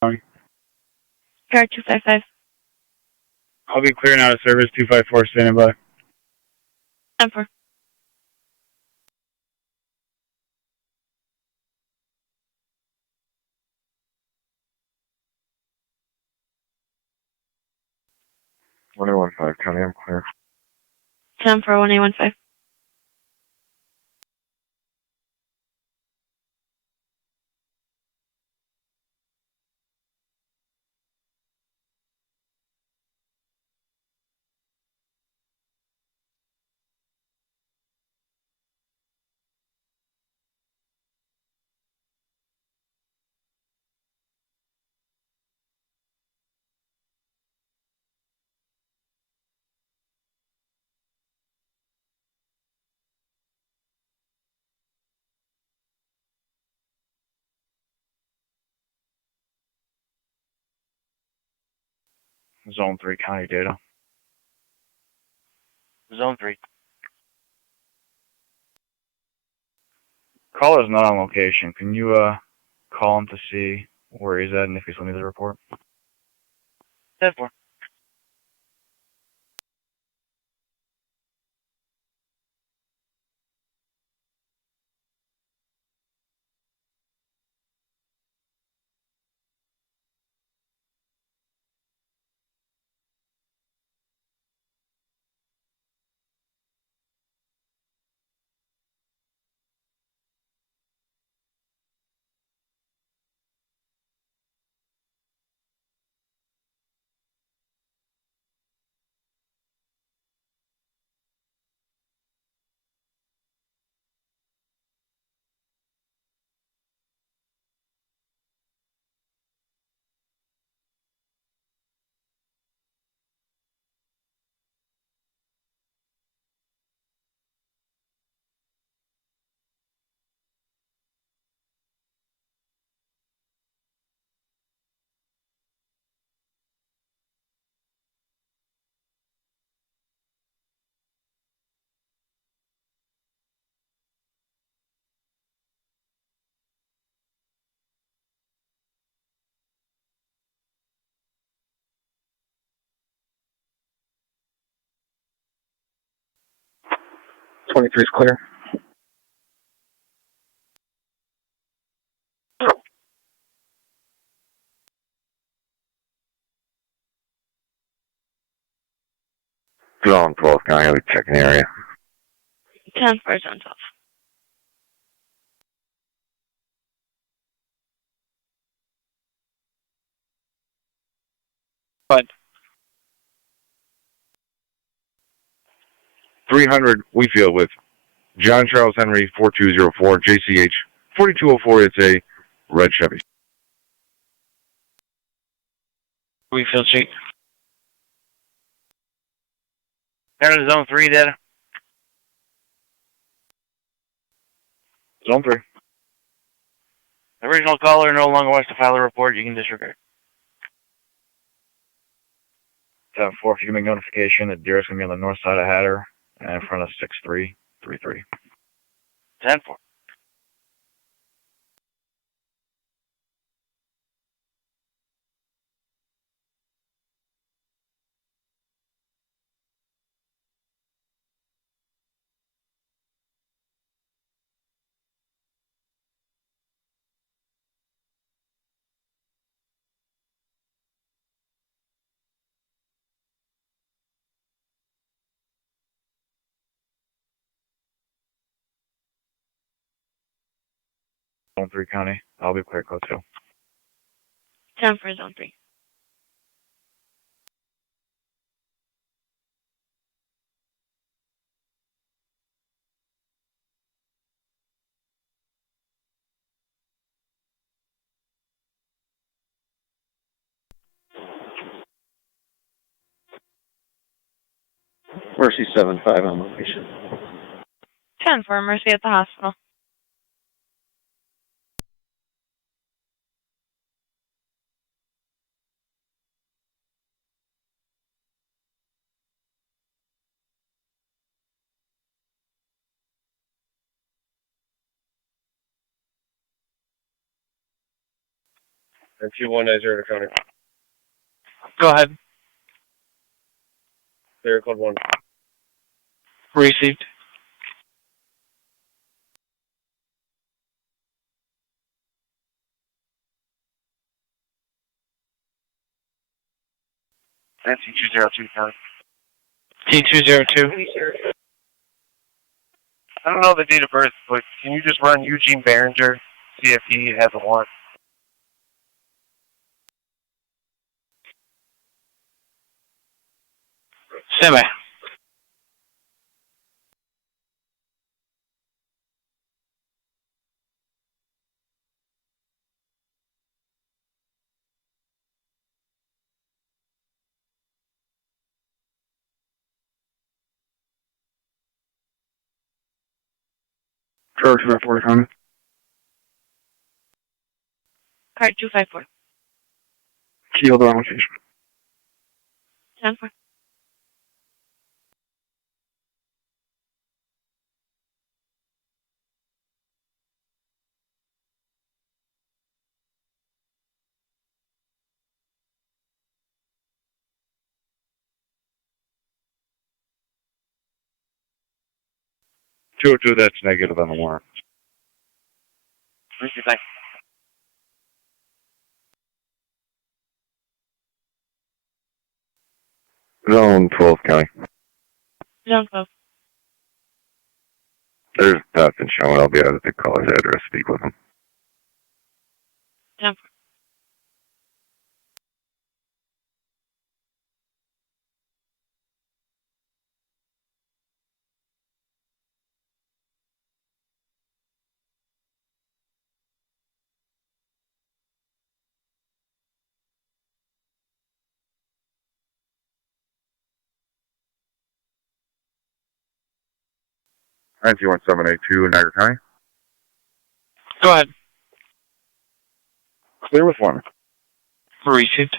Car 255. I'll be clearing out of service. 254 standing by. 10-4. County, I'm clear. 10-4, 1815. Zone 3 county data. Zone 3. Caller's not on location. Can you call him to see where he's at and if he's willing to report? 10-4. Is clear. Zone 12, County, I'll be checking the area. 10-4, zone 12. What? 300 Wheatfield with John Charles Henry 4204 JCH 4204. It's a red Chevy. Wheatfield Street. Down to Zone 3 data. Zone 3. The original caller no longer wants to file a report. You can disregard. 10-4, if you can make notification that deer is going to be on the north side of Hatter and in front of 6333. 10-4. Zone 3 County. I'll be clear code 2. 10-4, zone 3. Mercy 75 on location. 10-4, Mercy at the hospital. And 2190 to county. Go ahead. Area code 1. Received. That's T202, county. T202. I don't know the date of birth, but can you just run Eugene Behringer, see if he has a warrant? Stand by. Trevor 254, county. Cart 254. Keel door location. 10-4. Two oh two, that's negative on the warrant. Thank you, thanks. Zone 12, county. Zone 12. There's nothing showing. I'll be able to take caller's address, speak with him. 10-4. NT1782, Niagara County. Go ahead. Clear with one. Received.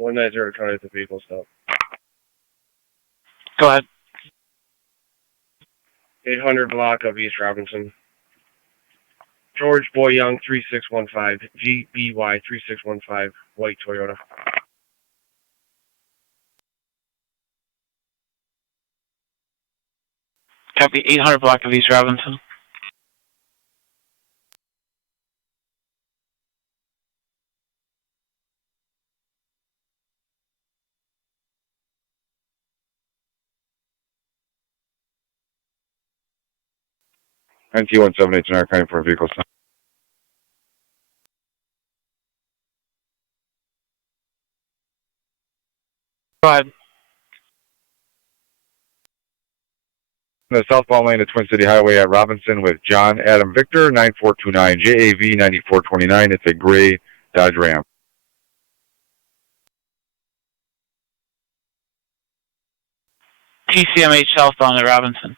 One 190 county at the vehicle stop. Go ahead. 800 block of East Robinson. George Boy Young 3615, GBY 3615, white Toyota. Copy 800 block of East Robinson. NT1782, Niagara County for a vehicle stop. Go ahead. The southbound lane of Twin City Highway at Robinson with John Adam Victor, 9429, JAV 9429. It's a gray Dodge Ram. TCMH southbound at Robinson.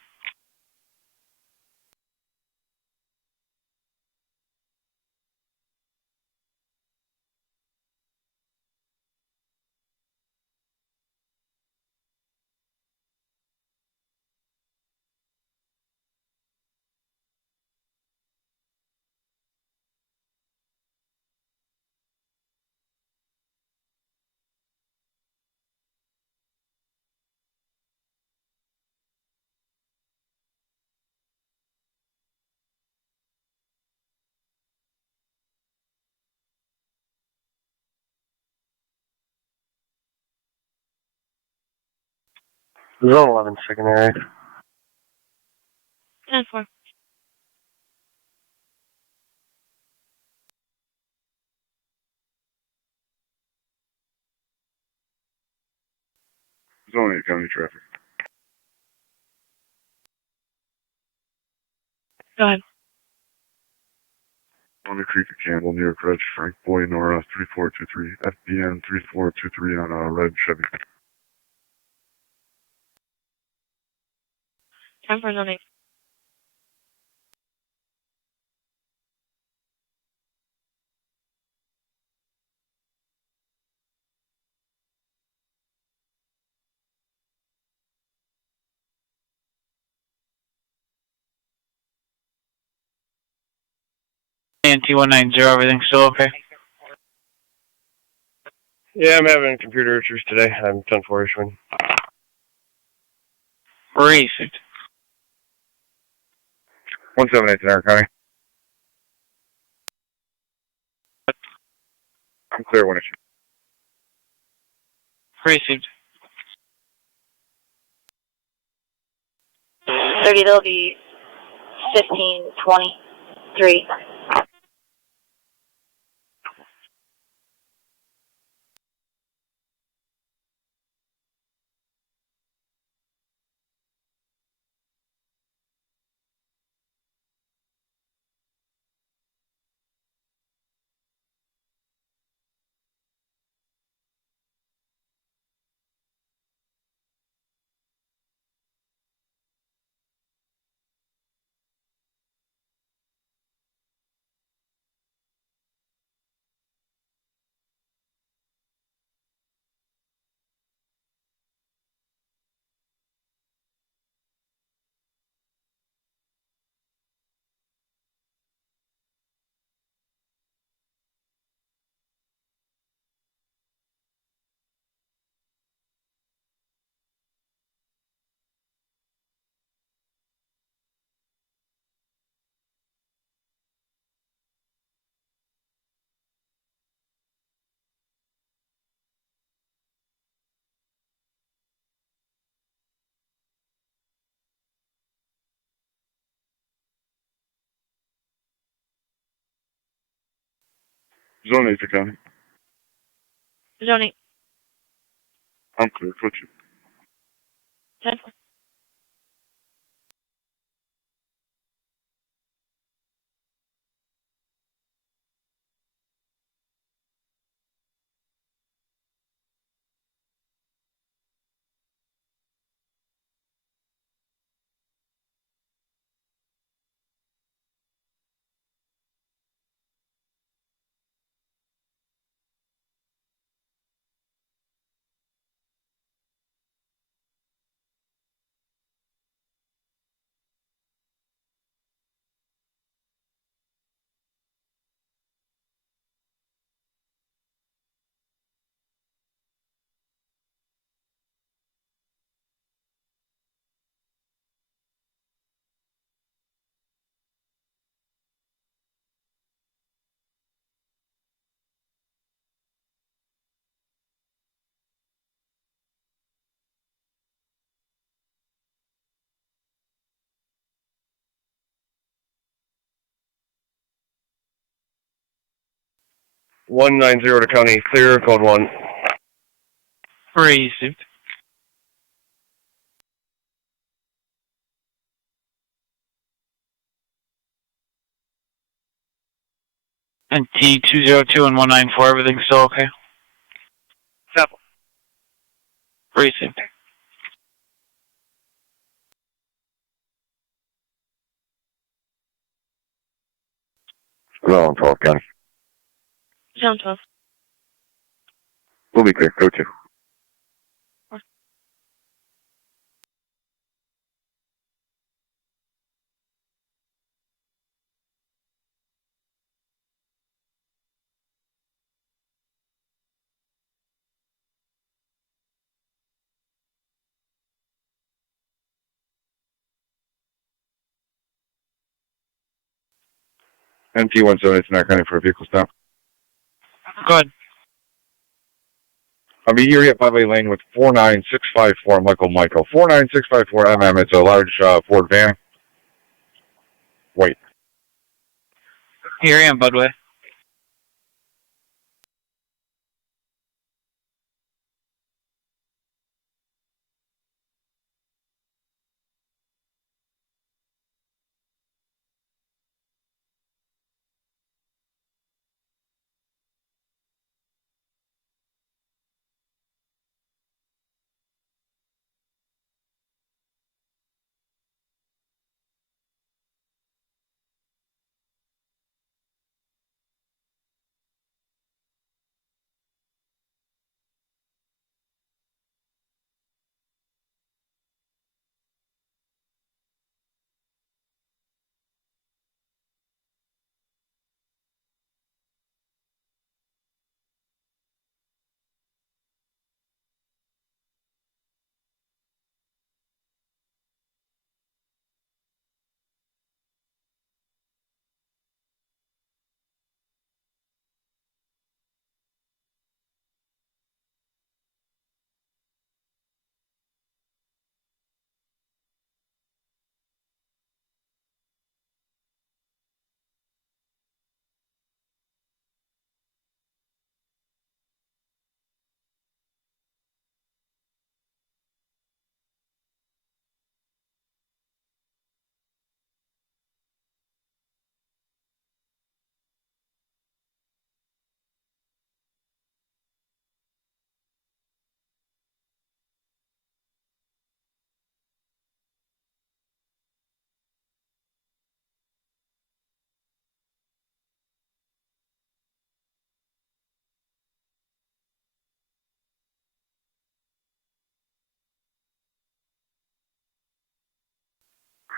Zone 11 secondary. 10-4. Zone 8 county traffic. Go ahead. On the Creek of Campbell near Crutch, Frank Boy Nora 3423, FBN 3423 on a red Chevy. 10-4, zone 8. ANT-190, everything's still okay? Yeah, I'm having computer issues today. I'm 10-4 issuing. Received. 178 Niagara County. I'm clear when issued. Received. 30, there'll be 1523. Zone 8 County. Zone 8. I'm clear. Coach you. 10-4. to county, clear, code 1. Received. And T202 and 194, everything's still okay? Sample. Received. Zone 12 County. Zone 12. We'll be clear. Coach you. MT-178 Niagara County for a vehicle stop. Go ahead. I'll be Erie at 58 Lane with 49654 Michael. 49654 MM. It's a large Ford van. Wait. Here I am, Budway.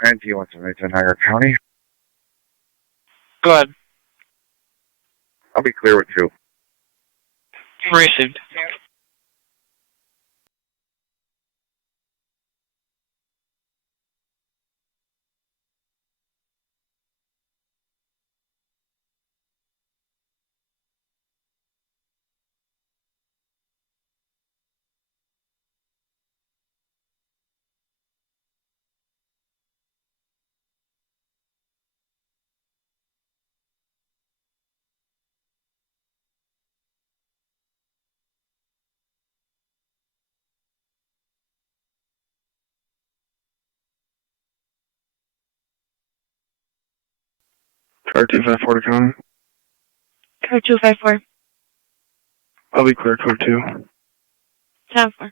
And do you want to make to Niagara County? Go ahead. I'll be clear with 2. Received. Car 254 to county. Car 254. I'll be clear, code 2. 10-4.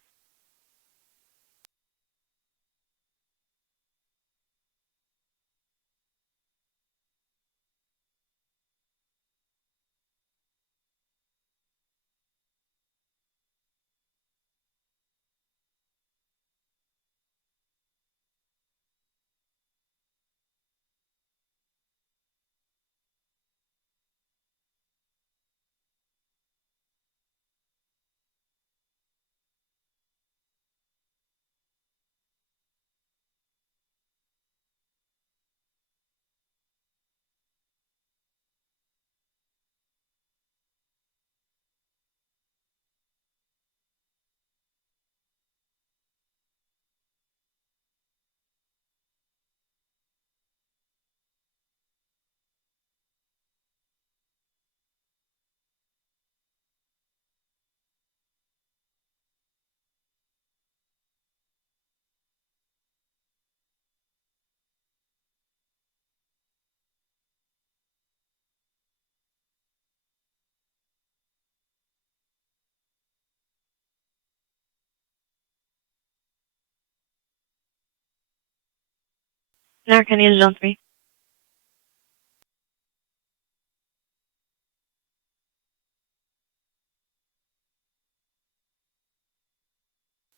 Niagara County is zone 3.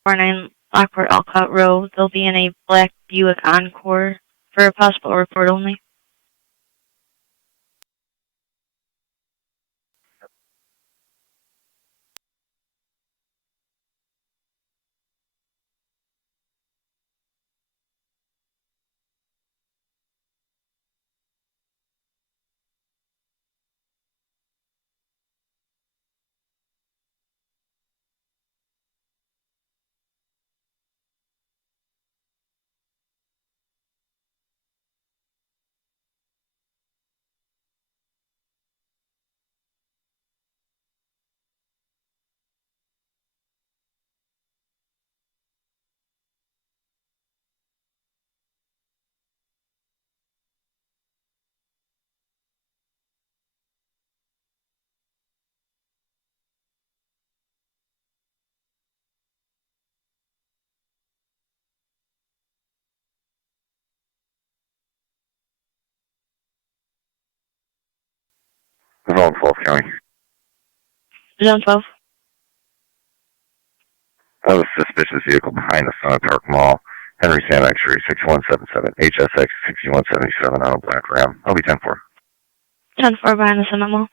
Nine Lockport, Olcott Row. They'll be in a black Buick Encore for a possible report only. Zone 12 County. Zone 12. I have a suspicious vehicle behind the Summit Park Mall. Henry Sam X-ray 6177, HSX 6177 on a black Ram. I'll be 10-4. 10-4 behind the Summit Mall.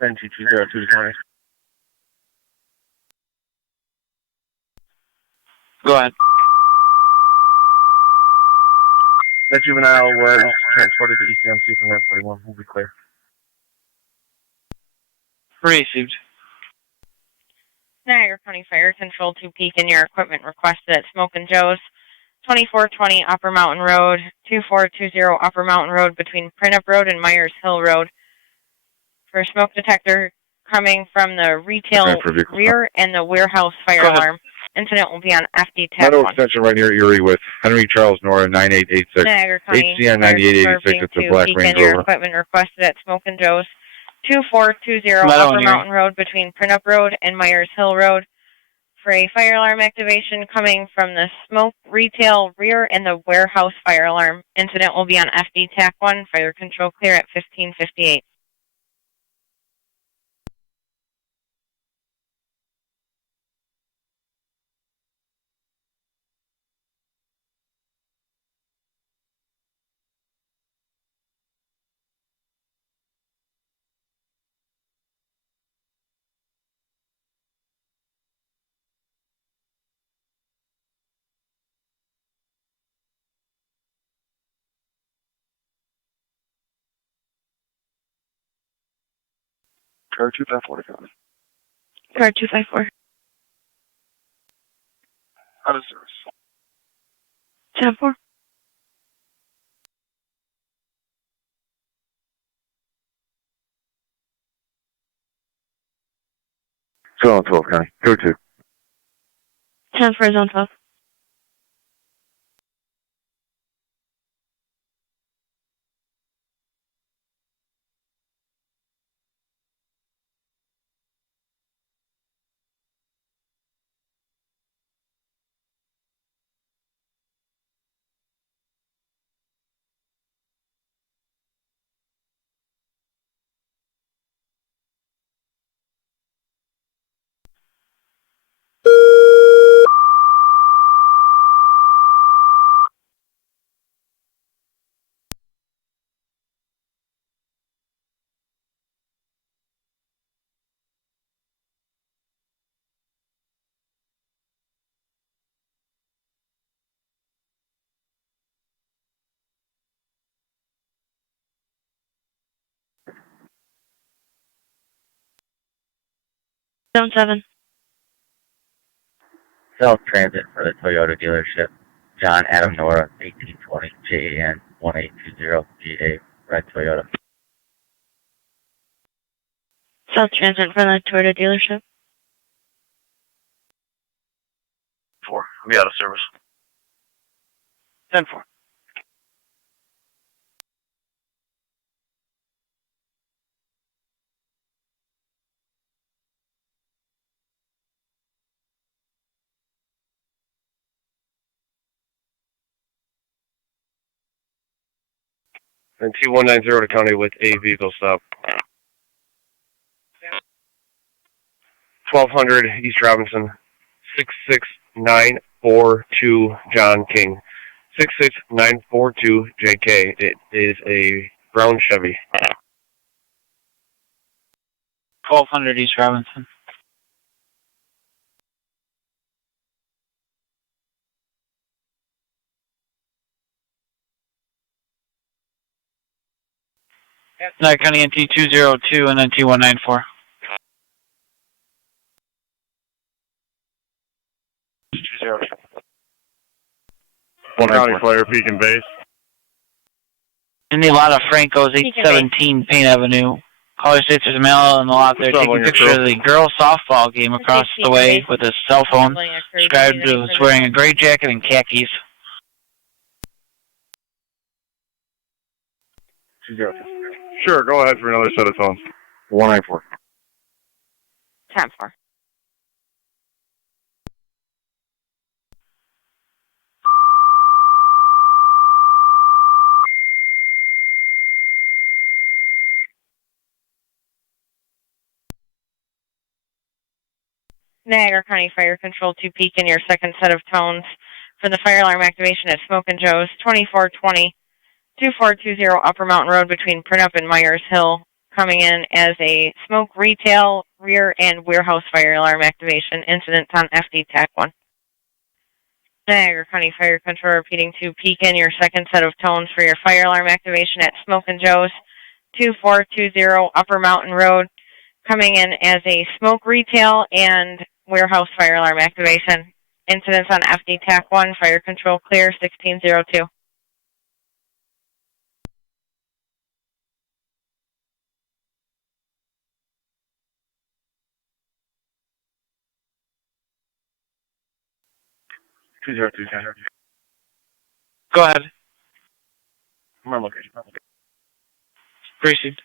Then 2202 to 20. Go ahead. That juvenile was transported to ECMC from 141. We'll be clear. Received. Niagara County Fire Control to peak in your equipment requested at Smokin' Joe's, 2420 Upper Mountain Road, 2420 Upper Mountain Road between Printup Road and Myers Hill Road. For a smoke detector coming from the retail rear and the warehouse fire alarm. Incident will be on FD TAC Meadow 1. extension right near Erie with Henry Charles Nora 9886. Niagara County HCN 9886, it's a black peak Range in your Rover. equipment requested at Smokin' Joe's, 2420 Meadow Upper and Mountain Road between Printup Road and Myers Hill Road. For a fire alarm activation coming from the smoke retail rear and the warehouse fire alarm. Incident will be on FD TAC 1, fire control clear at 1558. Car 254 to County. Car 254. Out of service. 10-4. Zone 12 County. Go to. 10-4 Zone 12. Zone 7. Self-transit for the Toyota dealership. John Adam Nora, 1820 JAN 1820 GA, red Toyota. South Transit from the Toyota dealership. 4. I'll be out of service. 10-4. And T190 to county with a vehicle stop. 1200 East Robinson, 66942 John King. 66942 JK. It is a brown Chevy. 1200 East Robinson. Niagara County NT 202 and then T194. 202. County Fire, Peak and Base. In the lot of Franco's, 817 Payne Avenue. Caller states there's a male in the lot there taking a picture of the girls' softball game across the way with his cell phone. Described as wearing a gray jacket and khakis. 202. Sure, go ahead for another set of tones. 194. 10-4. Niagara County Fire Control to peak in your second set of tones for the fire alarm activation at Smokin' Joe's, 2420 2420 Upper Mountain Road between Printup and Myers Hill, coming in as a smoke retail, rear, and warehouse fire alarm activation. Incidents on FD TAC 1. Niagara County Fire Control repeating to peak in your second set of tones for your fire alarm activation at Smokin' Joe's, 2420 Upper Mountain Road, coming in as a smoke retail and warehouse fire alarm activation. Incidents on FD TAC 1, fire control clear, 1602. Go ahead. I'm on location. Received.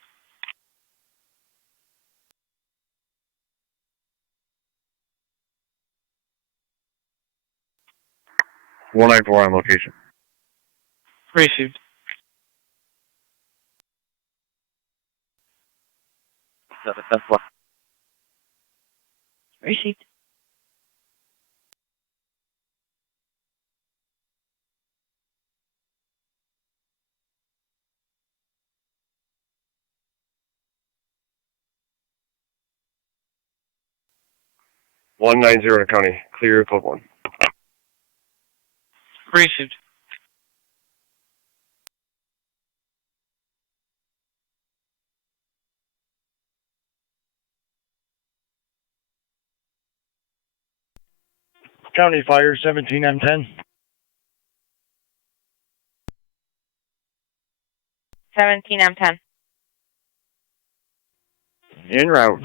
One 194 on location. Received. Received. One 190 to county. Clear code 1. Received. County Fire, 17M10. 17M10. En route.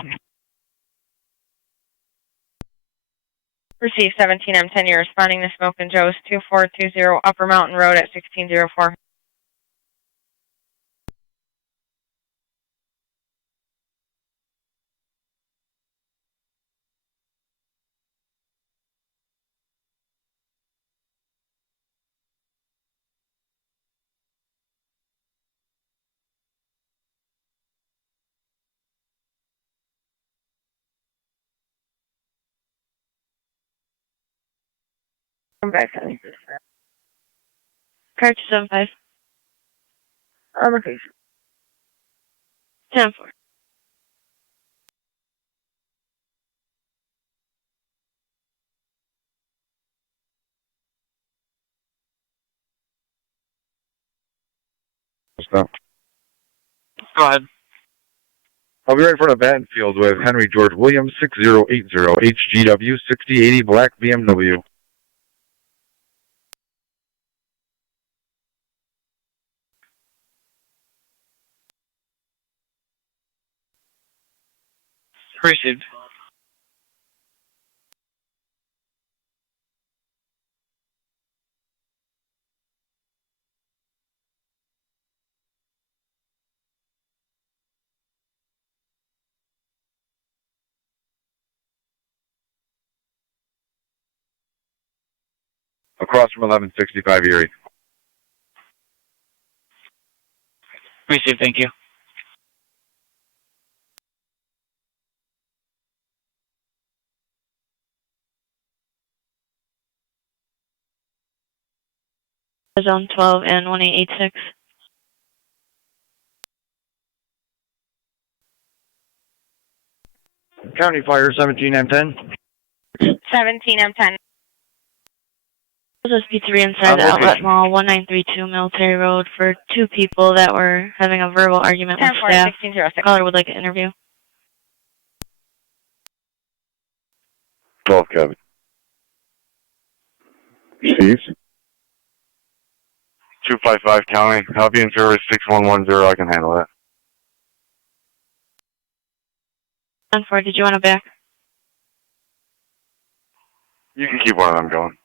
Receive 17M10. You're responding to Smokin' Joe's, 2420 Upper Mountain Road at 1604. I'm back on. Cartridge 75. On location. 10-4. Stop. Go ahead. I'll be right in front of Battenfield with Henry George Williams, 6080 HGW 6080 Black BMW. Received. Across from 1165 Erie. Received, thank you. Zone 12 and 1886. County Fire 17M10. 17M10. This is P3 inside the Outlet Mall, 1932 Military Road, for 2 people that were having a verbal argument with staff. 1606. Caller would like an interview. 12 Kevin. Steve? 255 County. Copy in service 6110. I can handle that. 10-4, did you want to back? You can keep one of them going.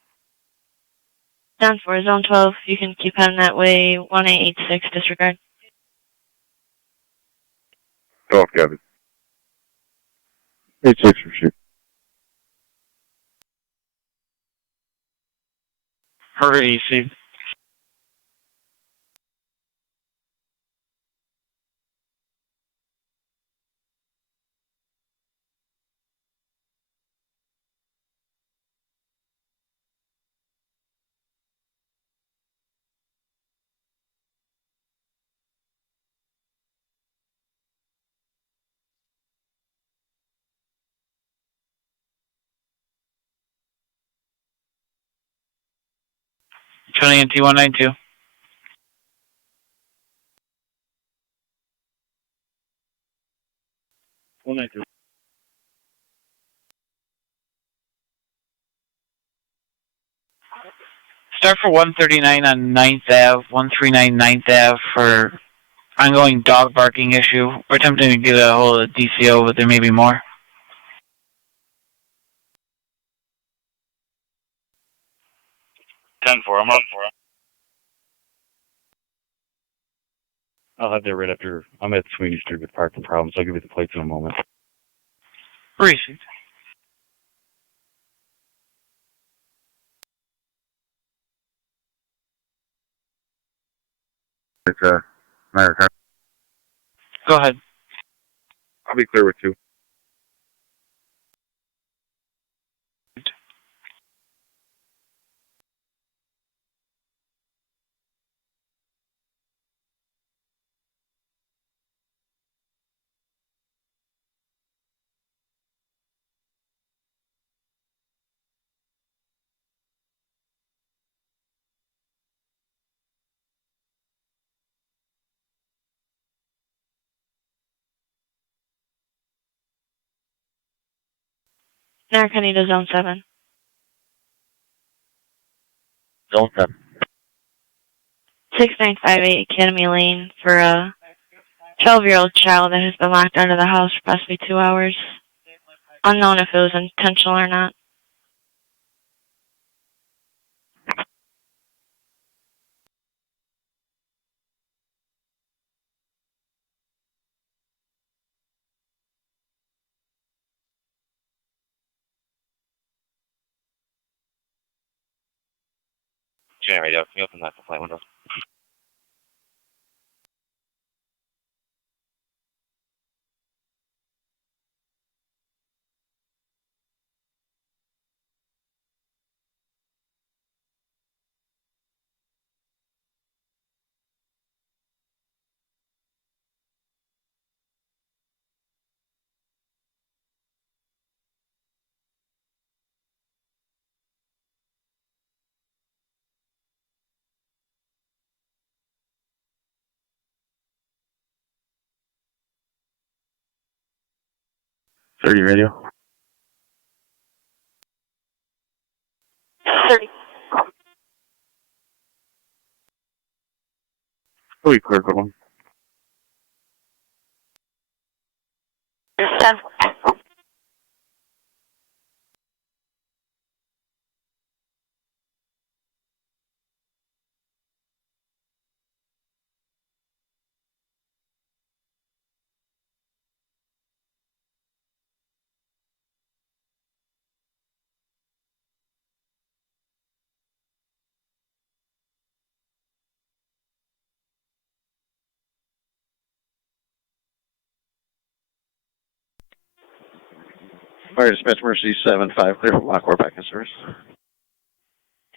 10-4, Zone 12, you can keep heading that way, 1886, disregard. 12 Kevin. 86 for shoot. Received. County NT 192. Start for 139 on 9th Ave, 139 9th Ave for ongoing dog barking issue. We're attempting to get a hold of the DCO, but there may be more. 10-4, I'm up for it. I'll have that right after. I'm at Sweeney Street with parking problems. I'll give you the plates in a moment. Received. It's America. Go ahead. I'll be clear with 2. Narcanita, Zone 7. Zone 7. 6958 Academy Lane for a 12-year-old child that has been locked out of the house for possibly 2 hours. Unknown if it was intentional or not. Jam radio, can you open that flight window? .30 radio. 30. I'll be clear for 1. 10. Fire dispatch Mercy 7-5, clear from Lockport back in service.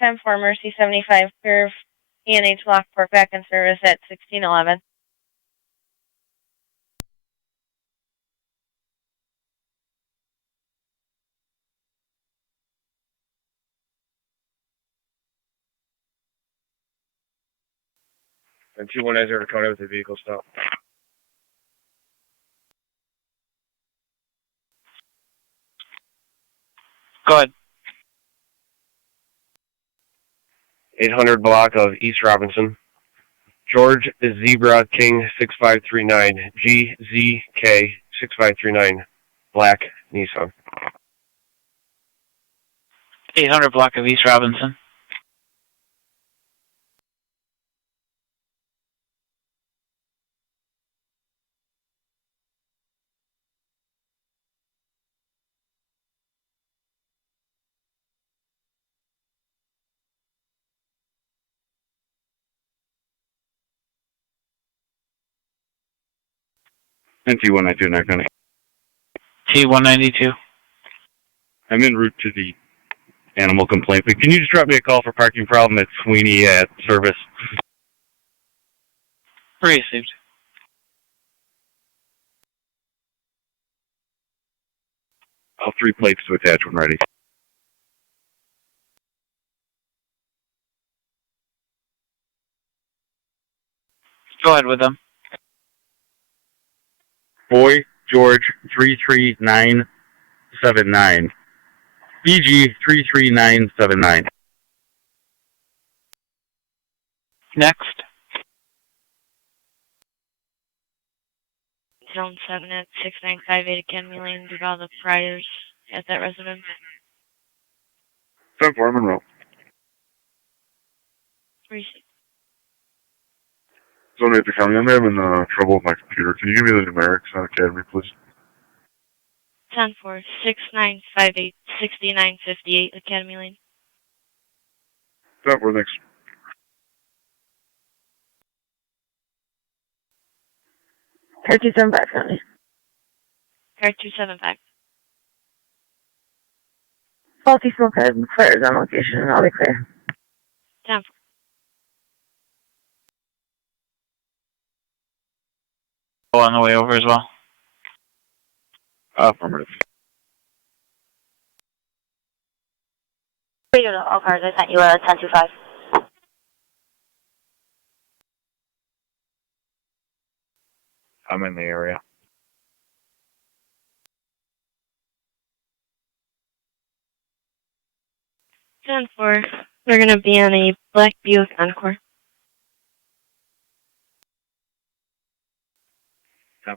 10-4 Mercy 75, clear of ENH Lockport back in service at 1611. And 2190 to County with the vehicle stop. Go ahead. 800 block of East Robinson. George Zebra King 6539, GZK 6539, black Nissan. 800 block of East Robinson. And T192, Niagara County. T192. I'm en route to the animal complaint, but can you just drop me a call for parking problem at Sweeney at service? Received. All 3 plates to attach when ready. Go ahead with them. Boy George 33979. BG 33979. Next. Zone 7 at 6958 Academy Lane due to all the priors at that residence. 10-4 Monroe. Received. Zone 8 to County. I'm having trouble with my computer. Can you give me the numerics on Academy, please? 10-4 6958 6958 Academy Lane. 10-4, thanks. Car 275 County. Car 275. Faulty smoke head, fires on location, and I'll be clear. 10-4. Go on the way over as well. Affirmative. Radio to all cars, I sent you a 1025. I'm in the area. Ten four. They're going to be on a black Buick Encore. 10-4.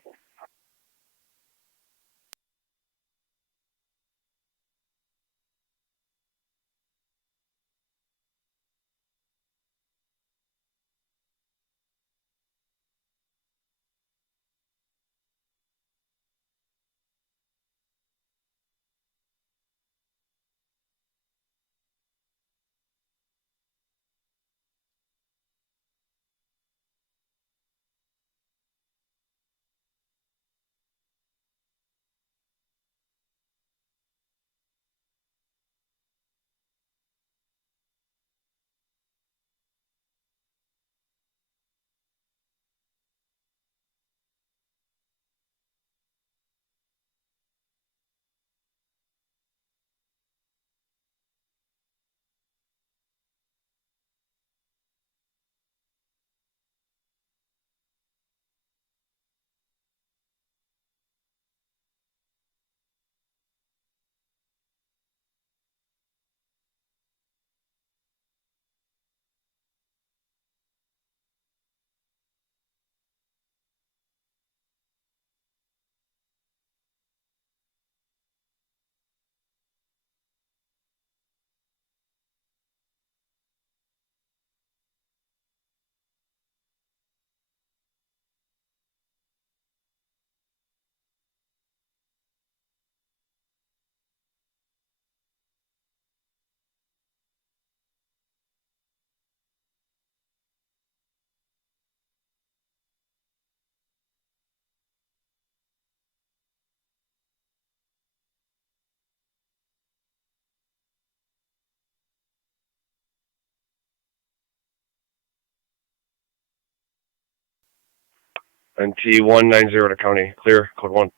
NT190 to county. Clear. Code 1.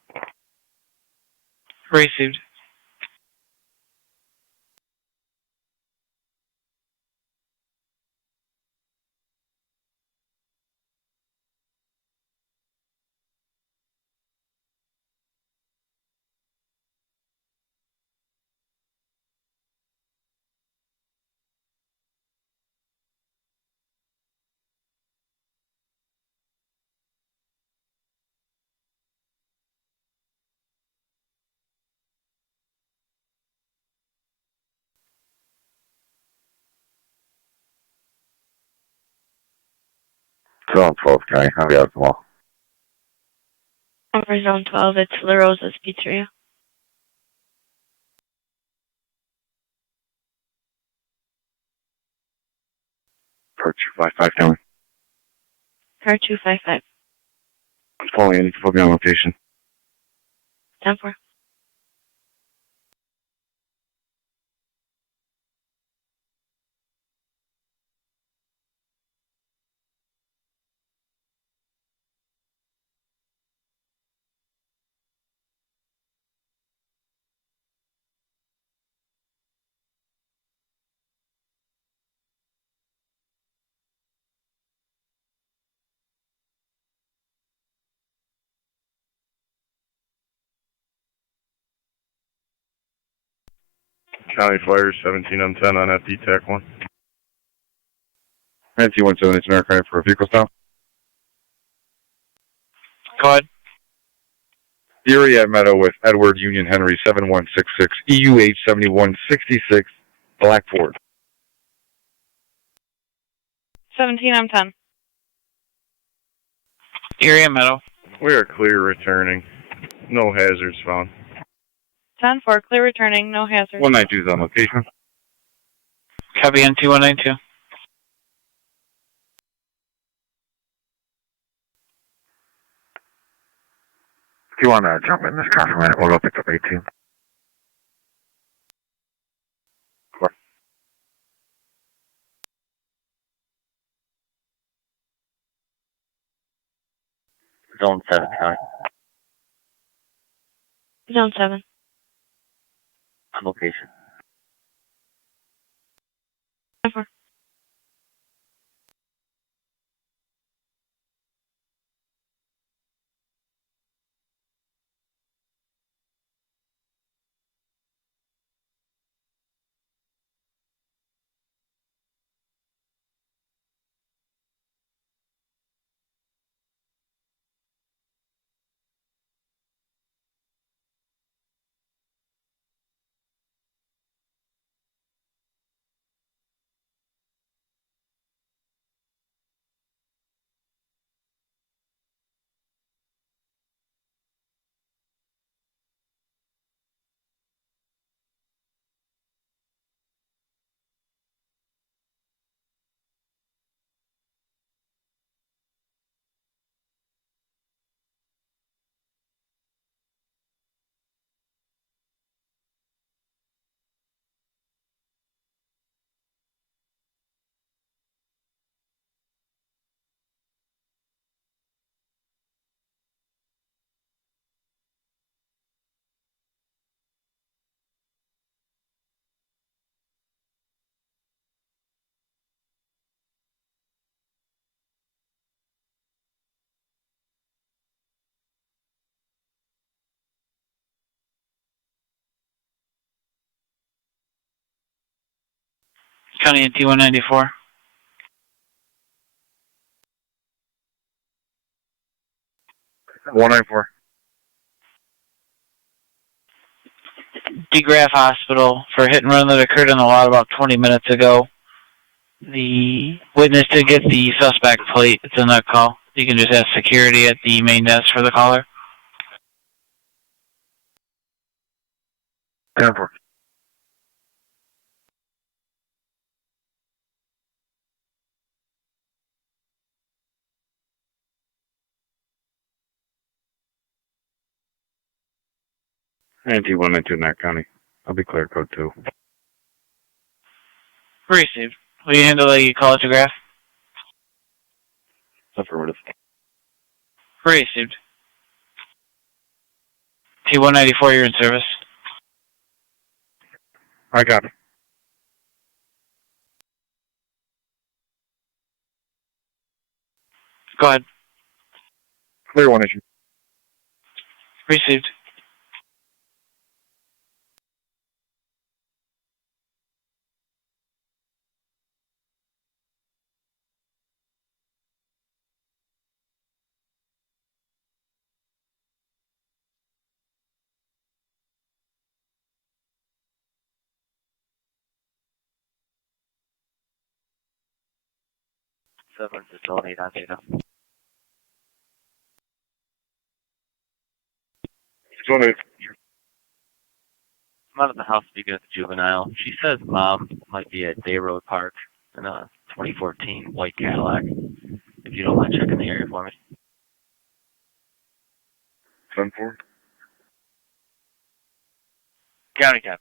Received. Zone 12, County. I'll be out tomorrow. Over Zone 12, it's La Rosa's Pizzeria. Car 255, County. Car 255. I'm following any focus on location. 10-4. County Fire 17 on 10 on that TAC 1. NT17, it's American for a vehicle stop. Go ahead. Erie at Meadow with Edward Union Henry 7166 EUH 7166 Lockport. 17 on 10. Area Meadow. We are clear returning. No hazards found. 10-4, clear returning, no hazard. 192 is on location. Copy NT192. If you want to jump in this car for a minute, we'll go pick up 18. Zone 7, County. Zone 7. On location. 10-4. County NT194. One 194. DeGraff Hospital for a hit and run that occurred in the lot about 20 minutes ago. The witness did get the suspect plate. It's in that call. You can just ask security at the main desk for the caller. 10-4. NT192 in that county. I'll be clear, code 2. Received. Will you handle the call at DeGraff? Affirmative. Received. T-194, you're in service. I got it. Go ahead. Clear 1 issue. Received. Seven facility on data. Zone 8. I'm out of the house speaking with the juvenile. She says mom might be at Day Road Park in a 2014 white Cadillac. If you don't mind checking the area for me. 10-4. County cap.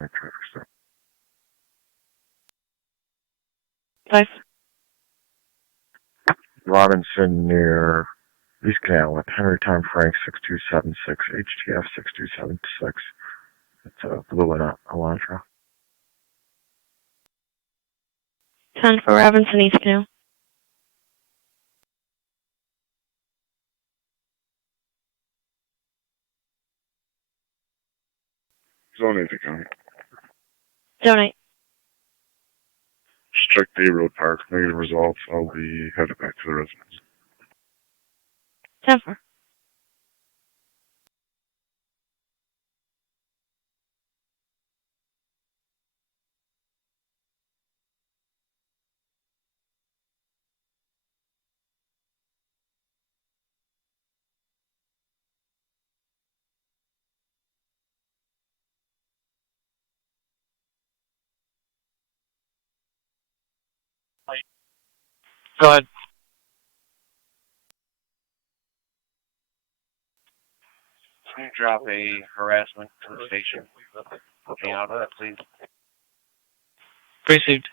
Traffic stop. 5. Robinson near East Canal with Henry Tom Frank 6276, HTF 6276. It's a blue and Elantra. 10 for Robinson East Canoe. Zone 8 County. Zone 8. Just check Day Road Park. Negative results. I'll be headed back to the residence. 10 4. Go ahead. Can you drop a harassment to the station? Looking out of that, please. Received.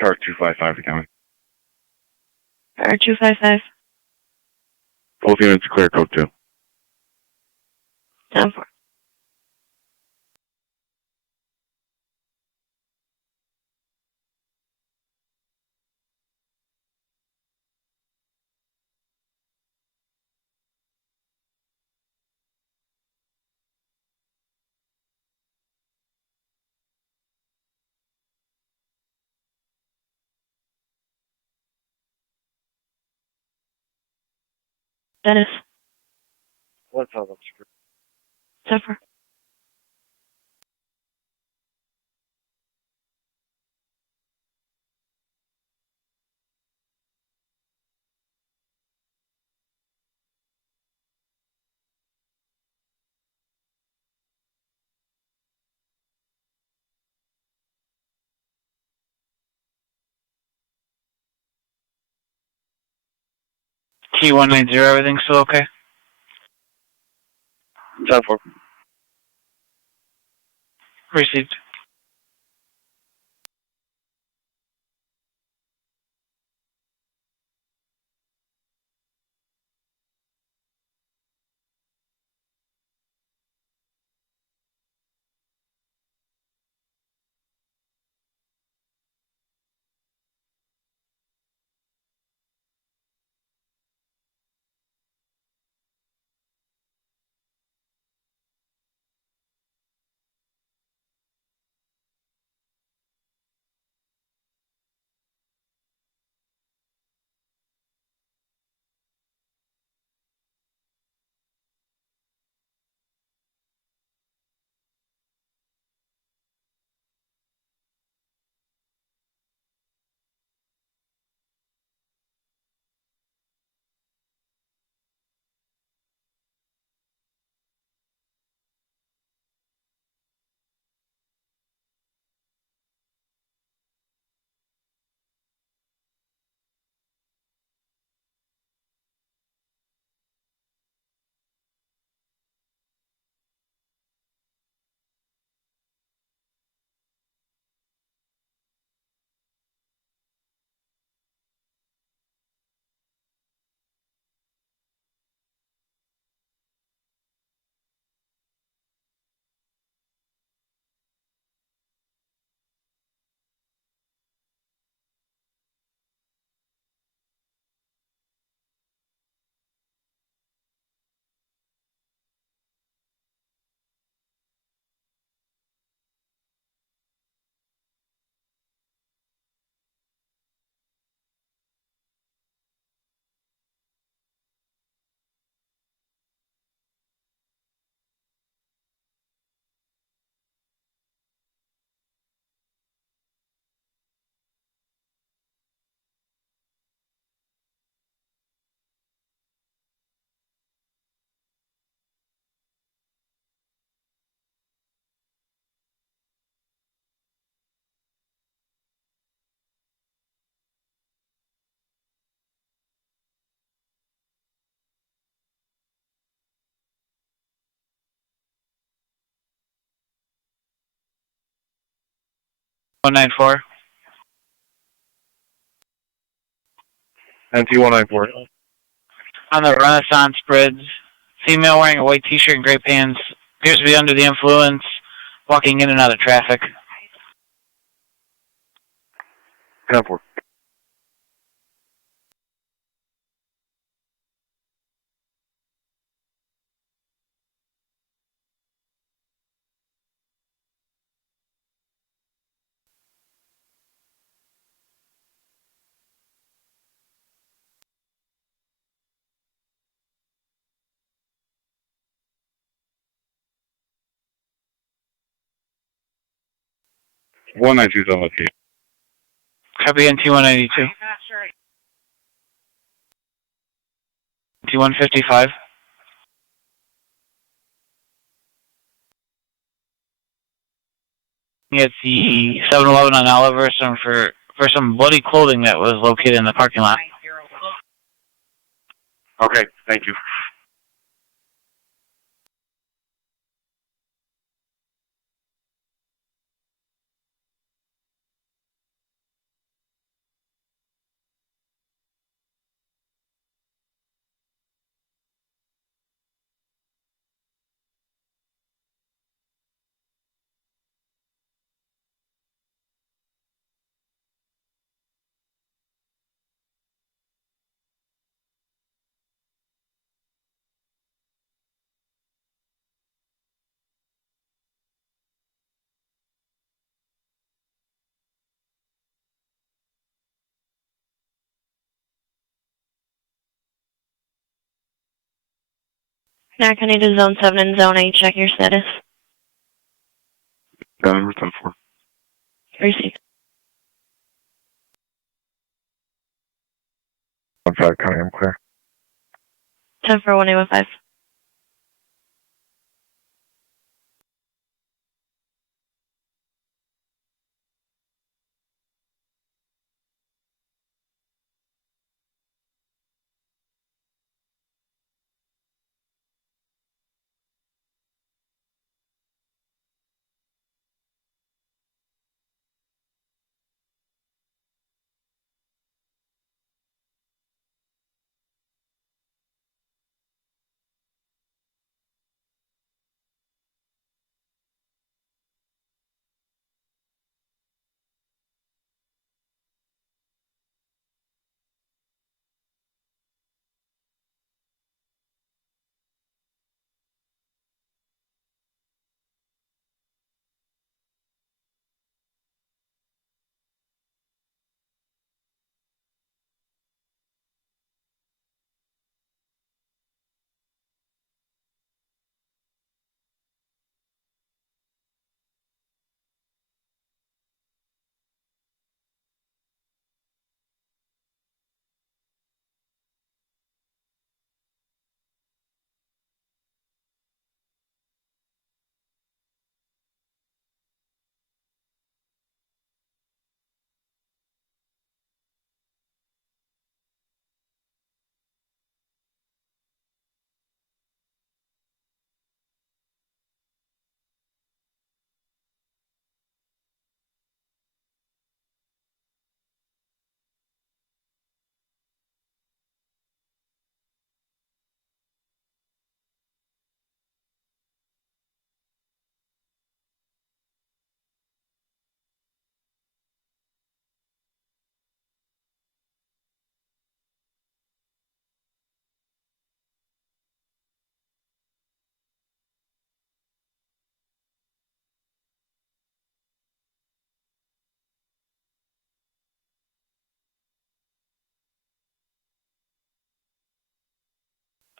Car 255 to county. Car 255. Both units clear code 2. 10-4. Dennis. What's up? 10-4. T190, everything's still okay? 10-4. Received. T194. NT194. On the Renaissance Bridge, female wearing a white t-shirt and gray pants, appears to be under the influence, walking in and out of traffic. 10-4. One 92 is on location. Copy NT192. T155. It's the 7-Eleven on Oliver for some bloody clothing that was located in the parking lot. Okay, thank you. America, I need a Zone 7 and Zone 8. Check your status. Got 10-4. Received. 1-5, County, I'm clear. 10-4-1815.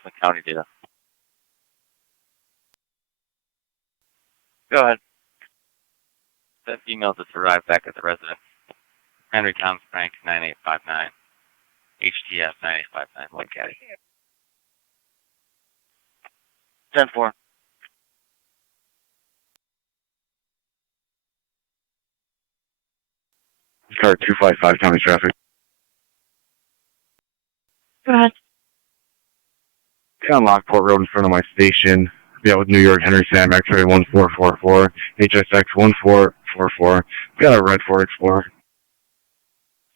The county data. Go ahead. That email just arrived back at the residence. Henry Thomas Frank 9859. HTS 9859. White Caddy. 10-4. Car 255, County traffic. Go ahead. On Lockport Road in front of my station. Yeah, with New York Henry Sam X-ray 1444, HSX 1444. Got a red Ford Explorer.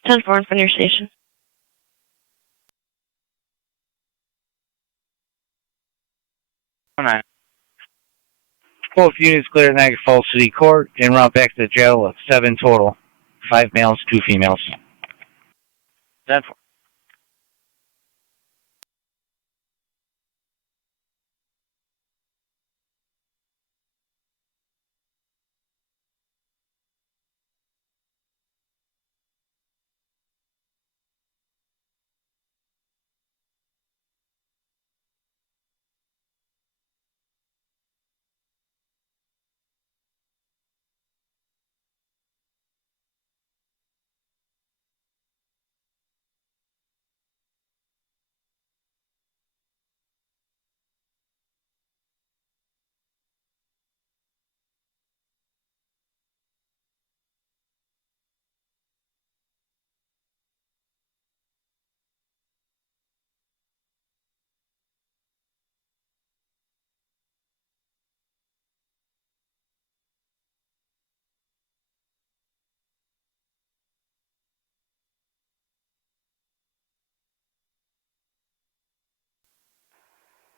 10-4 in front of your station. Oh, 9. Both units clear Niagara Falls City Court and route back to the jail with 7 total. 5 males, 2 females. 10-4.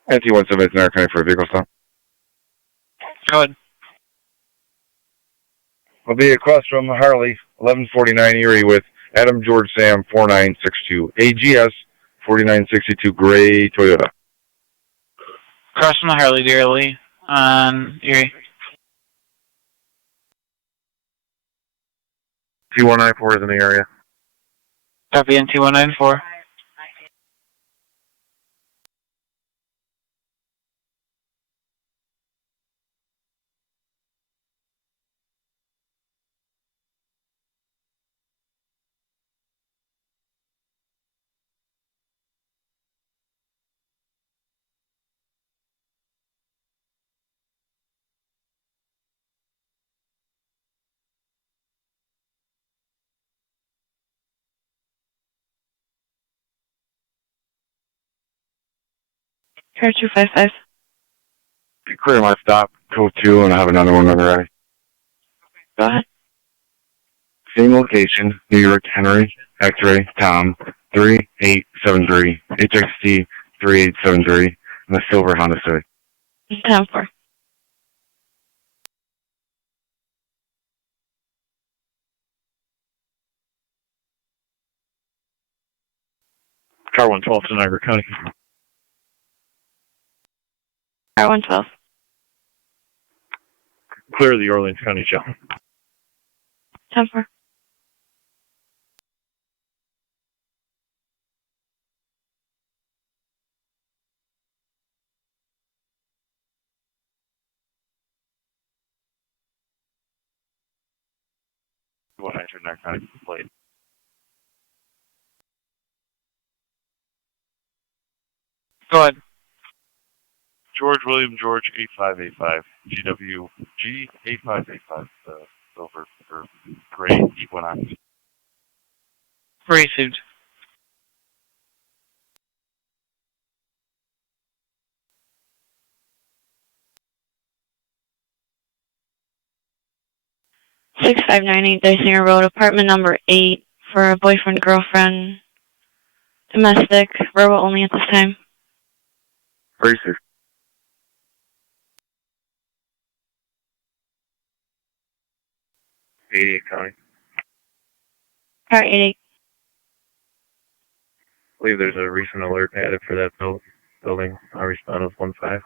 NT-17 is Niagara County for a vehicle stop. Go ahead. I'll be across from Harley, 1149 Erie with Adam George Sam 4962. AGS 4962 gray Toyota. Cross from the Harley dearly on Erie. T194 is in the area. Copy NT194. Car 255. Clear my stop, code 2, and I have another one on the right. Go ahead. Same location, New York, Henry, X-ray, Tom, 3873, HXT 3873, and a silver Honda Civic. 10-4. Car 112 to Niagara County. Car 112. Clear the Orleans County jail. 10-4. What entered narcotics plate. Go ahead. George William George 8585. GWG 8585. Silver or gray Equinox. Received. Six 598 Dysinger Road, apartment number 8 for a boyfriend, girlfriend, domestic, verbal only at this time. Racist. 88 County. Car 88. I believe there's a recent alert added for that building. I respond with 1-5.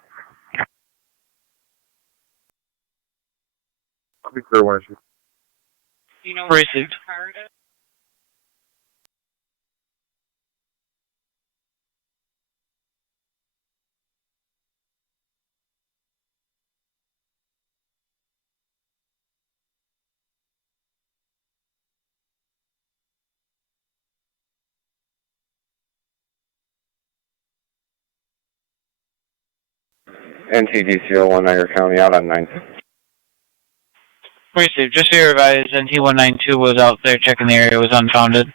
I'll be clear one. Received. NTDC01 Niagara County out on 9. Received. Just so you're advised, NT192 was out there checking the area, was unfounded.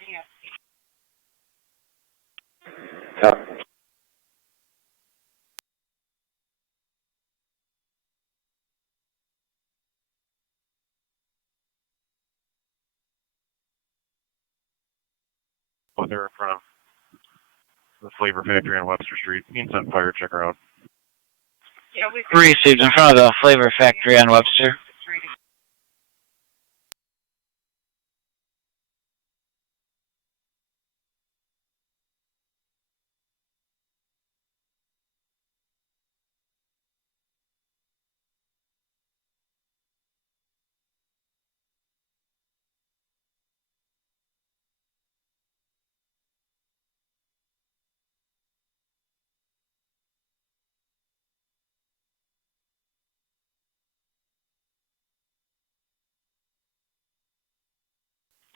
Oh, they're in front of the Flavor Factory on Webster Street. Means on fire, check her out. Received in front of the Flavor Factory on Webster.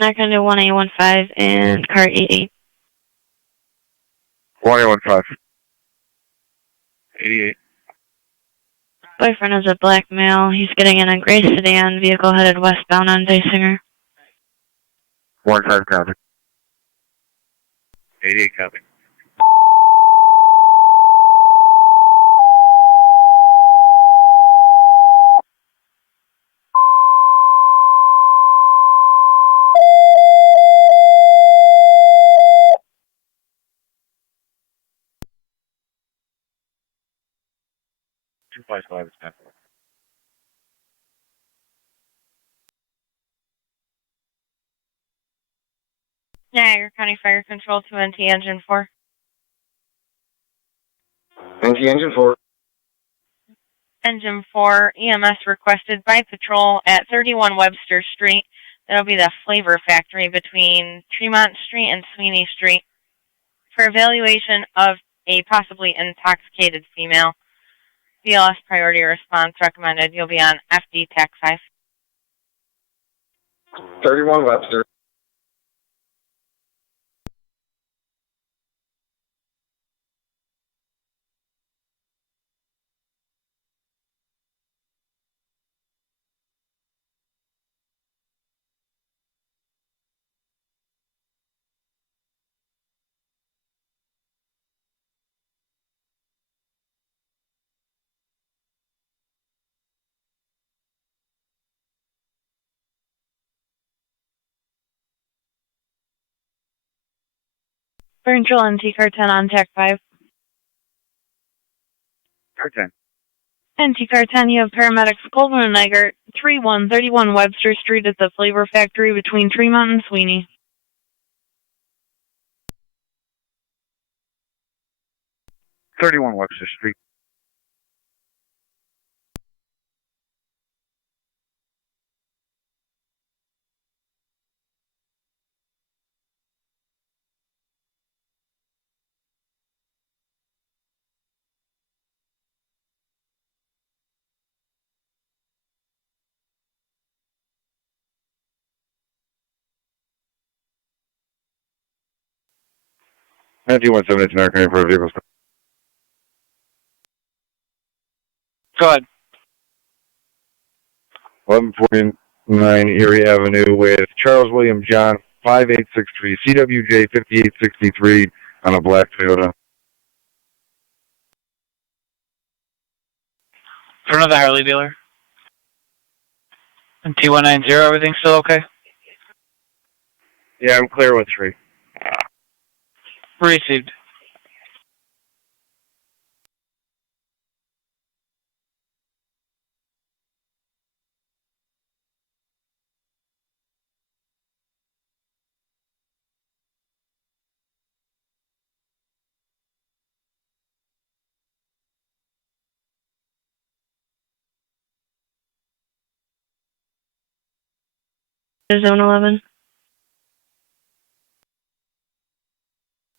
Not going to do 1815 and car 88. 1815. 88. Boyfriend is a black male. He's getting in a gray sedan, vehicle headed westbound on Dysinger. 15 copy. 88 copy. Two 5 is 10. Niagara County Fire Control to NT Engine 4. NT Engine 4. Engine 4, EMS requested by patrol at 31 Webster Street. That'll be the Flavor Factory between Tremont Street and Sweeney Street for evaluation of a possibly intoxicated female. BLS priority response recommended. You'll be on FD TAC 5. 31 Webster. Central NT Car 10 on TAC 5. Car 10. NT Car 10, you have paramedics Colvin and Niagara, 3131 Webster Street at the Flavor Factory between Tremont and Sweeney. 31 Webster Street. NT-178 American for vehicles. Go ahead. 1149 Erie Avenue with Charles William John, 5863 CWJ 5863 on a black Toyota. For another Harley dealer. And T190, everything still okay? Yeah, I'm clear with 3. Received. Zone 11.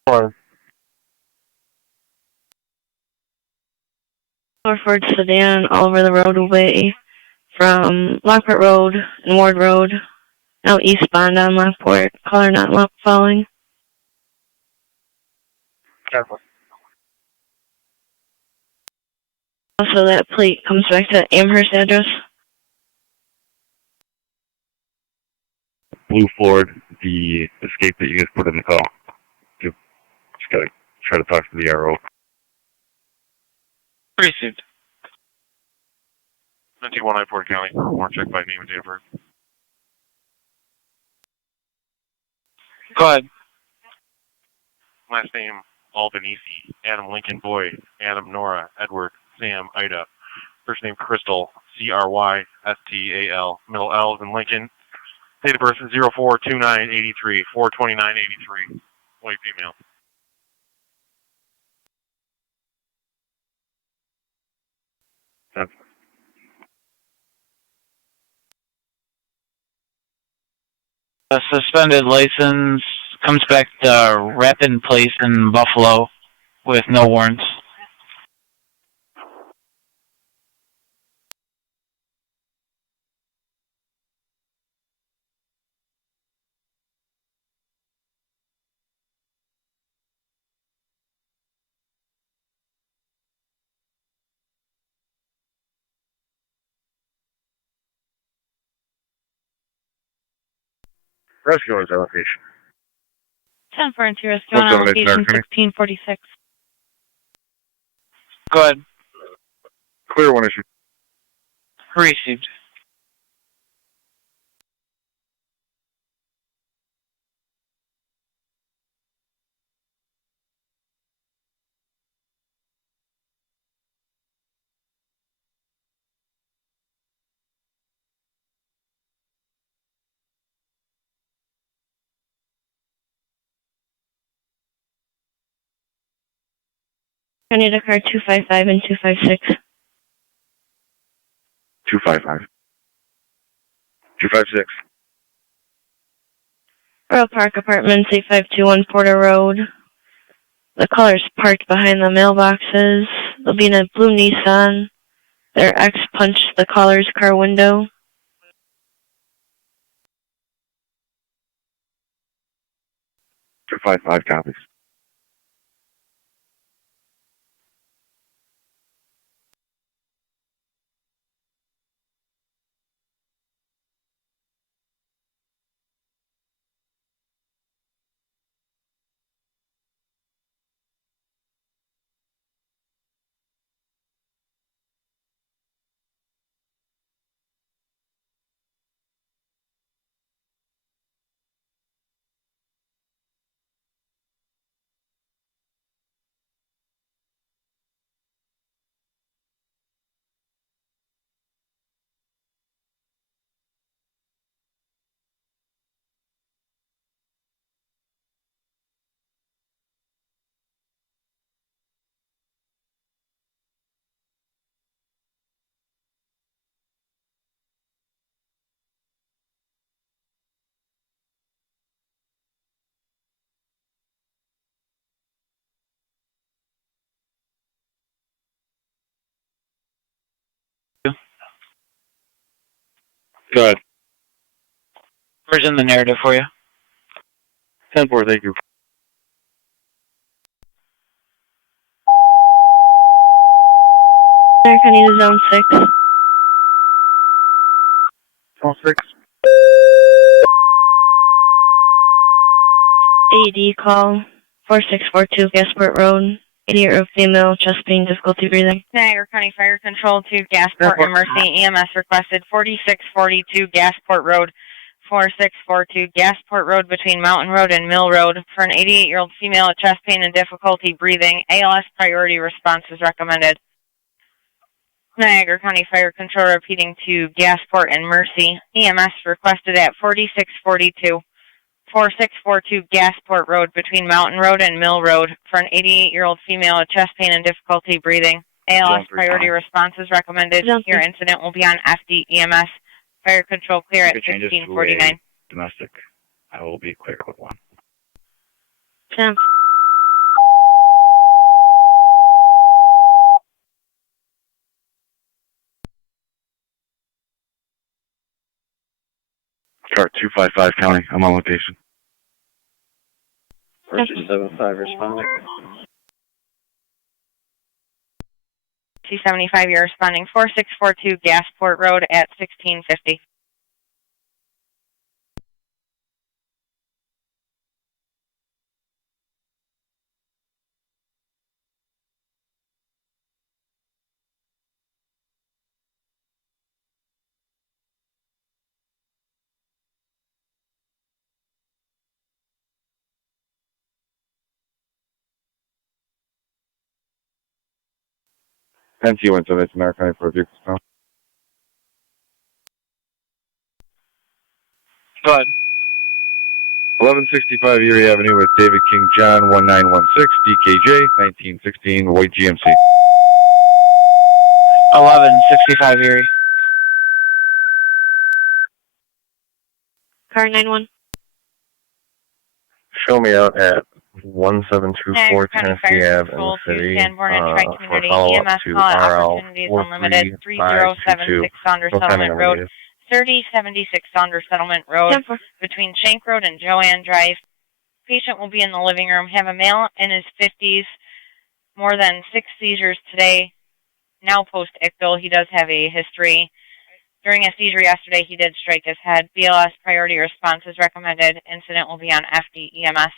Fine. Ford sedan all over the roadway from Lockport Road and Ward Road, out eastbound on Lockport. Color not lock following. Careful. Also, that plate comes back to Amherst address. Blue Ford, the escape that you guys put in the call. You just gotta try to talk to the RO. Received. NT-1 Port County, warrant check by name and date of birth. Go ahead. Last name, Albanese. Adam Lincoln Boyd. Adam Nora. Edward. Sam Ida. First name Crystal. Crystal. Middle L is in Lincoln. Date of birth is 042983. 42983. White female. A suspended license comes back to Rapid Place in Buffalo with no warrants. Rescue orders allocation. 10 for NT Rescue What's on up, allocation American? 1646. Go ahead. Clear one issue. Received. I need a car 255 and 256. 255. 256. Royal Park Apartments, 8521 Porter Road. The caller's parked behind the mailboxes. They'll be in a blue Nissan. Their ex punched the caller's car window. 255 copies. Go ahead. Where's in the narrative for you? 10-4, thank you. Eric, I need a zone 6. Zone 6. AED call 4642 Gasport Road. 80-year-old female, chest pain, difficulty breathing. Niagara County Fire Control to Gasport and Mercy. EMS requested 4642 Gasport Road. 4642 Gasport Road between Mountain Road and Mill Road for an 88-year-old female with chest pain and difficulty breathing. ALS priority response is recommended. Niagara County Fire Control repeating to Gasport and Mercy. EMS requested at 4642. 4642 Gasport Road between Mountain Road and Mill Road for an 88-year-old female with chest pain and difficulty breathing. ALS priority response is recommended. Your incident will be on FD EMS. Fire Control clear at 1649. Domestic. I will be clear with one. 10. Chart 255 County. I'm on location. Mercy 75 responding. C-75, you're responding 4642 Gasport Road at 1650. NT went to this American County for a vehicle stop. Go ahead. 1165 Erie Avenue with David King John 1916 DKJ 1916 white GMC. 1165 Erie. Car 91. Show me out at 1724 Tennessee Ave in the city Sanborn and for Tri-Community follow-up EMS to call at RL Opportunities Unlimited 3076 Saunders No timing Settlement on Road. the 3076 Saunders Settlement Road between Shank Road and Joanne Drive. Patient will be in the living room. Have a male in his 50s. More than 6 seizures today. Now post-ICDL, he does have a history. During a seizure yesterday, he did strike his head. BLS priority response is recommended. Incident will be on FD EMS.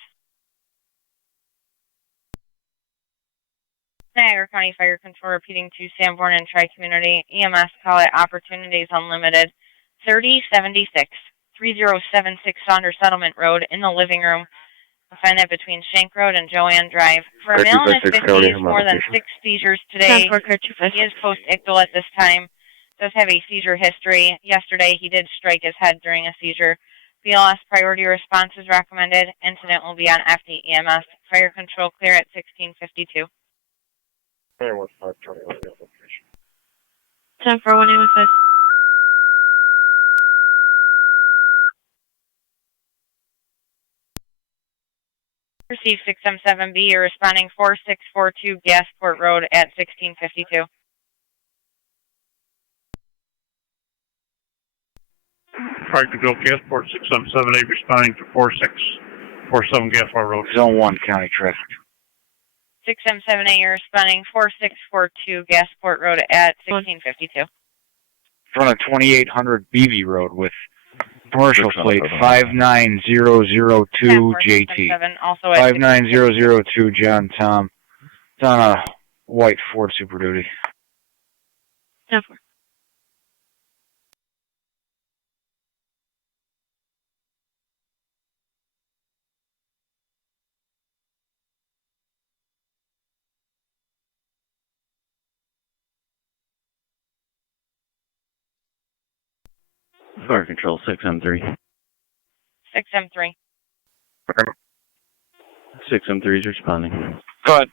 Niagara County Fire Control repeating to Sanborn and Tri-Community. EMS call at Opportunities Unlimited. 3076 3076 Saunders Settlement Road in the living room. You'll find that between Shank Road and Joanne Drive. For a male in his 50s, more than 6 seizures today. He is post-ICDL at this time. Does have a seizure history. Yesterday, he did strike his head during a seizure. BLS priority response is recommended. Incident will be on FD EMS. Fire Control clear at 1652. 10 for 1815. Receive 6M7B. You're responding 4642 Gasport Road at 1652. Practical Gasport 677A responding to 4647 Gasport Road. Zone 1 County traffic. 6M7A, you're responding 4642 Gasport Road at 1652. In front of 2800 Beebe Road with commercial plate 59002 JT. 59002 John Tom. It's on a white Ford Super Duty. 10-4. Fire Control 6M3. 6M3. 6M3 is responding. Go ahead.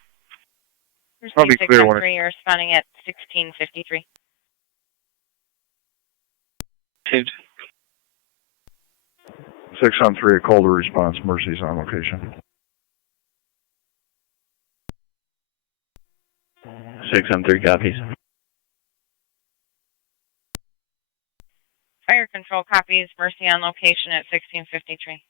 Probably clear 6M3, you're responding at 1653. Saved. 6-on-3, a call to response. Mercy's on location. 6M3 copies. Fire Control Control copies. Mercy on location at 1653.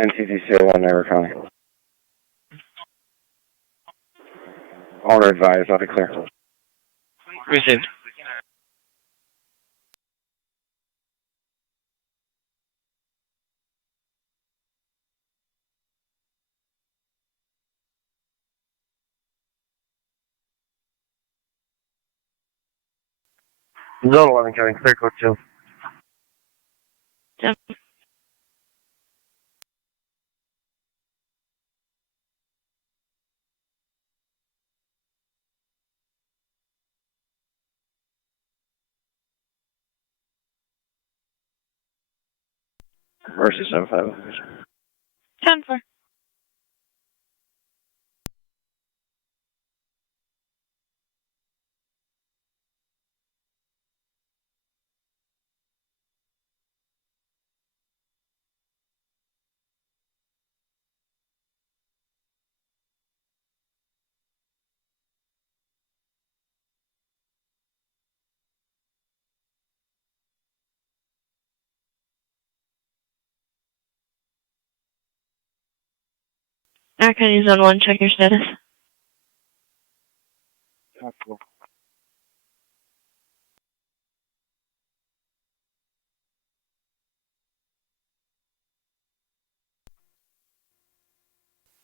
NCDC-01, Niagara County. Owner advised, I'll be clear. Received. Zone 11 County, clear code 2. Yep. Mercy 75. 10-4. County Zone 1, check your status.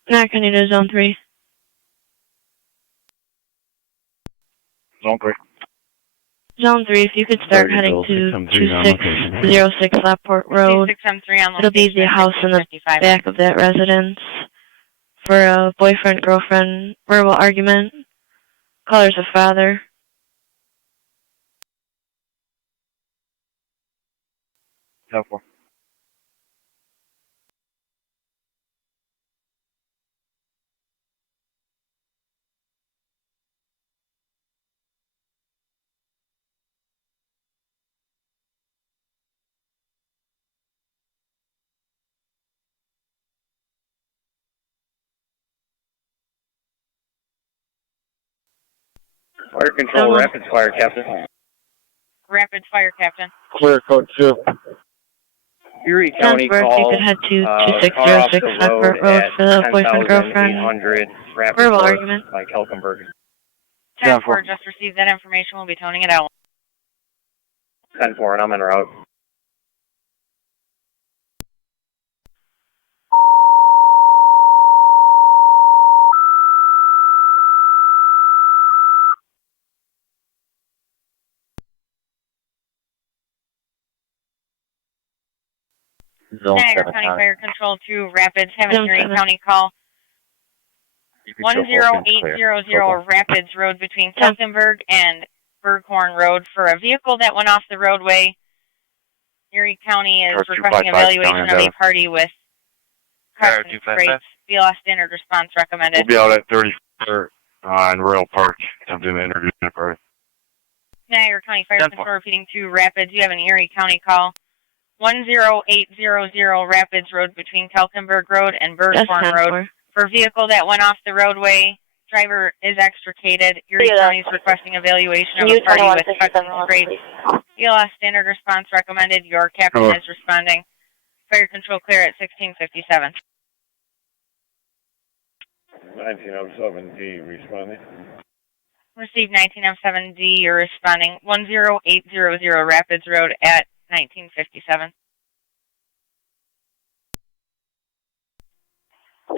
County to Zone 3. Zone 3. Zone 3, if you could start heading to 2606 Lockport Road. 26M3 on It'll be location the at house in the 1655. back of that residence for a boyfriend-girlfriend verbal argument. Caller's a father. Helpful. Fire control, rapid fire, Captain. Rapid fire, Captain. Clear code 2. Erie County If call, you could head to car off 2606 the Lockport road Road at for the boyfriend-girlfriend 10,800, rapid verbal source argument. by Kelkenberg. 10-4, just received that information. We'll be toning it out. 10-4, and I'm en route. Zone Niagara 7 County County. Fire Control 2 Rapids, have an Zone Erie 7. County call. You can show full screen clear. 10800 Rapids Road between Kelkenberg and Berghorn Road for a vehicle that went off the roadway. Erie County is Charge requesting 255, evaluation of a Tonawanda. party with Charge crescent 255. sprays. BLS standard response recommended. We'll be out at 34 in Royal Park. Attempting to introduce the party. Niagara County Fire Control repeating 2 Rapids. You have an Erie County call. 10800 Rapids Road between Kelkenberg Road and Berghorn Road for a vehicle that went off the roadway. Driver is extricated. Erie County is requesting evaluation of a party with crescent sprays. BLS standard response recommended. Your captain is responding. Fire control clear at 1657. 1907D responding. Received 1907D. You're responding. 10800 Rapids Road at 1957.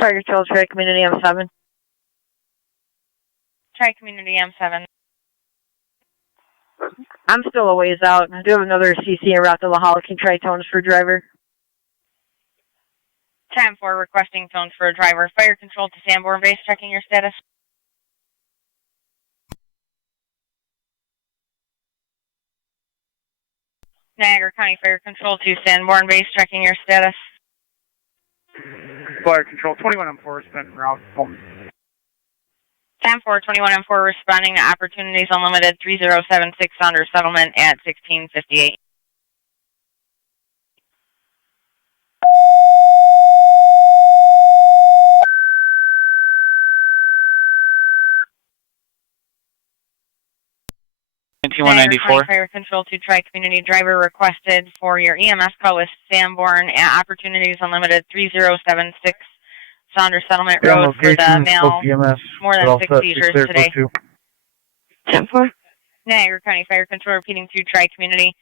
Fire control, Tri-Community M7. Tri-Community M7. I'm still a ways out. I do have another CC en route to La Holla. Can try tones for driver. Time for requesting tones for a driver. Fire control to Sanborn Base, checking your status. Niagara County Fire Control to Sanborn Base, checking your status. Fire control, 21M4 spent route. Time for 21M4 responding to Opportunities Unlimited 3076 under settlement at 1658. 19194. Fire Control to Tri-Community Driver requested for your EMS call with Sanborn at Opportunities Unlimited 3076 Saunders Settlement Road for the male. More than 6 seizures today. 10-4. Niagara County Fire Control repeating to Tri-Community.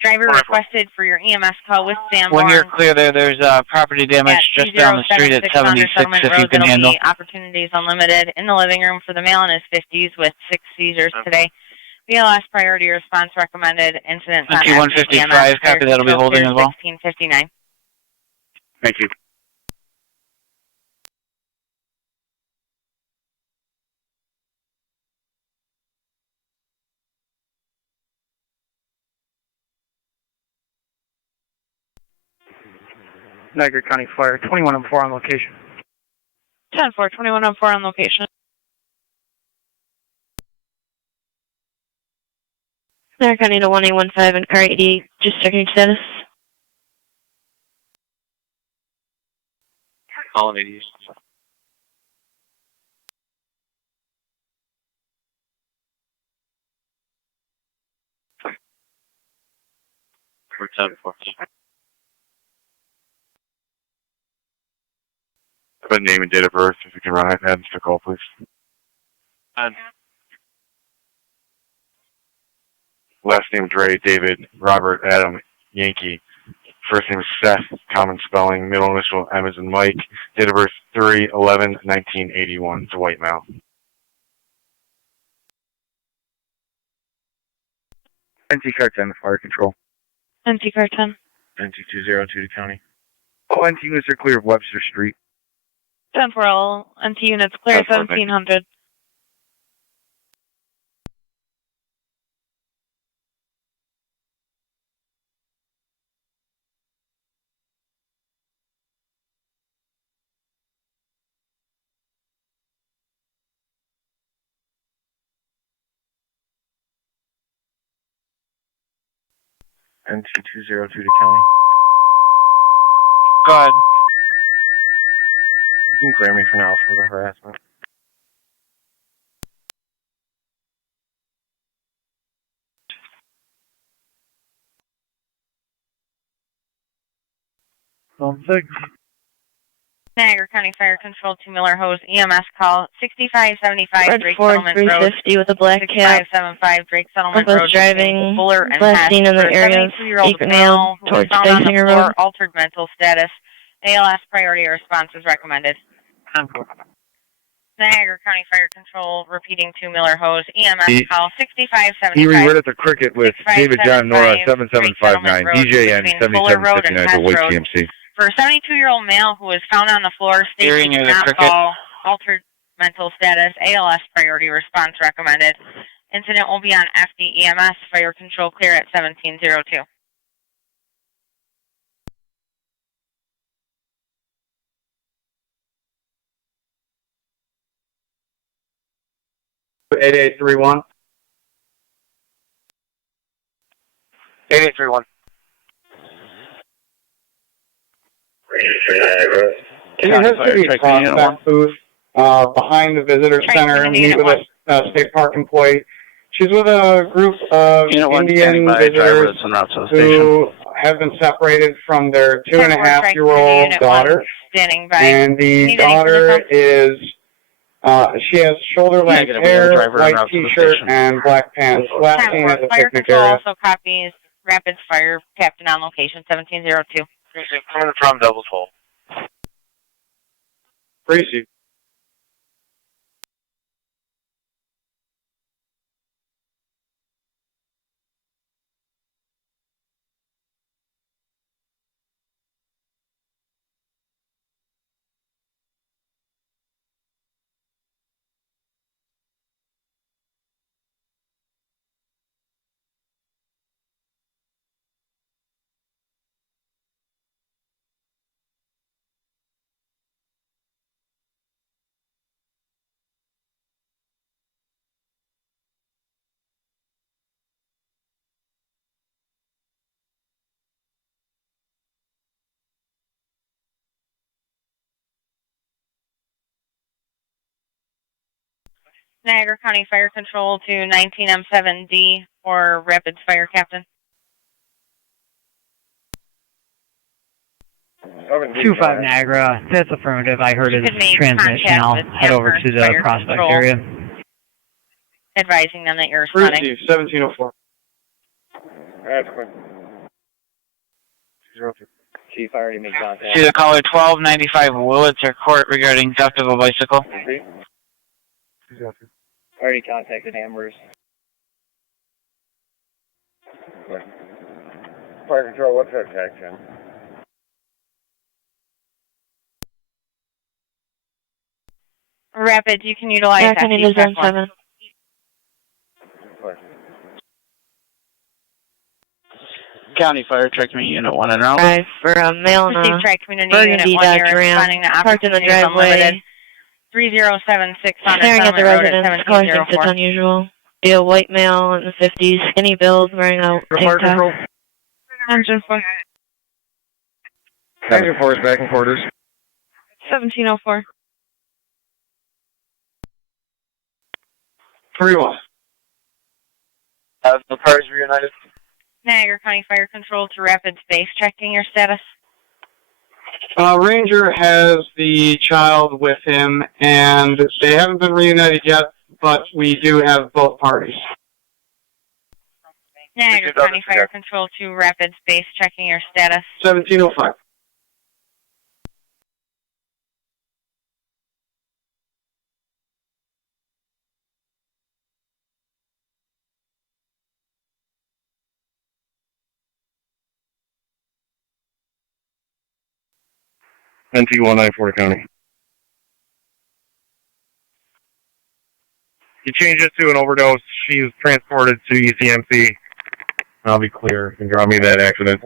Driver requested for your EMS call with Sanborn. When you're clear there, there's property damage just down the street at 76 if you can handle. Opportunities Unlimited in the living room for the male in his 50s with 6 seizures today. BLS priority response recommended. Incident not active. 155, copy, that'll be holding as well. 1659. Thank you. Niagara County Fire, 2104 on location. 10-4, 2104 on location. Niagara County to 1815 and car 88, just checking status. Calling 88. For 10-4. But name and date of birth, if you can run iPad, Mr. Call, please. Last name Dre, David, Robert, Adam, Yankee. First name Seth, common spelling. Middle initial M as in Mike. Date of birth 3/11/1981. It's a white male. NT Car 10, Fire Control. NT Car 10. NT 202 to County. All NT units are clear of Webster Street. 10-4, all NT units clear, 1700. NT 202 to County. Go ahead. You can clear me for now for the harassment. Niagara County Fire Control to Miller Hose EMS call 6575 Red Drake Ford Settlement 350 Road. with a black cap. 6575 Drake Settlement Both Road. driving, Fuller and last Hess seen in the for a area of 72-year-old Apron male Road who was towards found on the Geisinger floor, Road. altered mental status. ALS priority response is recommended. Niagara County Fire Control repeating to Miller Hose EMS call 6575. He reread at the Cricket with David John Nora 7759, DJN 7759 for White TMC. For a 72-year-old male who was found on the floor, stated not fall, altered mental status, ALS priority response recommended. Incident will be on FDEMS, Fire Control clear at 1702. Eight 8831. 8831. Can you head to the prospect booth behind the visitor center and meet with a state park employee? She's with a group of Indian visitors who have been separated from their 2.5-year-old daughter. And the daughter is, she has shoulder-length hair, white t-shirt, and black pants. Last seen at the Fire picnic Control area. also copies Rapids Fire Captain on location 1702. Coming from Devil's Hole. Receive. Niagara County Fire Control to 19M7D or Rapids Fire Captain. 2-5 Niagara, that's affirmative. I heard his transmission. I'll head over to the prospect area. Advising them that you're responding. 1704. That's quick. Chief, I already made contact. See the caller 1295 Willitzer Court regarding theft of a bicycle. Already contacted Amherst. Fire Control, what's that section? Rapids, you can utilize Back in FD Zone 7. County Fire Truck Community Unit 1 and out. Drive for a male and Receive a Tri Community burgundy Unit 1, Dodge you're Ram responding to parked in the Opportunities Unlimited. driveway. 3076 on Staring at the Settlement Road at residence. Caller thinks it's 1704. unusual. Be a white male in the 50s, skinny build, wearing a tank top. Engine 4. Engine 4 is back in quarters. 1704. 3-1. The cars reunited. Niagara County Fire Control to Rapids Base, checking your status. Ranger has the child with him, and they haven't been reunited yet, but we do have both parties. Niagara County Fire Control to Rapids Base, checking your status. 1705. NT-1940 County. You change it to an overdose. She's transported to ECMC. I'll be clear. You can draw me that accident.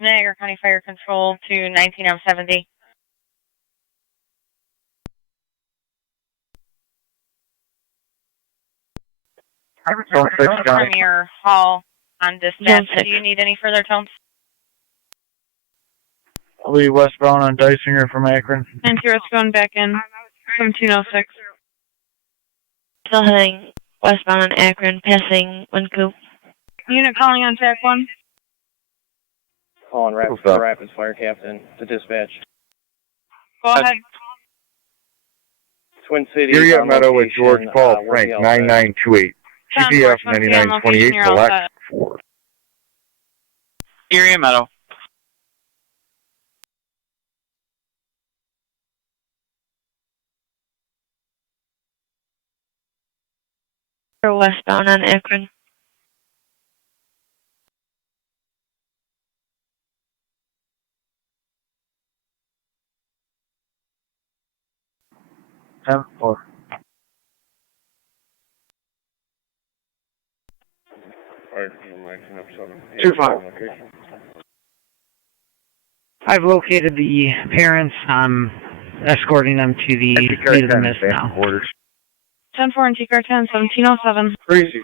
Niagara County Fire Control to 19M70. Premier Hall on dispatch. Do you need any further tones? I'll be westbound on Dysinger from Akron. And it's going back in. 1706. Still heading westbound on Akron, passing Wincoop. Unit calling on TAC 1. Calling Rapids Fire Captain to dispatch. Go ahead. Twin Cities. Area Meadow with George Paul Frank 9928. GPS 9928 select 4. Erie Meadow. Westbound on Akron. M4. Two five. I've located the parents. I'm escorting them to the Meet of the Mist now. 10-4 and TCAR 10, 1707. Crazy.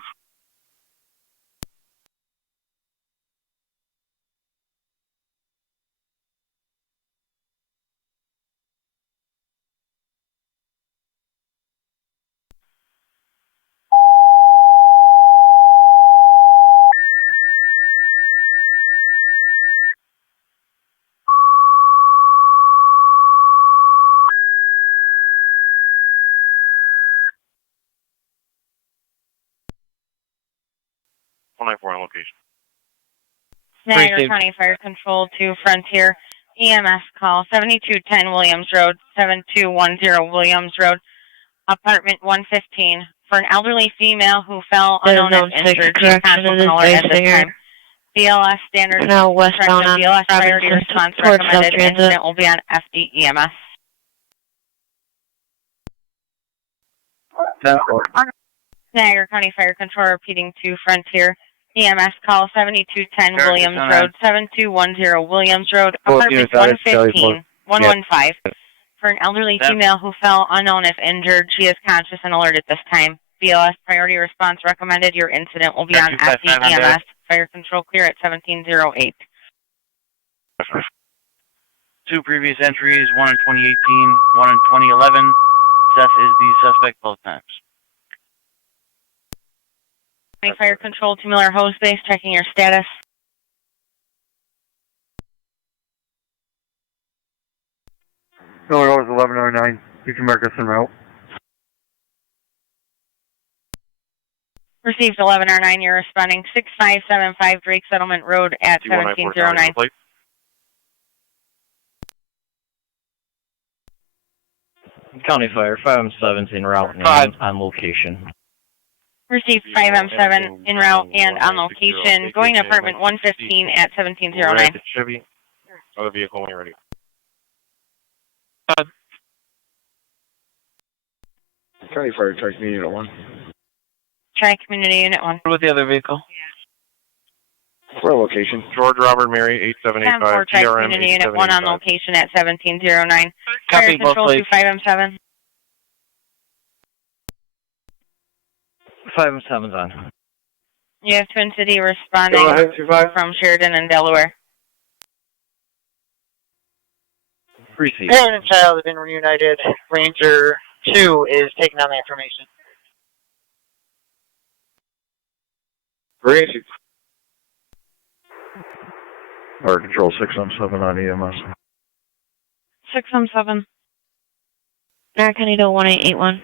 On location. Niagara County Fire Control to Frontier EMS call 7210 Williams Road, 7210 Williams Road, apartment 115 for an elderly female who fell unknown and injured. Possible caller at this time. BLS standard now westbound on BLS priority Robinson response towards recommended. South Transit. Incident will be on FD EMS. Niagara County Fire Control repeating to Frontier EMS call 7210 Williams Road, 7210 Williams Road, apartment 115, 115 for an elderly female who fell unknown if injured. She is conscious and alert at this time. BLS priority response recommended. Your incident will be on SDEMS. Fire control clear at 1708. 2 previous entries, 1 in 2018, 1 in 2011. Seth is the suspect both times. Fire control to Miller Hose Base, checking your status. Miller Hose 1109. You can mark us en route. Received 1109. You're responding 6575 Drake Settlement Road at 1709. County Fire 5M7's en route and on location. Received 5M7 en route and on location. Going to apartment 115 at 1709. Chevy. Other vehicle when you're ready. County Fire Truck Unit 1. Try Community Unit 1. With the other vehicle. For location. George Robert Mary 8785. Try PRM Community Unit 1 on location at 1709. Copy, Fire control both to 5M7. 5M7's on. You have Twin City responding Go ahead, 25. from Sheridan and Delaware. Receive. Parent and child have been reunited. Ranger 2 is taking on the information. Receive. Fire Control 6M7 on EMS. 6M7. Narcanito 1881.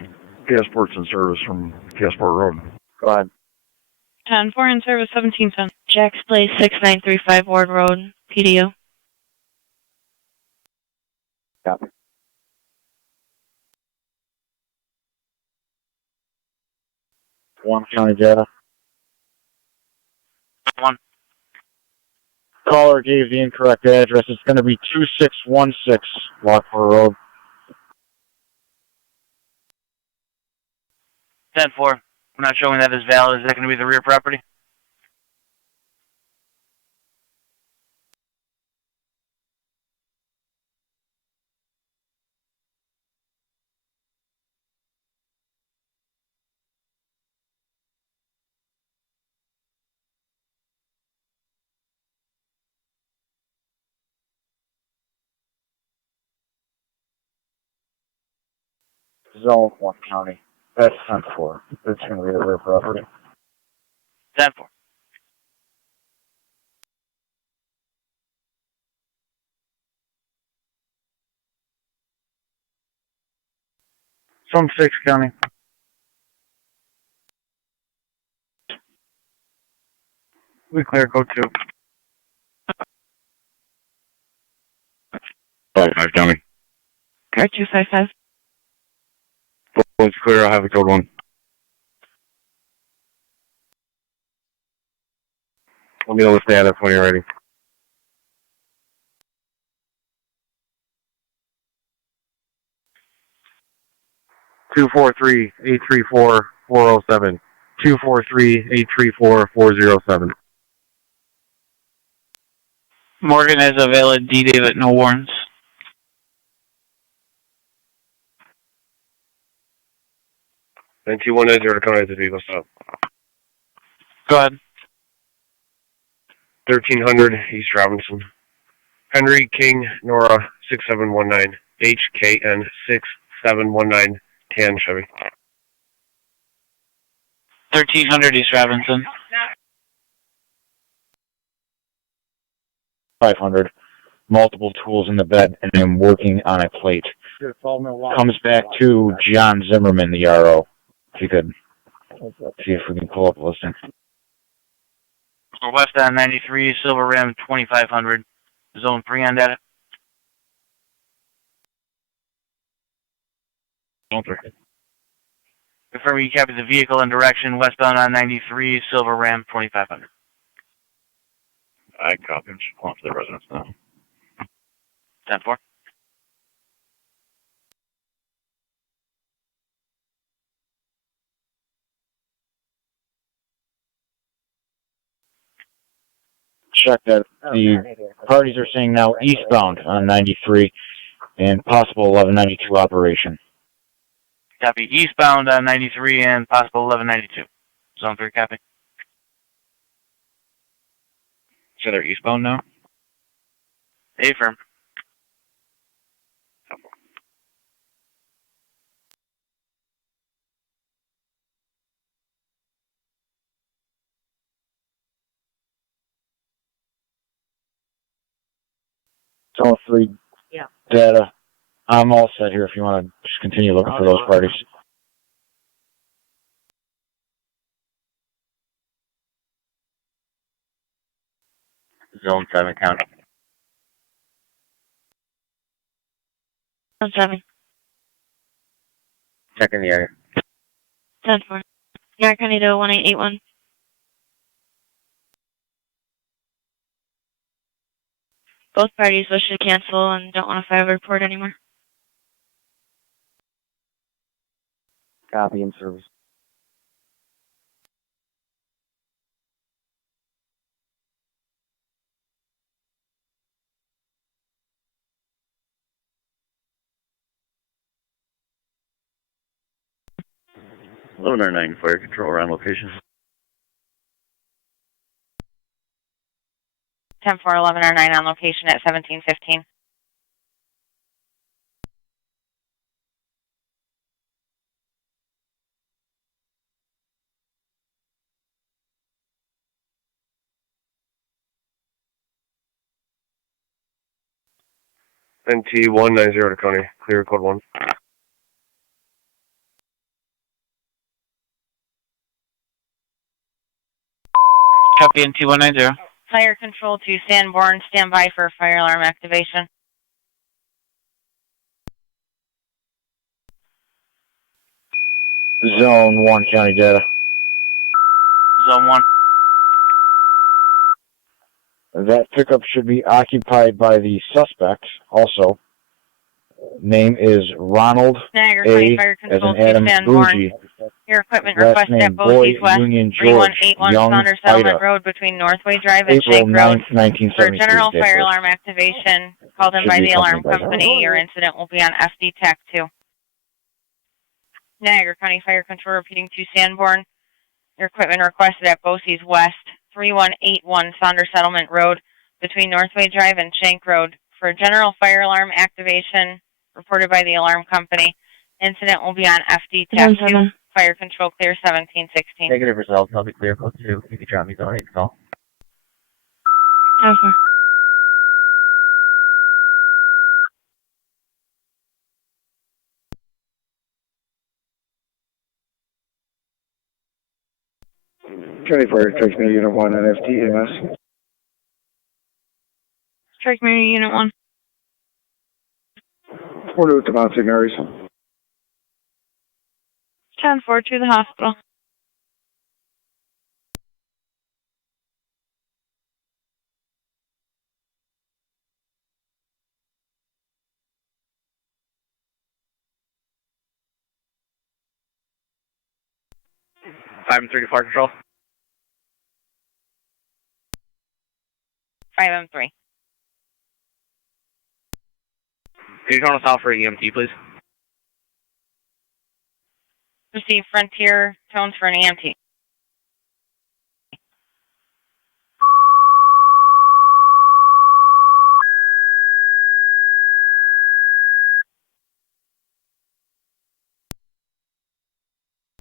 Gasport's in service from Gasport Road. Go ahead. 10-4 in service 1710. Jack's Place 6935 Ward Road, PDO. Copy. One County data. 1. Caller gave the incorrect address. It's going to be 2616 Lockport Road. 10-4. We're not showing that as valid. Is that going to be the rear property? Zone 1 County. That's 10-4. It's going to be the rear property. 10-4. Zone 6 County. We clear, go 2. 5 County. Car 255. It's clear, I'll have the code 1. Let me know the status when you're ready. Two 243-834-407. 243-834-407. Morgan has a valid D-Day but no warrants. Then 2190 to Conrad to vehicle stop. Go ahead. 1300 East Robinson. Henry King Nora 6719. HKN 6719. Tan Chevy. 1300 East Robinson. 500. Multiple tools in the bed, and I'm working on a plate. Comes back to John Zimmerman, the RO. If you could see if we can pull up a listing. We're west on 93, Silver Ram 2500. Zone 3 on data. Zone 3. Confirm you copy the vehicle and direction westbound on 93, Silver Ram 2500. I copy. I'm just pulling up to the residence now. 10-4. Check that. The parties are saying now eastbound on 93, and possible 1192 operation. Copy. Eastbound 93 and possible 1192. Zone 3, copy. So they're eastbound now? Affirm. Zone 3 data. I'm all set here if you want to just continue looking for those parties. Zone 7 county. Zone 7. Checking the area. 10-4. Niagara County to 1881. Both parties wish to cancel and don't want to file a report anymore. Copy in service. (1109) Fire Control around location. 10-4, 1109 on location at 1715. NT 190 to Coney. Clear code 1. Copy NT 190. Fire control to Sanborn, stand by for fire alarm activation. Zone 1 county data. Zone 1. That pickup should be occupied by the suspect also. Name is Ronald Niagara A. County Fire as Control in Adam to Sanborn. Bougie. Your equipment Last requested name at Bosey's Boy West, Union George 3181 Young Saunders Settlement Ida. Road between Northway Drive and April Shank 9th, Road. For 1973. general date fire birth. alarm activation, called in Should by be the alarm accompanied by that. company. Your incident will be on FD TAC 2. Niagara County Fire Control repeating to Sanborn. Your equipment requested at Bosey's West, 3181 Saunders Settlement Road between Northway Drive and Shank Road. For general fire alarm activation, reported by the alarm company. Incident will be on FD TAC 2. Fire control clear 1716. Negative results. I'll be clear code 2. You can drop me zone 8 call. 10-4. County Fire Strike Committee Unit 1 and FTEMS. Strike Mary Unit 1. Order to Mount St. Mary's. 10-4 to the hospital. Five and 3 to Fire Control. 5M3. Can you turn us off for EMT, please? Receive Frontier tones for an EMT.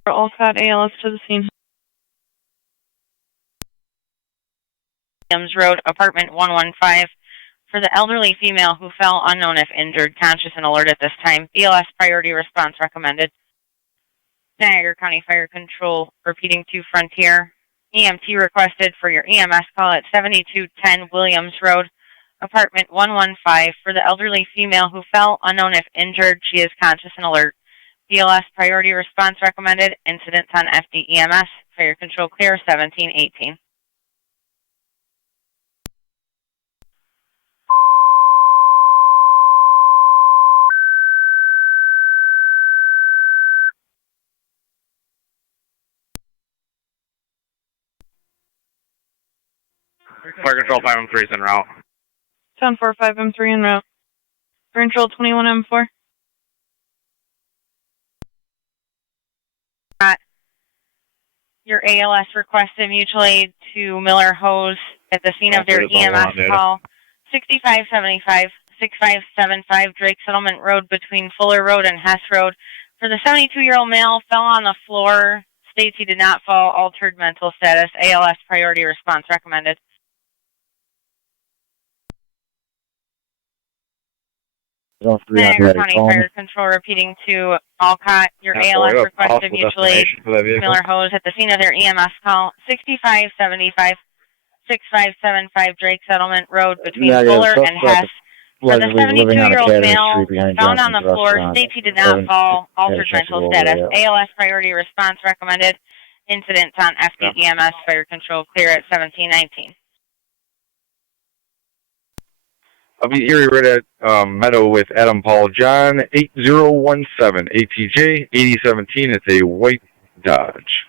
Olcott ALS to the scene. Williams Road, apartment 115. For the elderly female who fell unknown if injured, conscious and alert at this time, BLS priority response recommended. Niagara County Fire Control repeating to Frontier. EMT requested for your EMS call at 7210 Williams Road, apartment 115. For the elderly female who fell unknown if injured, she is conscious and alert. BLS priority response recommended. Incidents on FDEMS. Fire control clear 1718. Fire Control 5 and 3 is en route. 10-4, 5M3 en route. Control 21M4. Your ALS requested mutual aid to Miller Hose at the scene of their EMS call. 6575 Drake Settlement Road between Fuller Road and Hess Road. For the 72-year-old male, fell on the floor, states he did not fall, altered mental status. ALS priority response recommended. Niagara County Fire Control repeating to Olcott. Your ALS requested mutual aid Miller Hose at the scene of their EMS call. 6575 Drake Settlement Road between Fuller and Hess. For the 72-year-old male, found on the floor, states he did not fall, altered mental status. ALS priority response recommended. Incidents on FDEMS Fire Control clear at 1719. I'll be Erie right at Meadow with Adam Paul John, 8017, ATJ 8017. It's a white Dodge.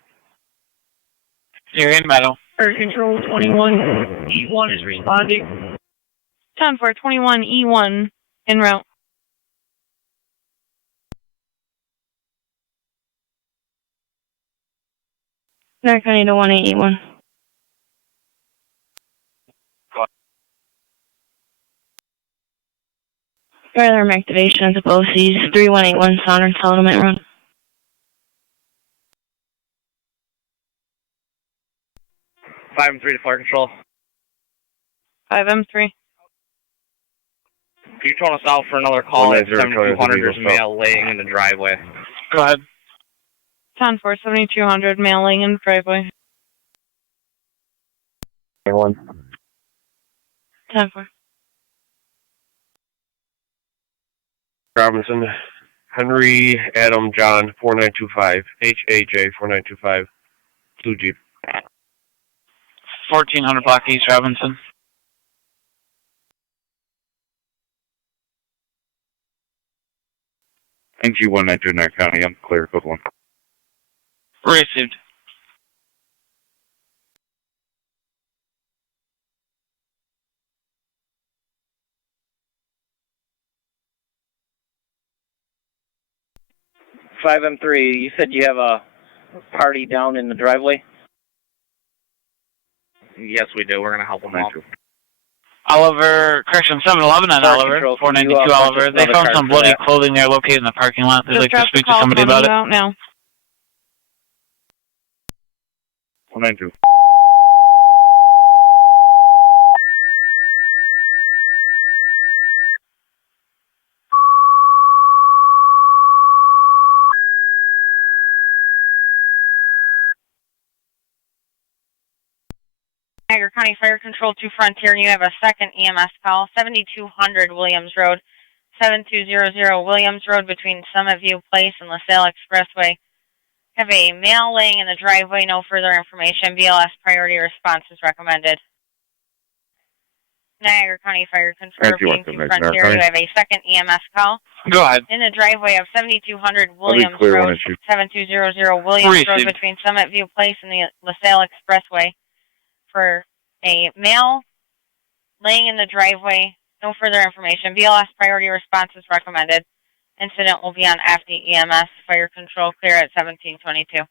You're in Meadow. Fire Control 21, E1 is responding. 10-4, 21E1 en route. Niagara County to 1881. Fire alarm activation at the BOCES 3181 Southern Settlement Road. Five M3 to fire control. 5M3. Can you tone us out for another call at 7200? There's a male laying in the driveway. Go ahead. 10-4, 7200 male laying in the driveway. 1. 10-4. Robinson, Henry, Adam, John, 4925, HAJ, 4925, Blue Jeep. 1400 block East Robinson. NG 192 Niagara County, I'm clear, code 1. Received. Five M3, you said you have a party down in the driveway? Yes, we do. We're going to help them out. Oliver, correction, 711 on Oliver, 492 Oliver. They found some bloody clothing there located in the parking lot. They'd like to speak to somebody about it. Now. 192. Niagara County Fire Control 2 Frontier, and you have a second EMS call, 7200 Williams Road, 7200 Williams Road between Summit View Place and LaSalle Expressway. Have a male laying in the driveway, no further information. BLS priority response is recommended. Niagara County Fire Control, repeating 2 Frontier, you have a second EMS call. Go ahead. In the driveway of 7200 Williams Road, 7200 Williams Road between Summit View Place and the LaSalle Expressway. For a male laying in the driveway, no further information. BLS priority response is recommended. Incident will be on FDEMS Fire Control clear at 1722.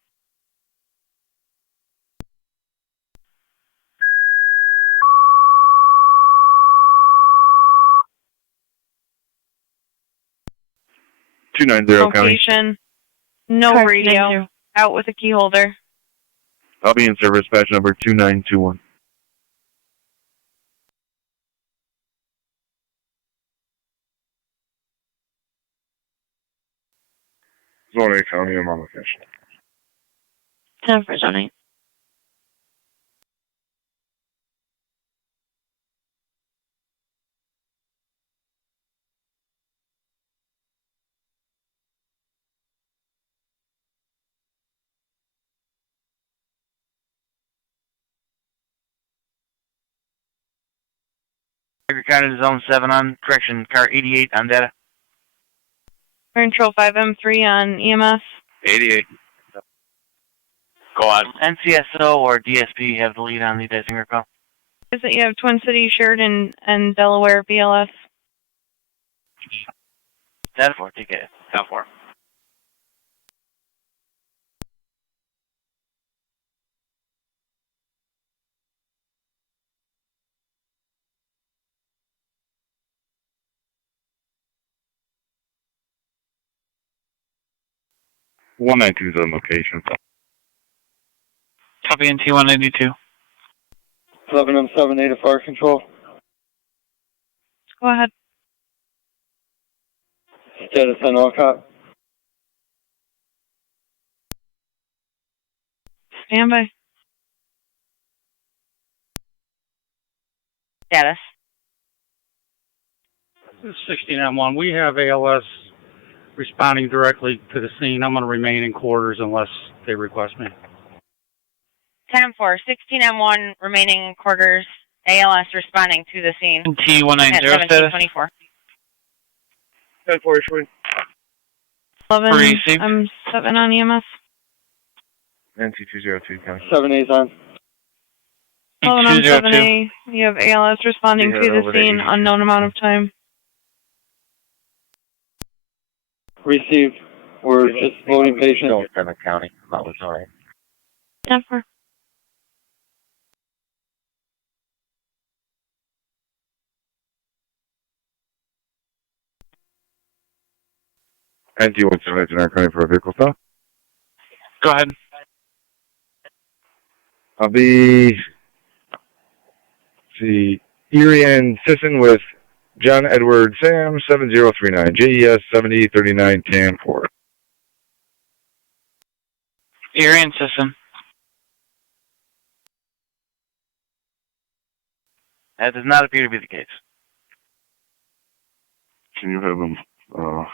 Location, no radio, out with a key holder. I'll be in service, batch number 2921. Zone 8 County, I'm on location. 10 for Zone 8. County Zone 7 on, correction, car 88 on data. Control 5M3 on EMS. 88. Go on. NCSO or DSP have the lead on the Desinger call. Is it you have Twin Cities, Sheridan, and Delaware BLS? 10-4, take it. 10-4. $192 is on location. Copy NT 192. 11M78 of fire control. Go ahead. Status on olcott. Stand by. Status. 16M1, we have ALS responding directly to the scene. I'm going to remain in quarters unless they request me. 10-4, 16M1 remaining in quarters. ALS responding to the scene. NT 190 status. 1724. 10-4 issuing. 11. Received. I'm 7 on EMS. NT202 county. 7A's on. 11 on 202. 7A. You have ALS responding Yeah, to the over to scene. 82. Unknown amount of time. Received. We're just loading patient. Still in the county. That was alright. 10-4. NT178 in our county for a vehicle stop. Go ahead. I'll be, Erie and Sisson with John Edward Sam 7039 JES 7039 TAN 4. Erie and Sisson. That does not appear to be the case. Can you have them,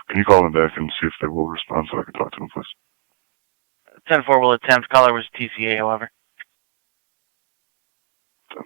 can you call them back and see if they will respond so I can talk to them, please? 10-4 will attempt. Caller was TCA, however. 10-4.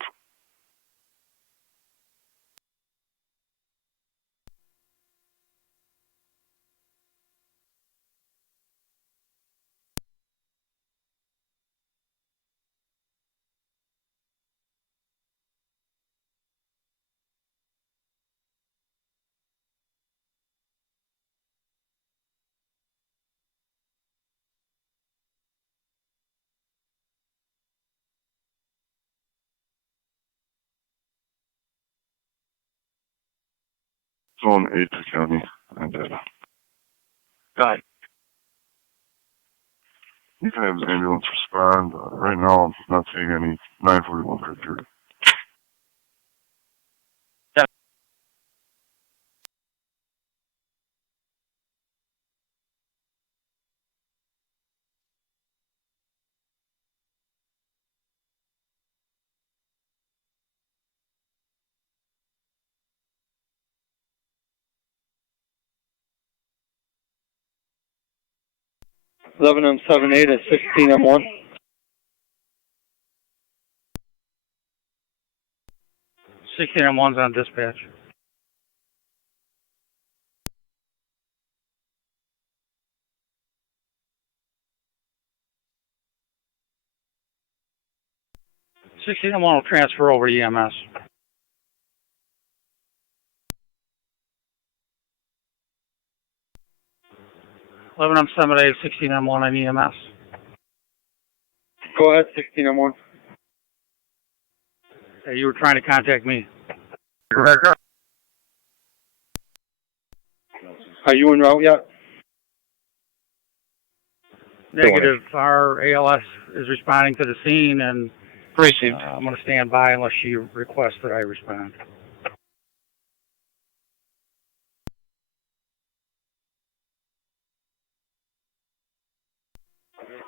Zone 8 to county. And, Go ahead. you can have the ambulance respond. Right now, I'm not seeing any 941 criteria. Eleven M78 at 16M1. 16M1's on dispatch. M1 will transfer over to EMS. 11M78, 16M1 on EMS. Go ahead, 16M1. Hey, you were trying to contact me. Are you en route yet? Negative. Our ALS is responding to the scene, and Received. I'm going to stand by unless she requests that I respond.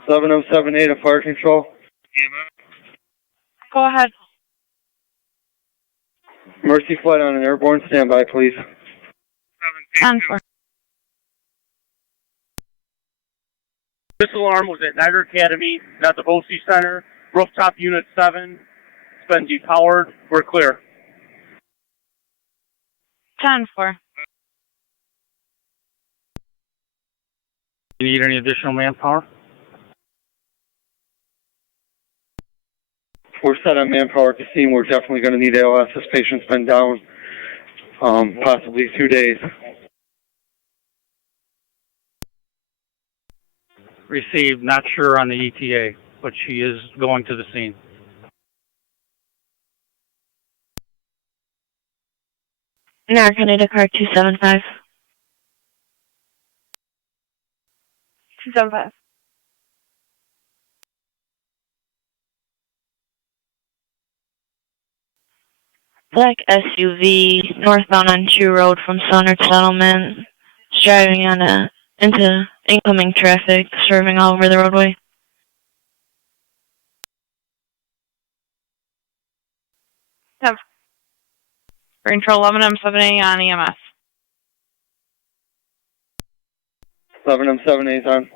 Eleven M78 at fire control. Go ahead. Mercy flight on an airborne standby, please. 10-4. This alarm was at Niagara Academy, not the BOCI Center. Rooftop Unit 7. It's been depowered. We're clear. 10-4. You need any additional manpower? We're set on manpower at the scene. We're definitely going to need ALS. This patient's been down possibly 2 days. received. Not sure on the ETA, but she is going to the scene. American Data Car 275. 275. Black SUV northbound on Chew Road from Sonner Settlement. It's driving on into incoming traffic, swerving all over the roadway. Control 11M7A on EMS. 11M7A is on.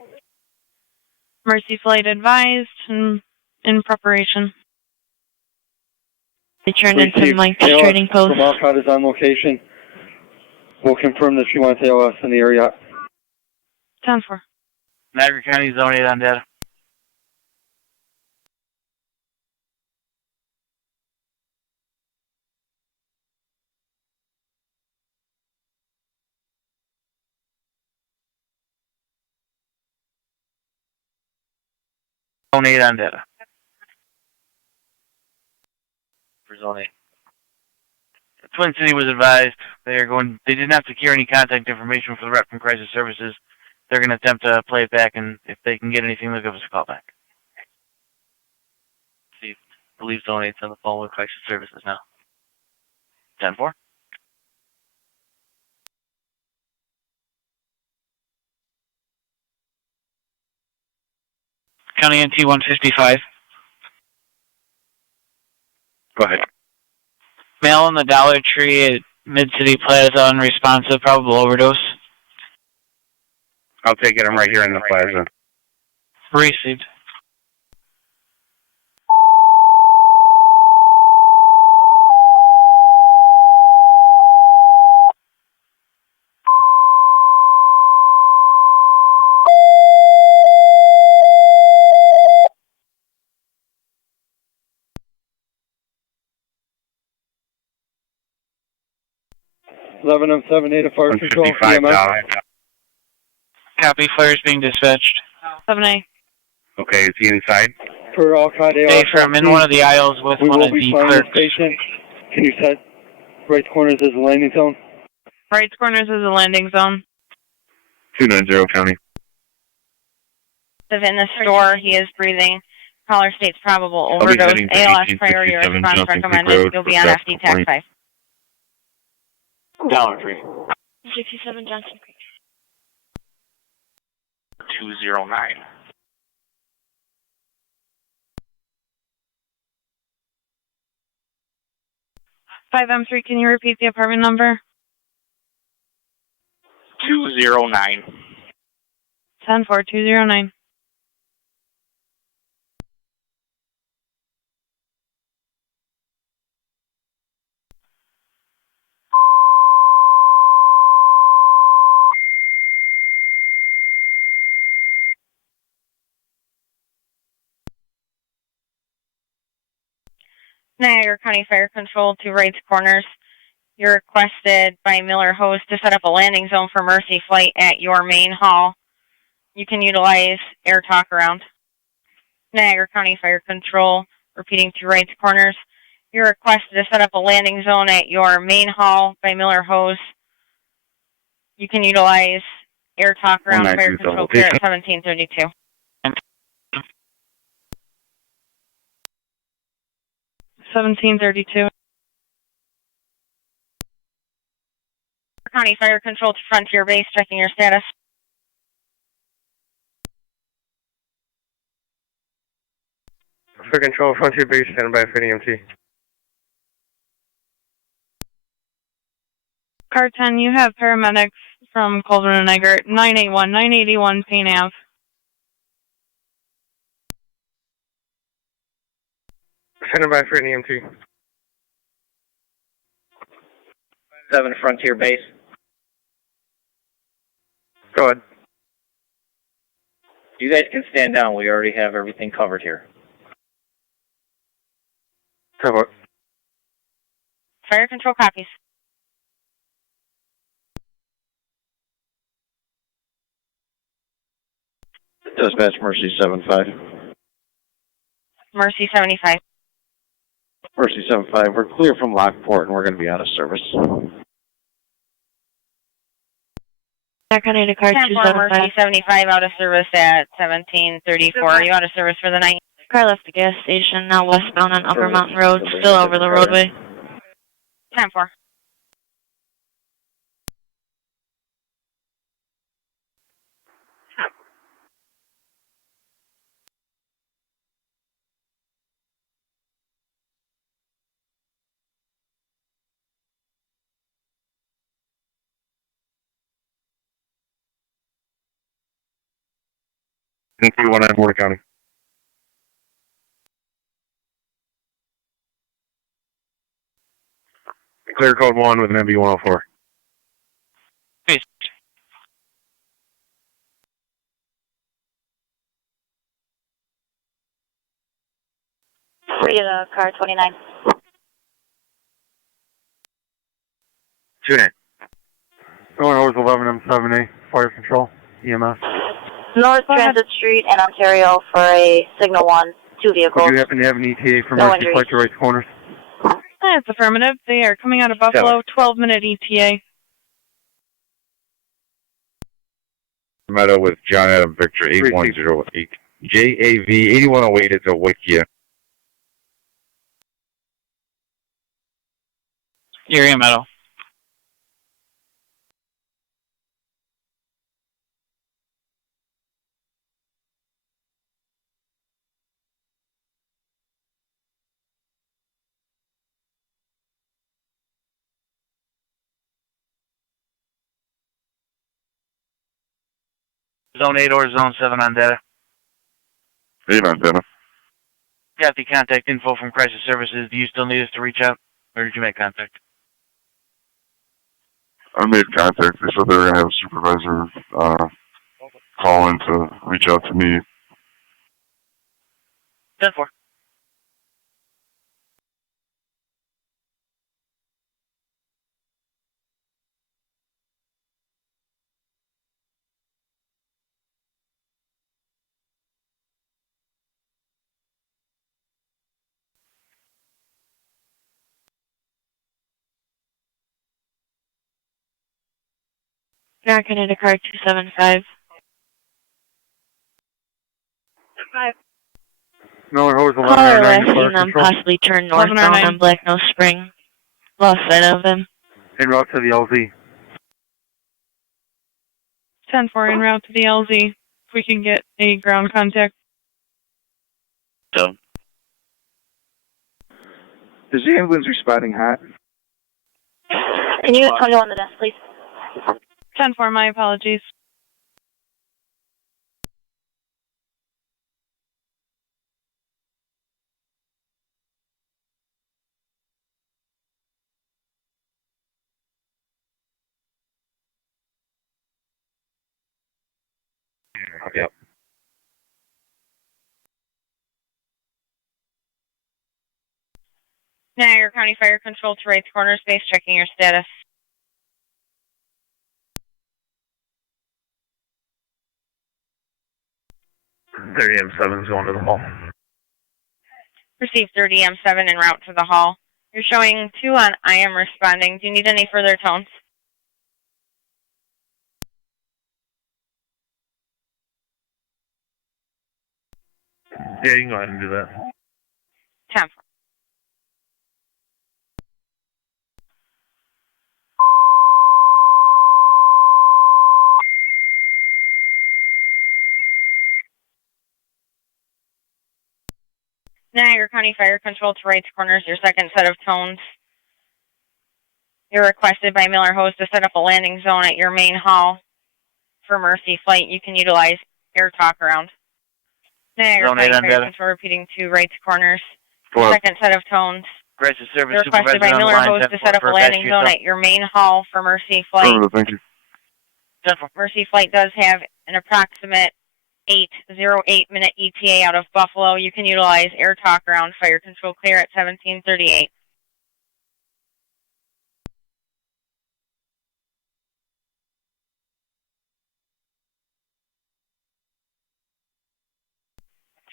Mercy flight advised and in preparation. They turned into Mike's trading post. From olcott is on location. We'll confirm that she wants ALS in the area. 10-4. Niagara County Zone 8 on data. Zone 8 on data. For Zone 8. The Twin City was advised they didn't have to secure any contact information for the rep from Crisis Services. They're going to attempt to play it back, and if they can get anything, they'll give us a call back. See, I believe Zone 8's on the phone with Crisis Services now. 10-4. County NT 155. Go ahead. Male in the Dollar Tree at Mid-City Plaza, unresponsive, probable overdose. I'll take it. I'm right here in the plaza. Received. $11M7A to Fire Control. EMS. Copy, flares being dispatched. 7A. Okay, is he inside? For olcott ALS. Hey, I'm in one of the aisles with one of the clerks. Station. Can you set right corners as a landing zone? Right corners is a landing zone. 290 County. In the store, he is breathing. Caller states probable overdose. ALS priority response recommended. You'll be on FD TAC 5. Dollar Tree. 67 Johnson Creek. 209. Five M3, can you repeat the apartment number? 209. 10-4-209. Niagara County Fire Control to Wright's Corners. You're requested by Miller Host to set up a landing zone for Mercy Flight at your main hall. You can utilize air talk around. Niagara County Fire Control, repeating to Wright's Corners. You're requested to set up a landing zone at your main hall by Miller Host. You can utilize air talk around. Fire Control clear at 1732. 1732. County Fire Control to Frontier Base, checking your status. Fire Control, Frontier Base, standing by for EMT. Car 10, you have paramedics from Colburn and Niagara, 981 Payne Ave. Standing by for EMT. 7 Frontier Base. Go ahead. You guys can stand down. We already have everything covered here. Cover. Fire Control copies. Dispatch Mercy 75. Mercy 75. Mercy 75. We're clear from Lockport and we're going to be out of service. Back on 8 car 275. Mercy 75 out of service at 1734. Are you out of service for the night? Car left the gas station, now westbound on Upper Mountain Road, still over the roadway. 10-4. NP19 Boulder County. Clear code 1 with an MB104. Hey. Free to car 29. 2-9. Going over 11M7A, Fire Control, EMS. North Transit Street in Ontario for a Signal 1, 2 vehicles. Would you happen to have an ETA for No Mercy injuries. Flight to right corners? That's affirmative. They are coming out of Buffalo, 12-minute ETA. Meadow with John Adam Victor 8108. JAV 8108 is a white Kia. You're in, Meadow. Zone 8 or Zone 7 on data. 8 on data. Got the contact info from Crisis Services. Do you still need us to reach out, or did you make contact? I made contact. They said they were going to have a supervisor call in to reach out to me. 10-4. Back on 8 car 275. 5. No, it was Caller 11M9, last Fire seen them Control. possibly turn northbound on Black Nose Spring. Lost sight of him. En route to the LZ. 10-4 en route to the LZ. If we can get a ground contact. Done. Is the ambulance responding hot? Can you get 21 on the desk, please? 10-4, my apologies. Yep. Niagara County Fire Control to right corner space, checking your status. M7 is going to the hall. Received 30M7 en route to the hall. You're showing 2 on I am responding. Do you need any further tones? Yeah, you can go ahead and do that. 10-4. Niagara County Fire Control to right corners, your second set of tones. You're requested by Miller Hose to set up a landing zone at your main hall. For Mercy Flight, you can utilize air talk around. Niagara County Fire Control repeating 2 right corners. Second set of tones. Crisis Service You're requested by Miller Hose to set up a landing zone at your main hall for Mercy Flight. Thank you. Mercy Flight does have an approximate 8:08-minute ETA out of Buffalo. You can utilize air talk around fire control clear at 1738.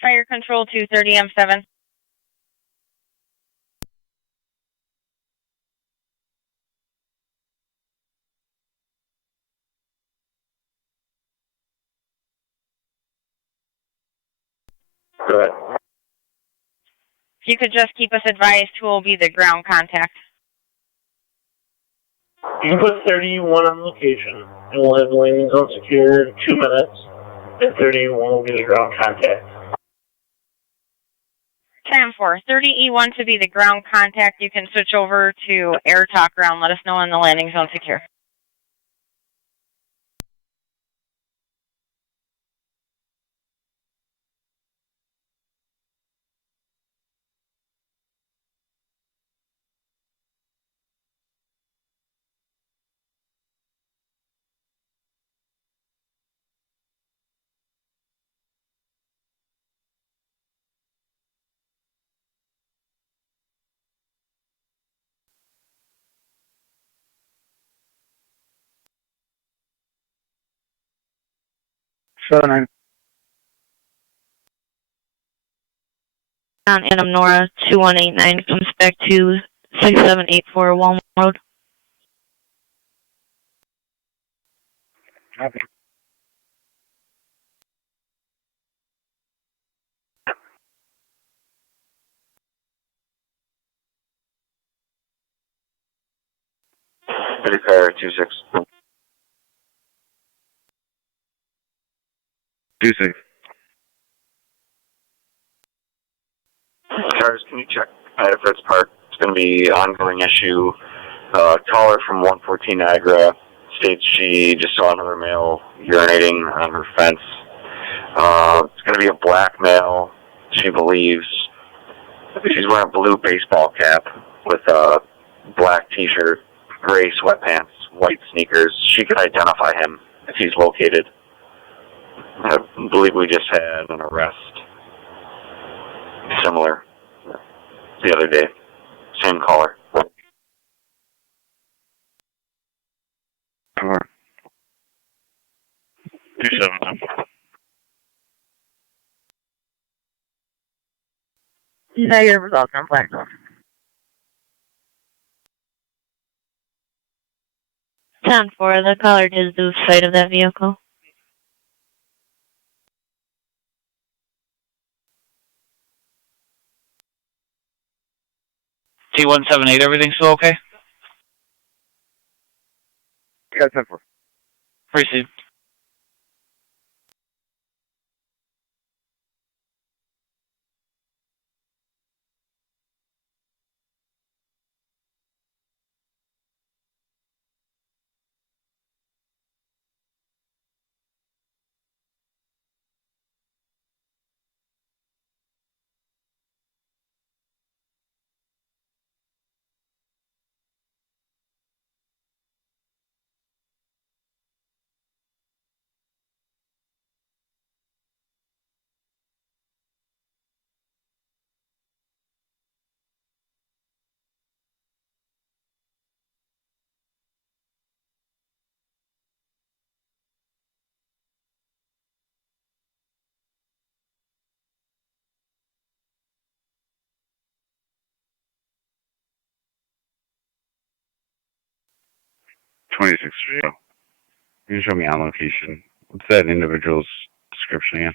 Fire Control 230 M7. Go ahead. If you could just keep us advised who will be the ground contact. You can put 31 on location, and we'll have the landing zone secured in 2 minutes, and 31 will be the ground contact. 10-4, 30E1 to be the ground contact. You can switch over to air talk ground. Let us know when the landing zone secure. Southern. On Adam Nora 2189 comes back to 6784 Walmart Road. Copy. Ready fire 26. 26. Cars, can you check Fritz Park? It's going to be an ongoing issue. Caller from 114 Niagara states she just saw another male urinating on her fence. It's going to be a black male, she believes. She's wearing a blue baseball cap with a black t-shirt, gray sweatpants, white sneakers. She could identify him if he's located. I believe we just had an arrest similar the other day. Same caller. Sure. 27. Negative results on black. 10-4, the caller does lose sight of that vehicle. T178, everything still okay? Yeah, 10-4. Received. You can show me on location. What's that individual's description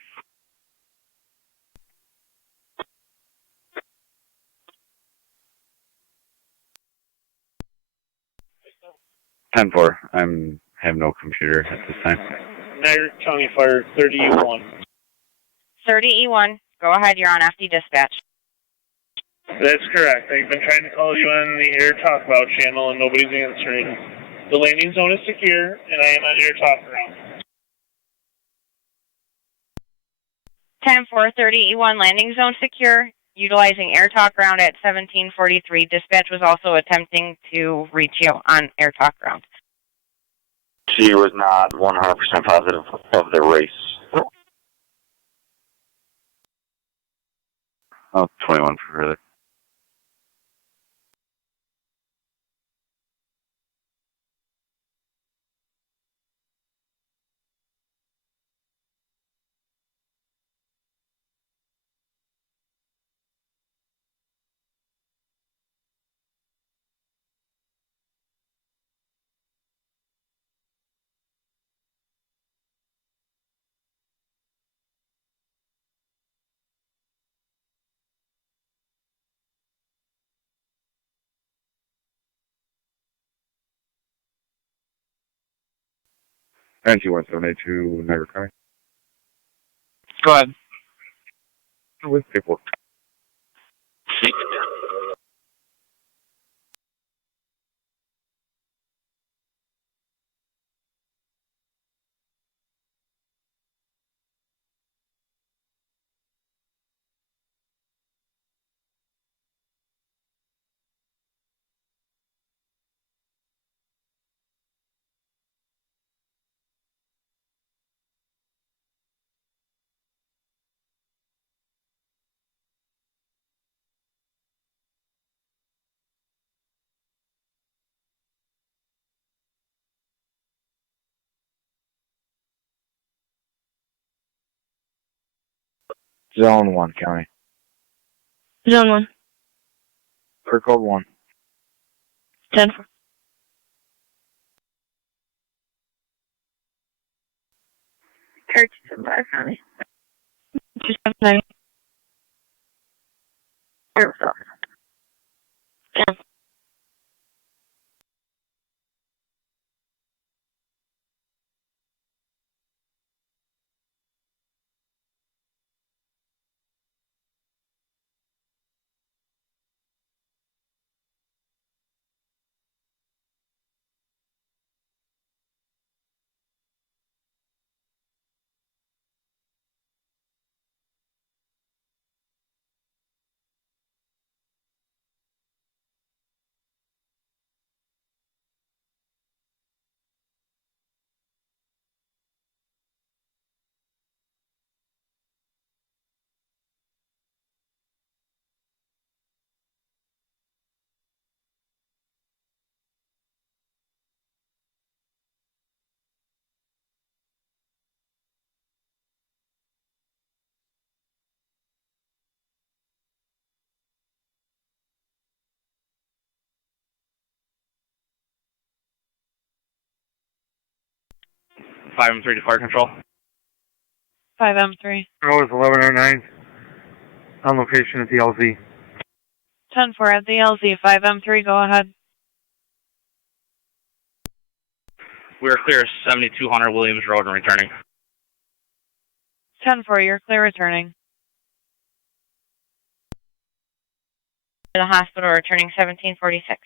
again? (10-4). Have no computer at this time. Niagara County Fire 30E1. 30E1, go ahead, you're on FD dispatch. That's correct. I've been trying to call you on the air talk about channel and nobody's answering. The landing zone is secure and I am on air talk ground. 10-4, 30E1, landing zone secure, utilizing air talk ground at 1743. Dispatch was also attempting to reach you on air talk ground. She was not 100% positive of the race. Oh, 21 for further. NT1782 Niagara County. Go ahead. With paperwork. Zone 1, County. Zone 1. Per code 1. 10-4. Church 5 County. 279. Service officer. 10. 5M3 to fire control. 5M3. Rose 1109. On location at the LZ. 10-4 at the LZ. 5M3, go ahead. We are clear 7200 Williams Road and returning. 10-4, you're clear returning. To the hospital, returning 1746.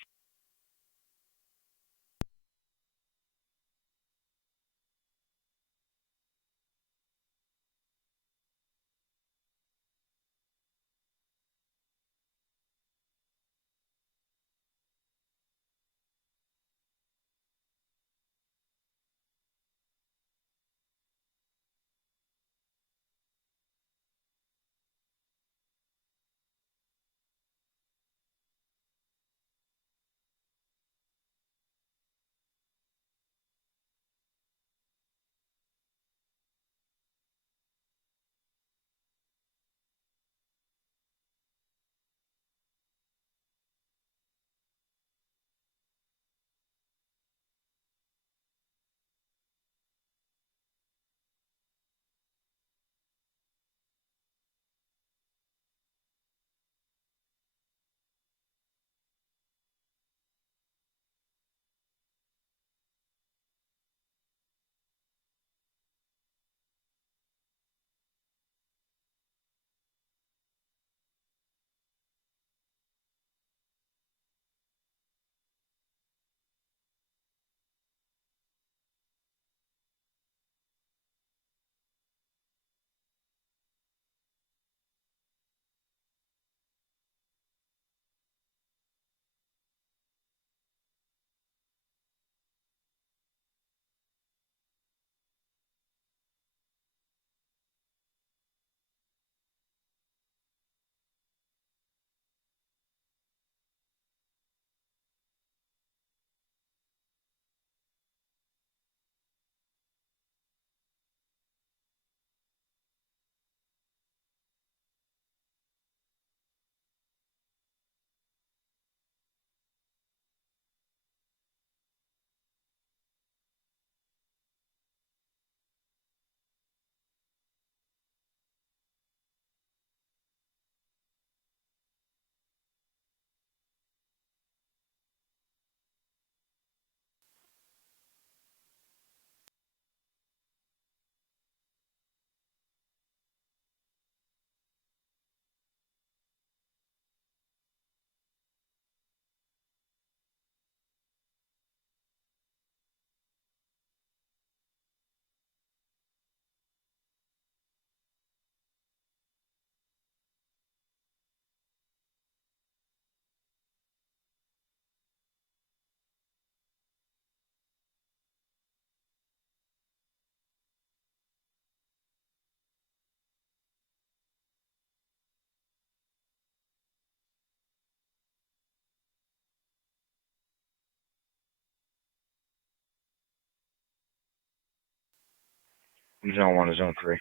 Zone 1 to Zone 3.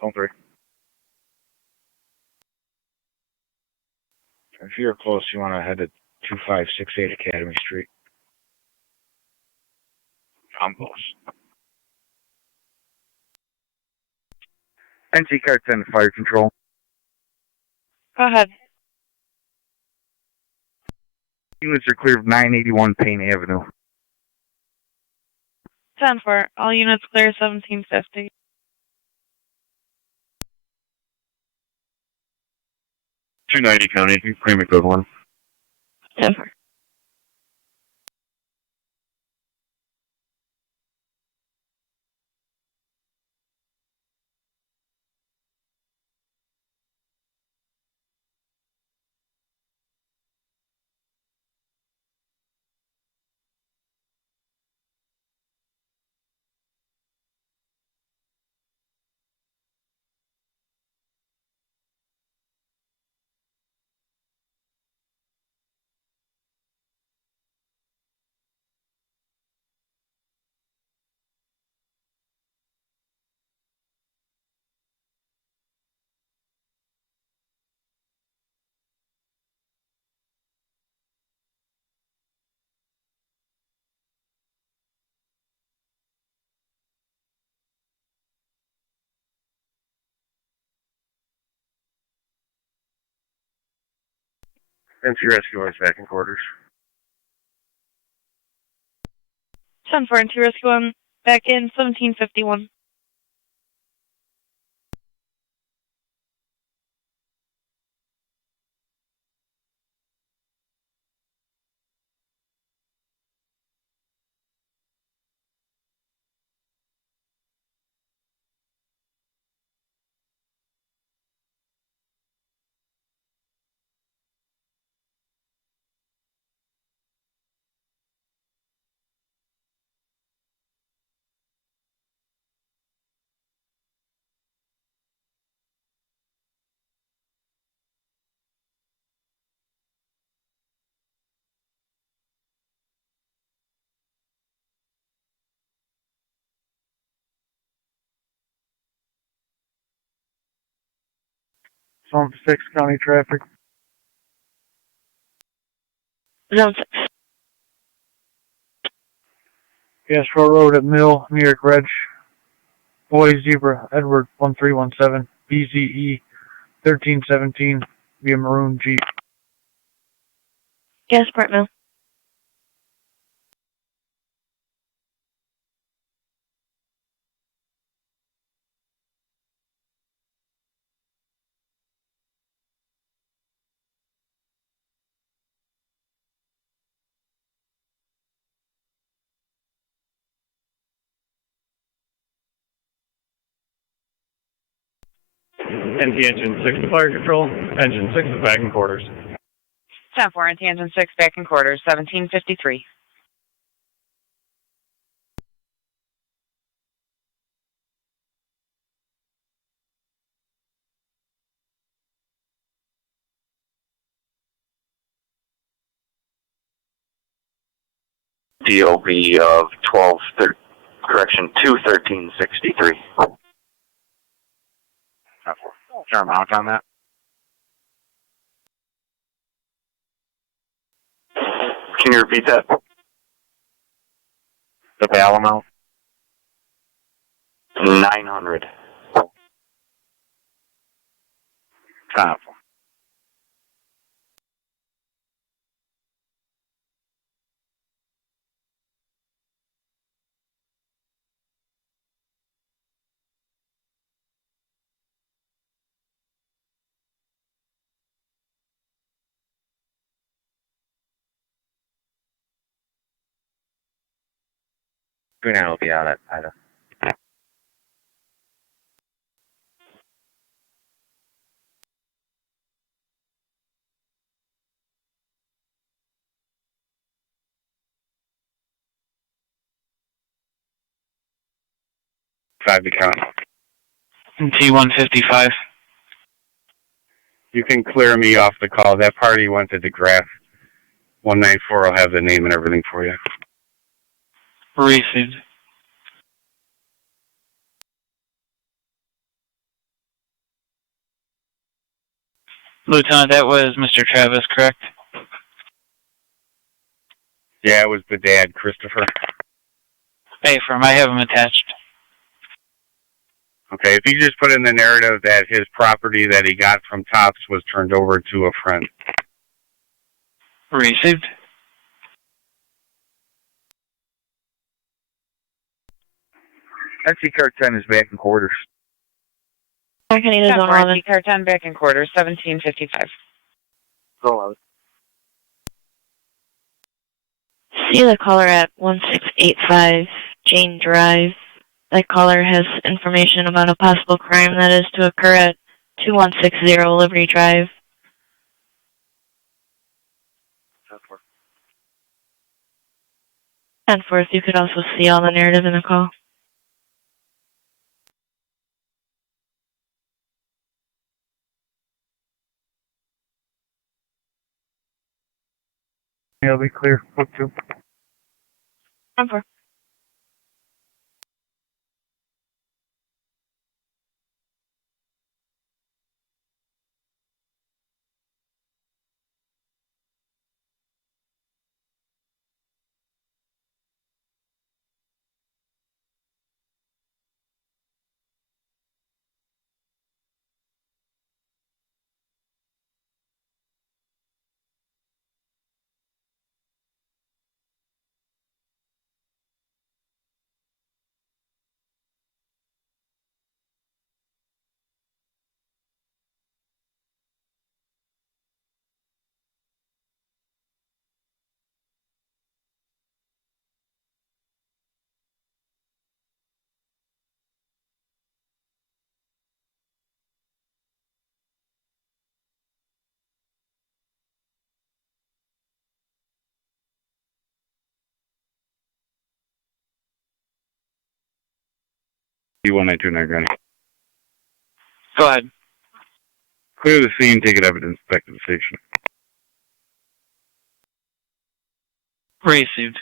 Zone 3. If you're close, you want to head to 2568 Academy Street. I'm close. NC Car 10 Fire Control. Go ahead. Units are clear of 981 Payne Avenue. 10-4. All units clear 1750. .290 County, Premium Code 1. 10-4. NC Rescue is back in quarters. 10-4. NC Rescue 1 back in 1751. Zone 6 County Traffic. Zone 6. Castro Road at Mill, New York Reg. Boy Zebra, Edward 1317, BZE 1317, via Maroon Jeep. Gasport Mill. NC Engine 6 to Fire Control. Engine 6 is back in quarters. 10-4. NC Engine 6 back in quarters 1753. DOB of 21363. Is there a mount on that? Can you repeat that? The bail amount? 900. Top. Green Eye will be out at Ida. Five to count. T-155. You can clear me off the call. That party went to DeGraff. 194 will have the name and everything for you. Received. Lieutenant, that was Mr. Travis, correct? Yeah, it was the dad, Christopher. Hey, firm, I have him attached. Okay, if you just put in the narrative that his property that he got from Tops was turned over to a friend. Received. NC Car 10 is back in quarters. Arcanine is 111. Car 10 back in quarters, 1755. Go out. See the caller at 1685 Jane Drive. That caller has information about a possible crime that is to occur at 2160 Liberty Drive. 10-4, if you could also see all the narrative in the call. Yeah, it'll be clear. Book 2. 10-4. D1929 Go ahead. Clear the scene, take it evidence, back to the station. Received.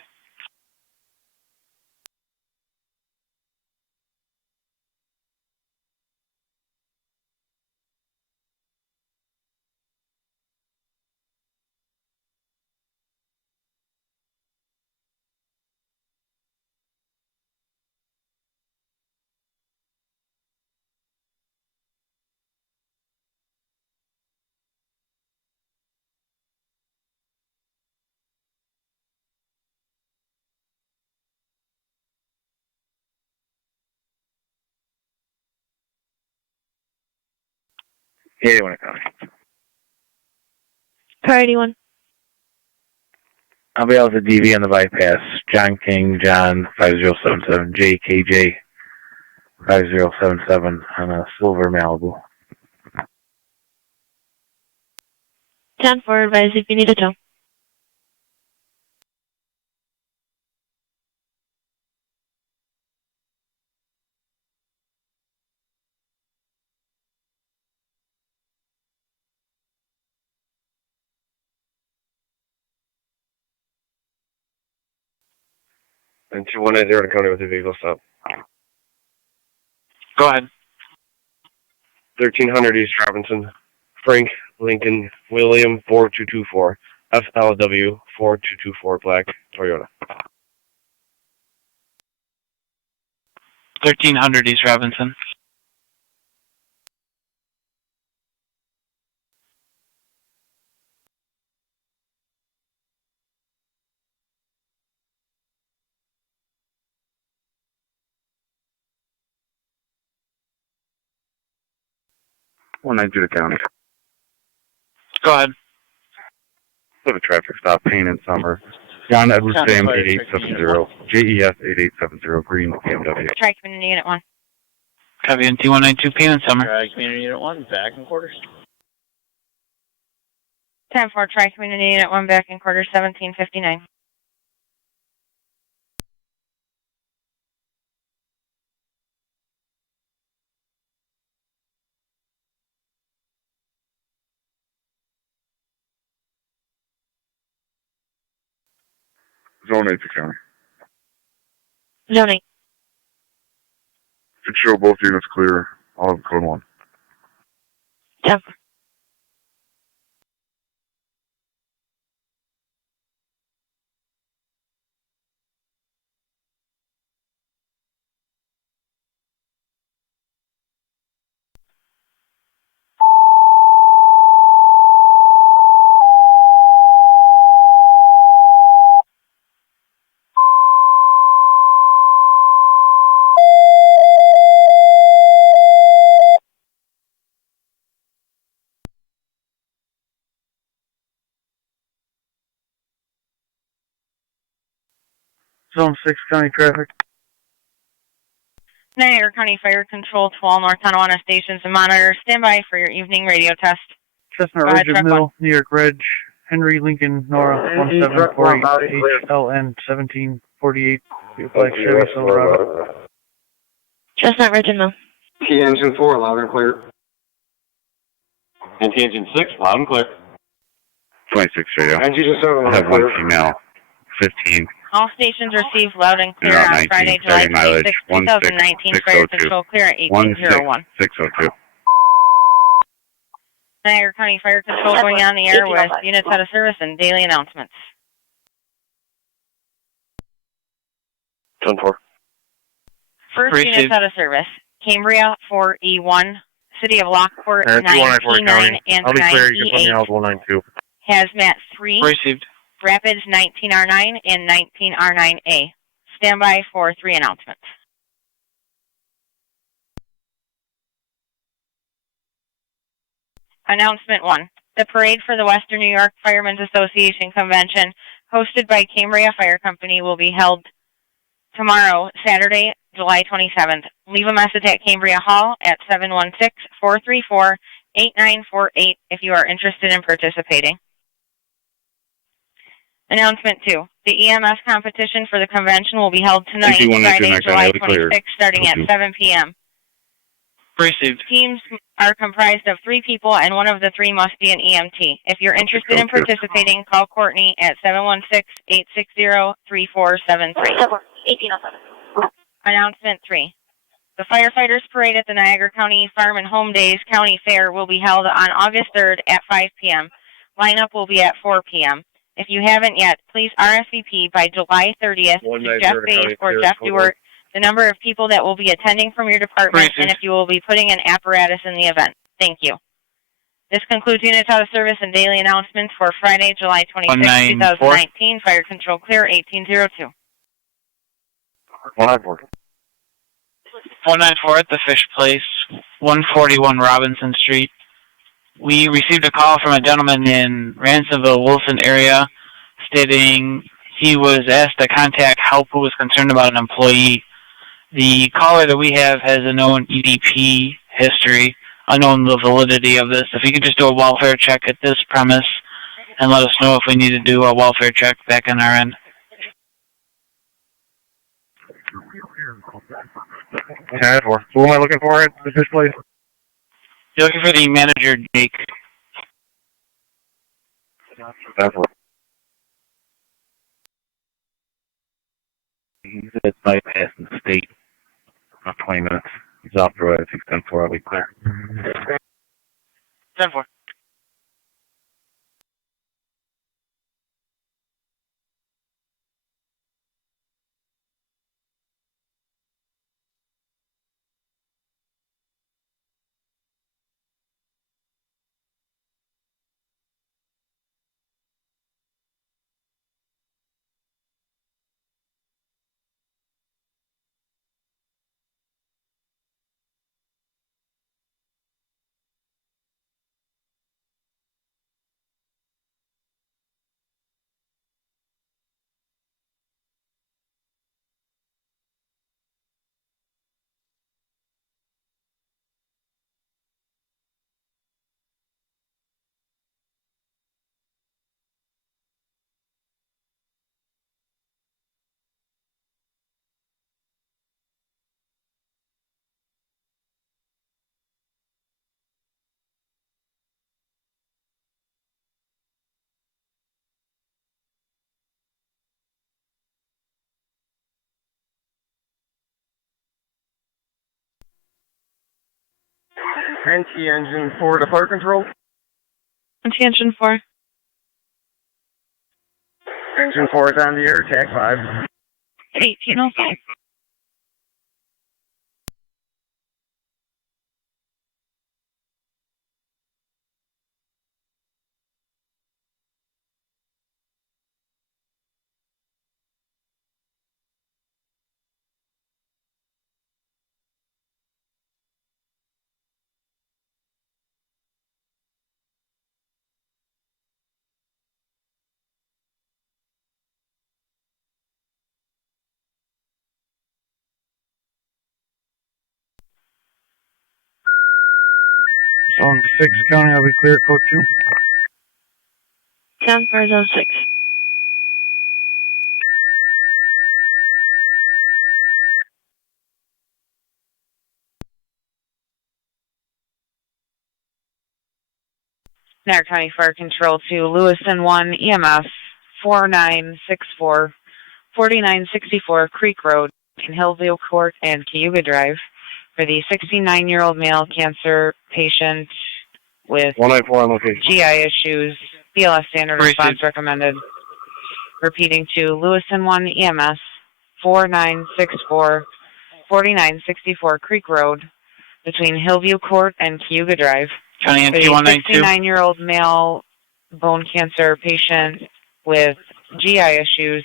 Yeah, they want to come. Car 81. I'll be able to DV on the bypass. John King, John 5077, JKJ 5077 on a silver Malibu. 10-4, advise if you need a tow. And 2190 to County with a vehicle stop. Go ahead. 1300 East Robinson. Frank Lincoln William 4224. FLW 4224 Black Toyota. 1300 East Robinson. One night to the county. Go ahead. Have a traffic stop, Payne and Summer. John Edward Sam 8870. JES 8870 Green BMW. Try Community Unit 1. Copy in T192 P in Summer. Community Unit 1, back in quarters. 10-4, try Community Unit 1 back in quarters, 1759. Zone 8 to county. Zone 8. Should show both units clear. I'll have code 1. 10. Zone 6 county traffic. Niagara County Fire Control to all North Tonawanda stations and monitors. Stand by for your evening radio test. Chestnut Go ahead, Ridge of truck Mill, 1. New York Reg, Henry Lincoln, Nora, 1748 HLN 1748, Black Chevy Silverado. Chestnut Ridge and Mill. T engine 4, loud and clear. NT engine 6, loud and clear. 26 radio. Engine 7, I'll have one female. 15. All stations received loud and clear Route on 19, Friday, July 30 26, mileage, 2019. Fire 16602. Control clear at 1801. 16602. Niagara County Fire Control going on the air with units out of service and daily announcements. Zone 4. First Received. units out of service. Cambria 4E1, City of Lockport 9P9 and I'll be clear. You can put me 9E8, out 192. Hazmat 3, Received. Rapids 19R9 and 19R9A. Stand by for 3 announcements. Announcement 1. The parade for the Western New York Firemen's Association Convention, hosted by Cambria Fire Company, will be held tomorrow, Saturday, July 27th. Leave a message at Cambria Hall at 716-434-8948 if you are interested in participating. Announcement 2. The EMS competition for the convention will be held tonight, Friday, July 26th, starting at 7 p.m. Received. Teams are comprised of 3 people, and one of the 3 must be an EMT. If you're interested in participating, call Courtney at 716-860-3473. 1807. Announcement 3. The Firefighters Parade at the Niagara County Farm and Home Days County Fair will be held on August 3rd at 5 p.m. Lineup will be at 4 p.m. If you haven't yet, please RSVP by July 30th to Jeff Bates or Jeff Dewart, the number of people that will be attending from your department, and if you will be putting an apparatus in the event. Thank you. This concludes units out of service and daily announcements for Friday, July 26, 2019. Fire Control clear, 1802. 194. 194 at the Fish Place, 141 Robinson Street. We received a call from a gentleman in Ransomville, Wilson area, stating he was asked to contact help who was concerned about an employee. The caller that we have has a known EDP history, unknown the validity of this. If you could just do a welfare check at this premise and let us know if we need to do a welfare check back on our end. 10-4. Who am I looking for at the Fish Place? You're looking for the manager, Jake. 10-4. He's at bypassing the state. About 20 minutes. He's off the road. I think 10-4. I'll be clear. 10-4. NT engine 4 to fire control. Engine 4. Engine 4 is on the air, TAC 5. 1805. Zone 6 County, I'll be clear, code 2. 10 for zone 6. Niagara County Fire Control to Lewiston 1 EMS 4964 4964 Creek Road in Hillview Court and Cayuga Drive for the 69-year-old male cancer patient with 194 on location. GI issues. BLS standard response recommended. Repeating to Lewiston 1 EMS 4964 4964 Creek Road between Hillview Court and Cayuga Drive. County NT 192. 69-year-old male bone cancer patient with GI issues.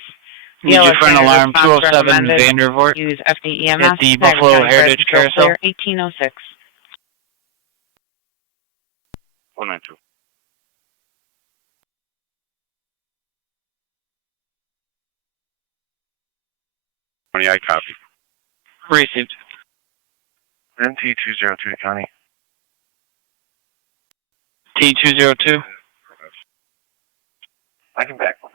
Need you for an alarm, 207 recommended. Vandervoort. Use FDEMS. At the Buffalo Heritage Carousel. 1806. 192. I copy. Received. NT 202 County. T202. I can back one.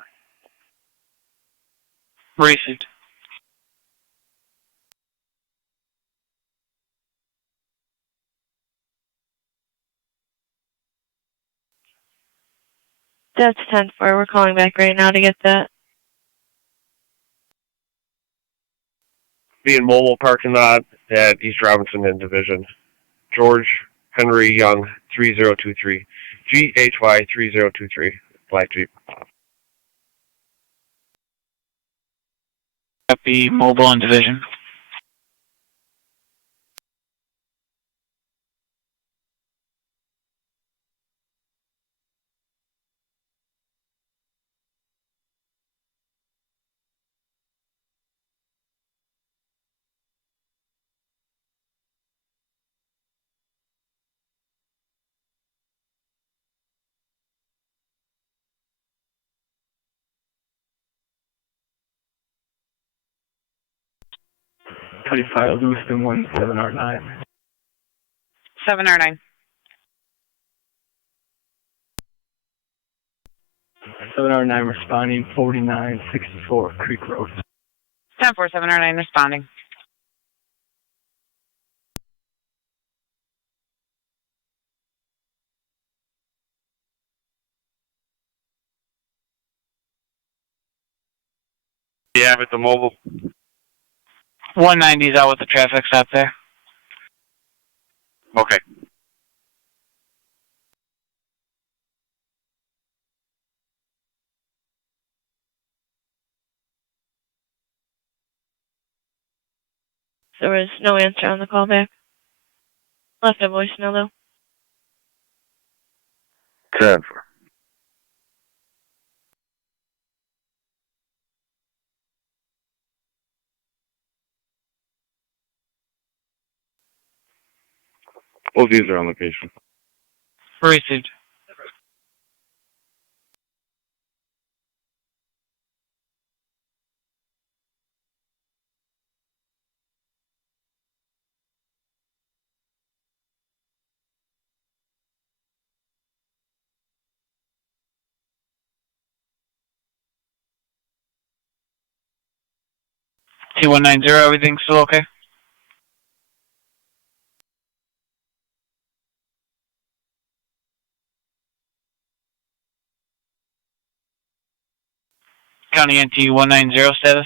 Received. That's 10-4. We're calling back right now to get that. Being mobile parking lot at East Robinson and Division. George Henry Young 3023. GHY 3023. Black Jeep. Copy, mobile and division. Lewiston 1 7R9. 7R9. 7R9 responding 4964 Creek Road. 10-4, 7R9 responding. Yeah, with the mobile. 190 is out with the traffic stop there. Okay. There was no answer on the callback. Left a voicemail though. 10-4. Both these are on location. Received. T190, everything's still okay? County NT 190 status?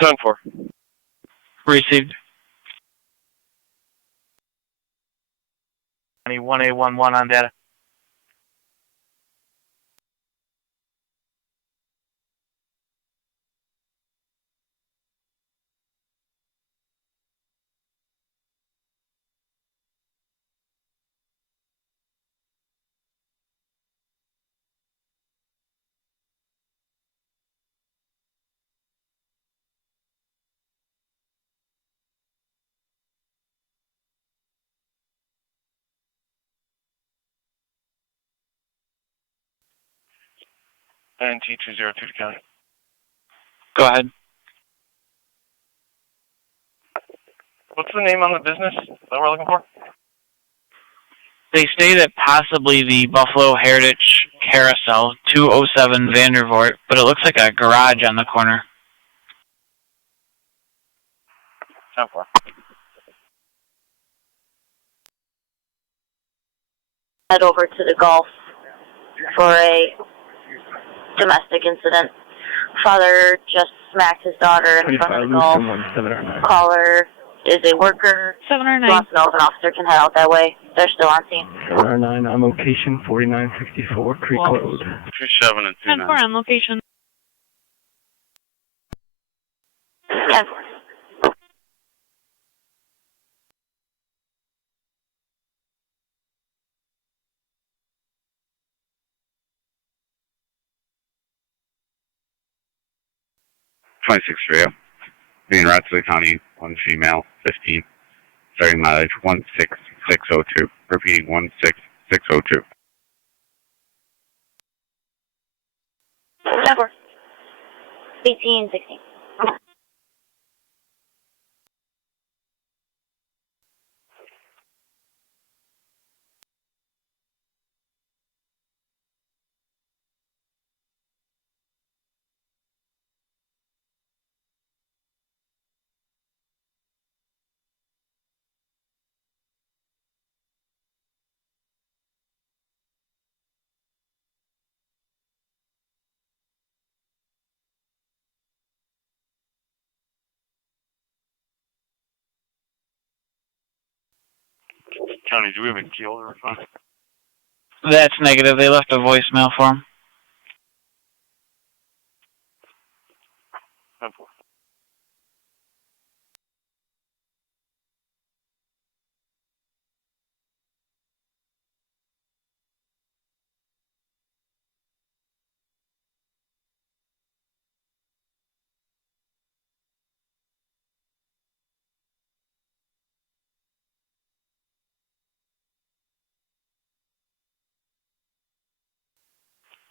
10-4. Received. 1A11 on data. NT202 County. Go ahead. What's the name on the business that we're looking for? They stated possibly the Buffalo Heritage Carousel, 207 Vandervoort, but it looks like a garage on the corner. How far? Head over to the Gulf for a domestic incident. Father just smacked his daughter in front of the Gulf. Caller is a worker. 709. Wants to know if an officer can head out that way. They're still on scene. 709 on location, 4964 Creek Road. 27 and 29. 10-4 on location. 10-4. Being Ratcliffe County, 1 female, 15. Starting mileage 16602. Repeating 16602. 10-4. 18-16. County, do we have a keel or something? That's negative. They left a voicemail for him. 10-4.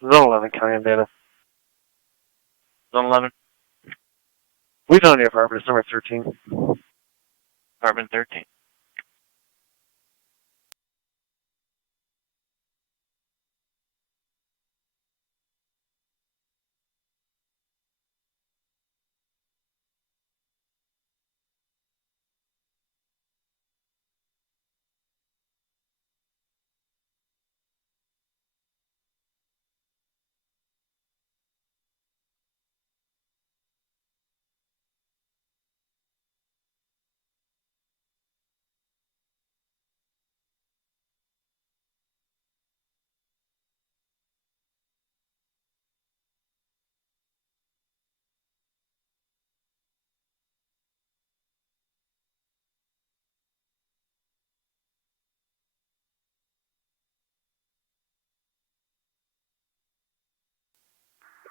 Zone 11 County on data. Zone 11. We found the apartment. It's number 13. Apartment 13.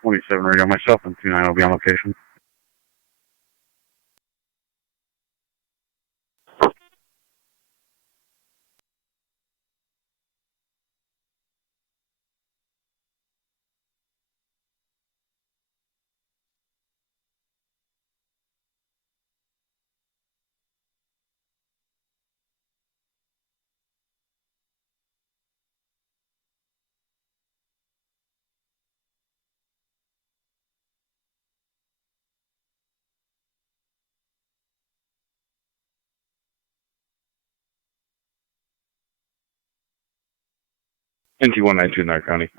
.27 radio myself and 29 will be on location. NT192 Niagara County.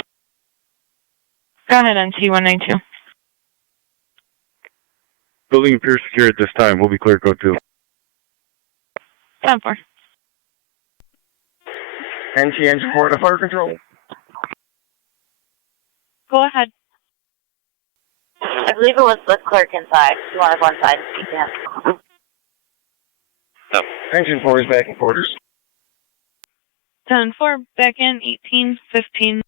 Go ahead, NT192. Building appears secure at this time. We'll be clear code 2. 10-4. NT engine 4 to fire control. Go ahead. I believe it was the clerk inside. You want to go inside and speak to him? No. Engine 4 is back in quarters. 10-4, back in, 18-15.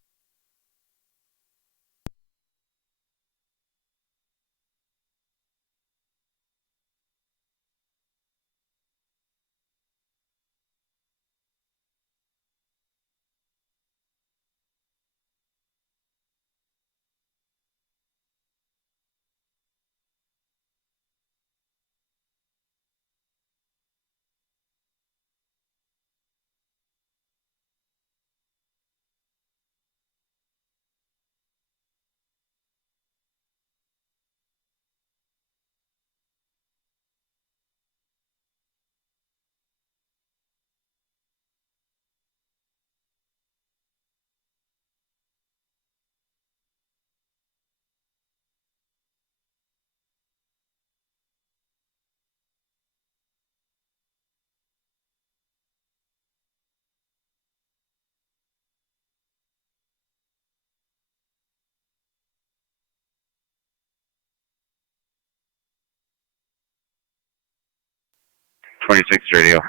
Radio.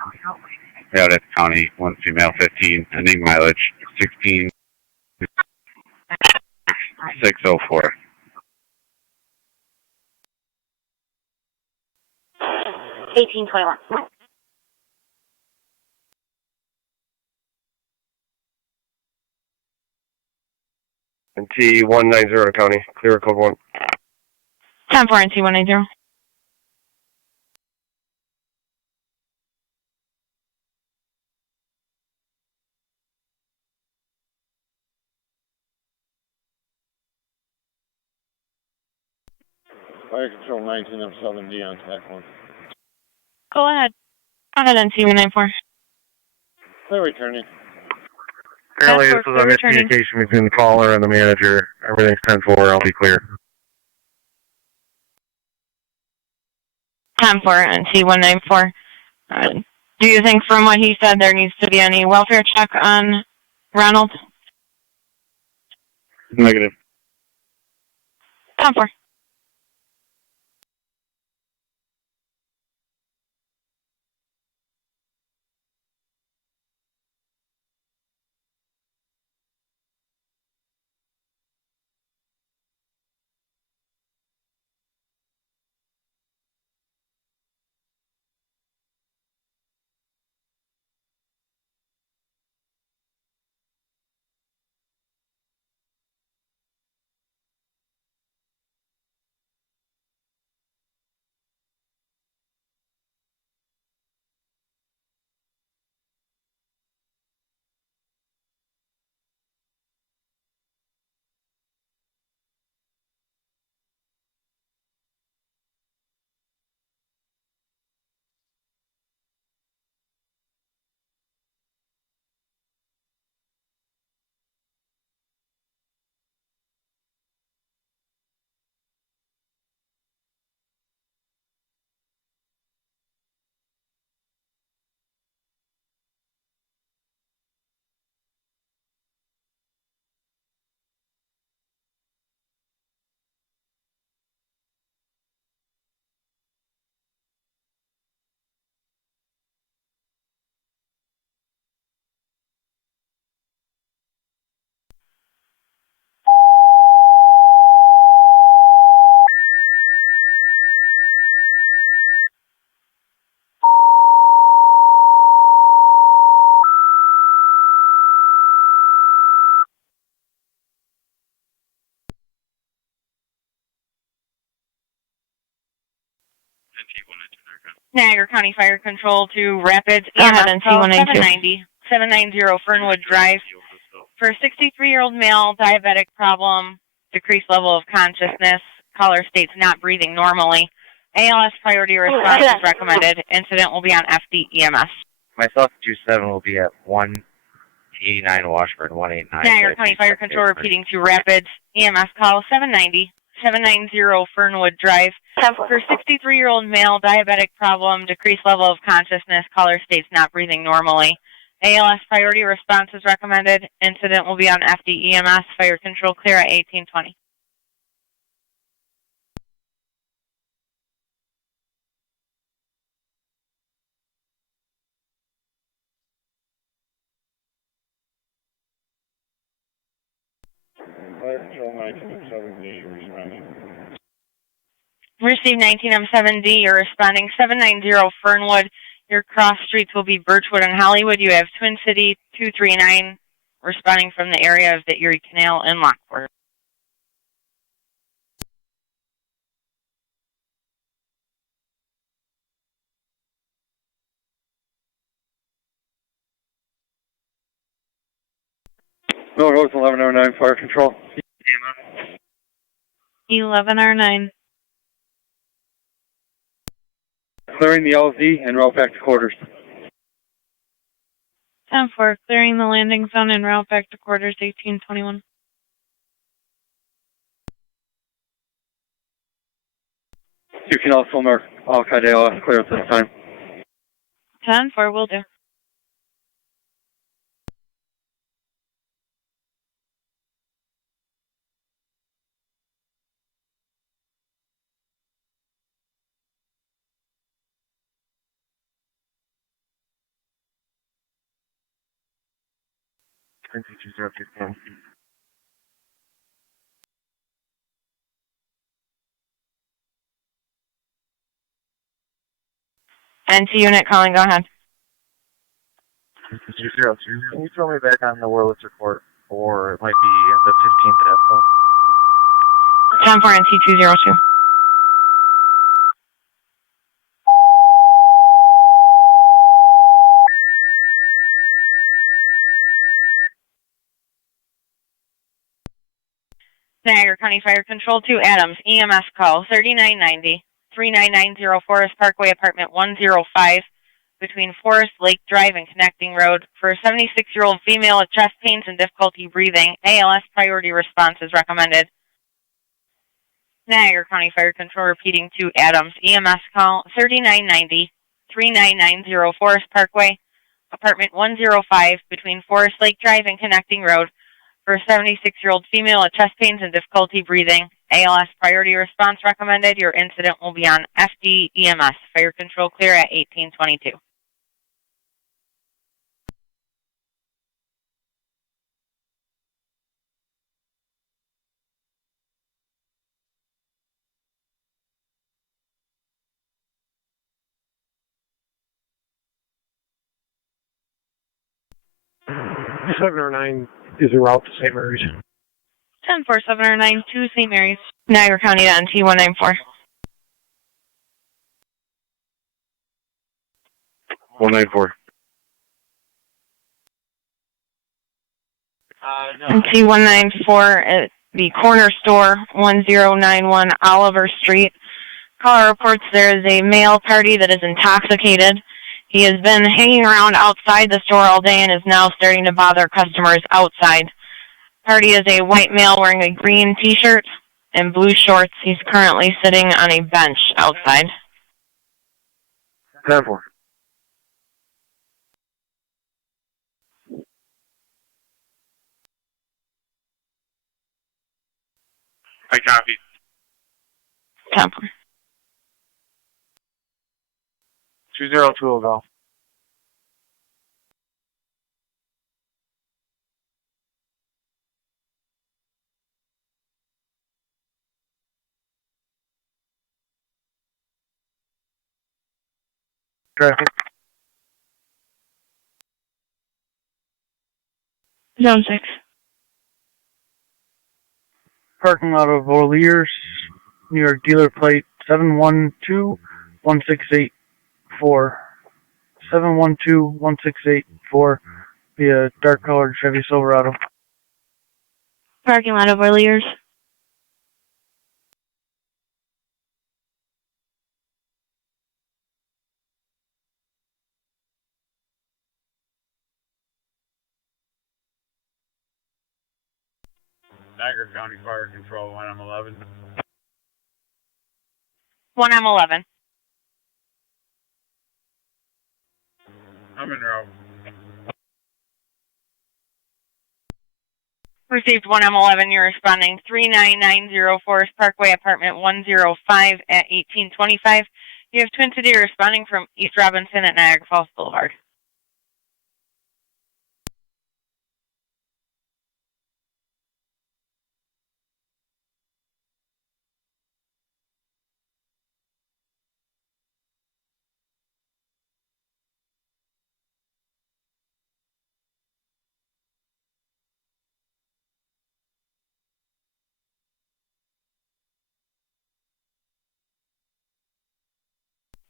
Out at the county, 1 female, 15, ending mileage, 16,604. 1821. NT 190 county, clear code 1. 10-4, NT 190. Fire control 19 of Southern D on TAC 1. Go ahead. Go ahead, NT 194. Clear returning. Apparently this was a miscommunication between the caller and the manager. Everything's 10-4, I'll be clear. 10-4, NT 194. Do you think from what he said there needs to be any welfare check on Ronald? Negative. 10-4. Niagara County Fire Control to Rapids, EMS call 790 Fernwood Drive. For a 63-year-old male, diabetic problem, decreased level of consciousness, caller states not breathing normally. ALS priority response is recommended. Incident will be on FD EMS. Myself, 27 will be at 189 Washburn, 189. Niagara County Fire Control repeating to Rapids, EMS call 790 Fernwood Drive. For 63-year-old male, diabetic problem, decreased level of consciousness, caller states not breathing normally. ALS priority response is recommended. Incident will be on FDEMS. Fire control clear at 1820. Fire control 1907D responding. Receive 19M7D. You're responding 790 Fernwood. Your cross streets will be Birchwood and Hollywood. You have Twin City 239 responding from the area of the Erie Canal in Lockport. Rose 1109 Fire Control. 11R9. Clearing the LZ and route back to quarters. 10-4, clearing the landing zone and route back to quarters 1821. You can also mark olcott ALS clear at this time. 10-4, will do. NT unit calling, go ahead. 202. Can you throw me back on the wireless report, or it might be the 15th F call? 10-4 NT202. Niagara County Fire Control 2 Adams, EMS call 3990, 39904 Forest Parkway, apartment 105, between Forest Lake Drive and Connecting Road, for a 76-year-old female with chest pains and difficulty breathing. ALS priority response is recommended. Niagara County Fire Control repeating to Adams, EMS call 3990, 3990 Forest Parkway, apartment 105, between Forest Lake Drive and Connecting Road, for a 76-year-old female with chest pains and difficulty breathing. ALS priority response recommended. Your incident will be on FDEMS. Fire control clear at 1822. Seven or 9 is en route to St. Mary's. 10-4, 709, 2 St. Mary's. Niagara County to NT194. 194. NT194 at the corner store, 1091 Oliver Street. Caller reports there is a male party that is intoxicated. He has been hanging around outside the store all day and is now starting to bother customers outside. Party is a white male wearing a green t-shirt and blue shorts. He's currently sitting on a bench outside. 10-4. I copy. 10-4. 202 will go. Traffic. Zone 6. Parking lot of O'Lears, New York dealer plate 712-168-4. 712-168-4 via dark colored Chevy Silverado. Parking lot of O'Lears. Niagara County Fire Control, 1M11. 1M11. I'm in route. Received 1M11, you're responding 39904 Forest Parkway, apartment 105 at 1825. You have Twin City responding from East Robinson at Niagara Falls Boulevard.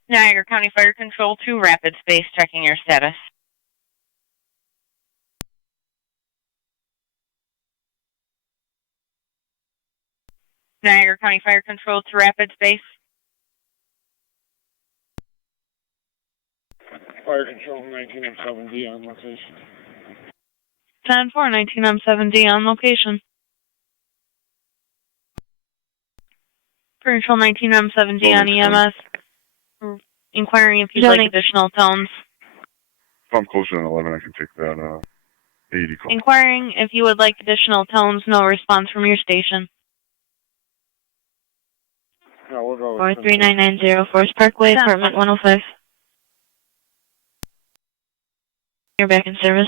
Niagara County Fire Control 2, Rapid Space, checking your status. Niagara County Fire Control to Rapid Space. Fire Control 19M7D on location. 10-4, 19M7D on location. Fire Control 19M7D on EMS. Inquiring if you'd like additional tones. If I'm closer than 11, I can take that 80 call. Inquiring if you would like additional tones. No response from your station. No, we'll go with 43990 Forest Parkway, apartment 105. You're back in service.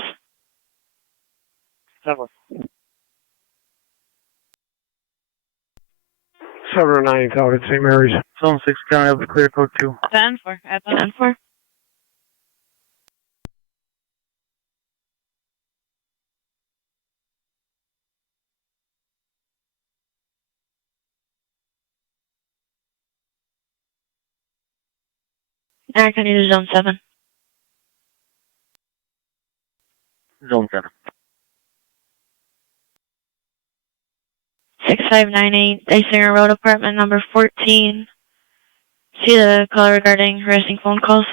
709 out at St. Mary's. Zone 6 County of the clear code 2. 10-4, at 10-4. Niagara County to Zone 7. Zone 7. 6598 Dysinger Road, apartment number 14. See the call regarding harassing phone calls.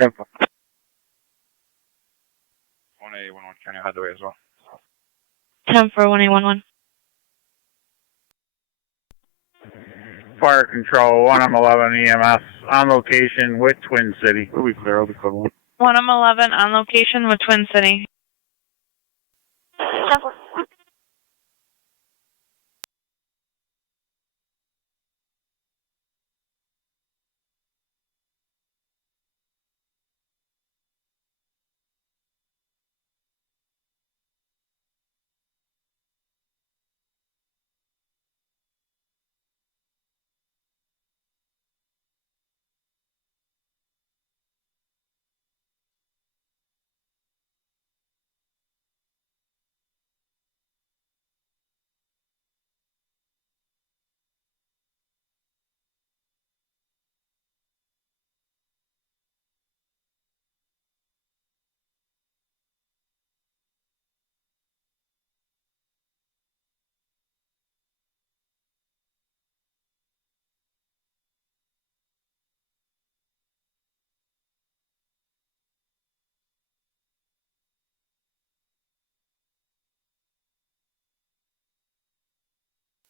10-4. 1A11 County Highway as well. 10-4, 1A11. Fire Control, 1M11 EMS, on location with Twin City. Will we clear out the code 1? 1M11 on location with Twin City.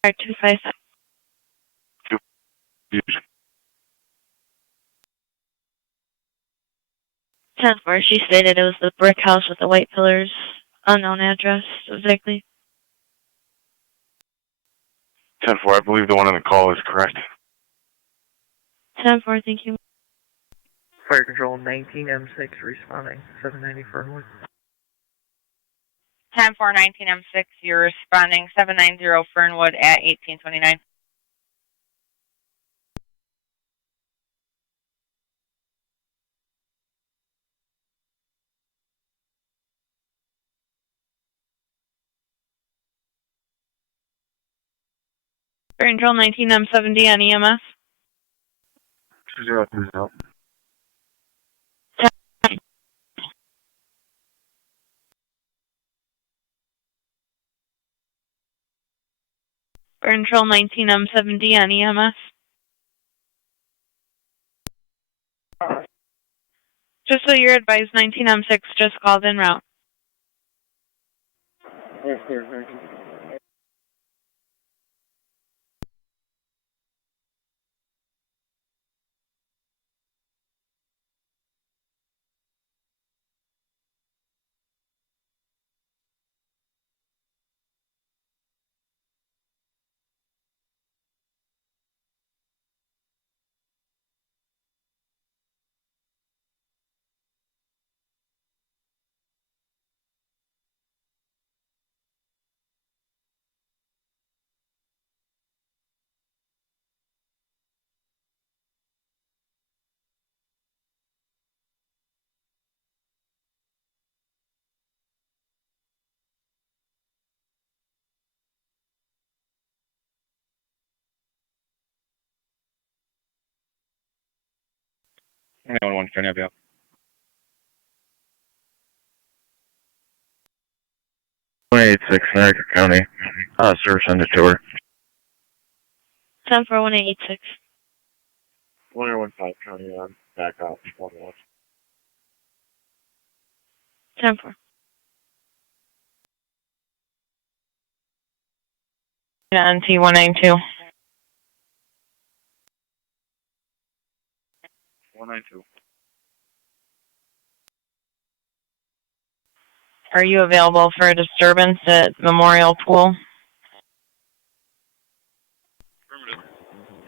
Alright, 255. 10-4, she stated it was the brick house with the white pillars. Unknown address, exactly. 10-4, I believe the one on the call is correct. 10-4, thank you. Fire Control 19M6 responding, 790 Fernwood. 10-4, 19M6, you're responding 790 Fernwood at 1829. Fire Control 19M7D on EMS. 2030. Fire Control 19M7D on EMS. Just so you're advised, 19M6 just called en route. Yes, clear, thank you. 911, can I have you? 186, Niagara County. Sir, send it to her. 10 for 1886. 1015 County on back out. 11. 10 for. NT 192. 192. Are you available for a disturbance at Memorial Pool?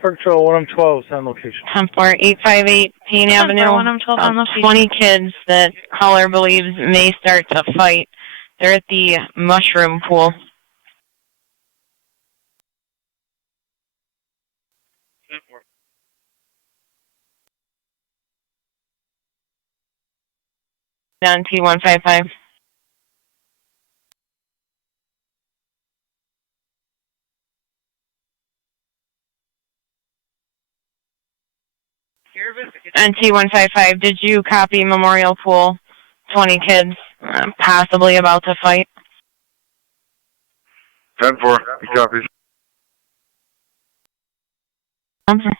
Park Patrol 112 on location. 14858 Payne Avenue. 112 on location. 20 kids that caller believes may start to fight. They're at the mushroom pool. Down T155. NT155, did you copy Memorial Pool? 20 kids, possibly about to fight. 10-4, he copies. 10-426.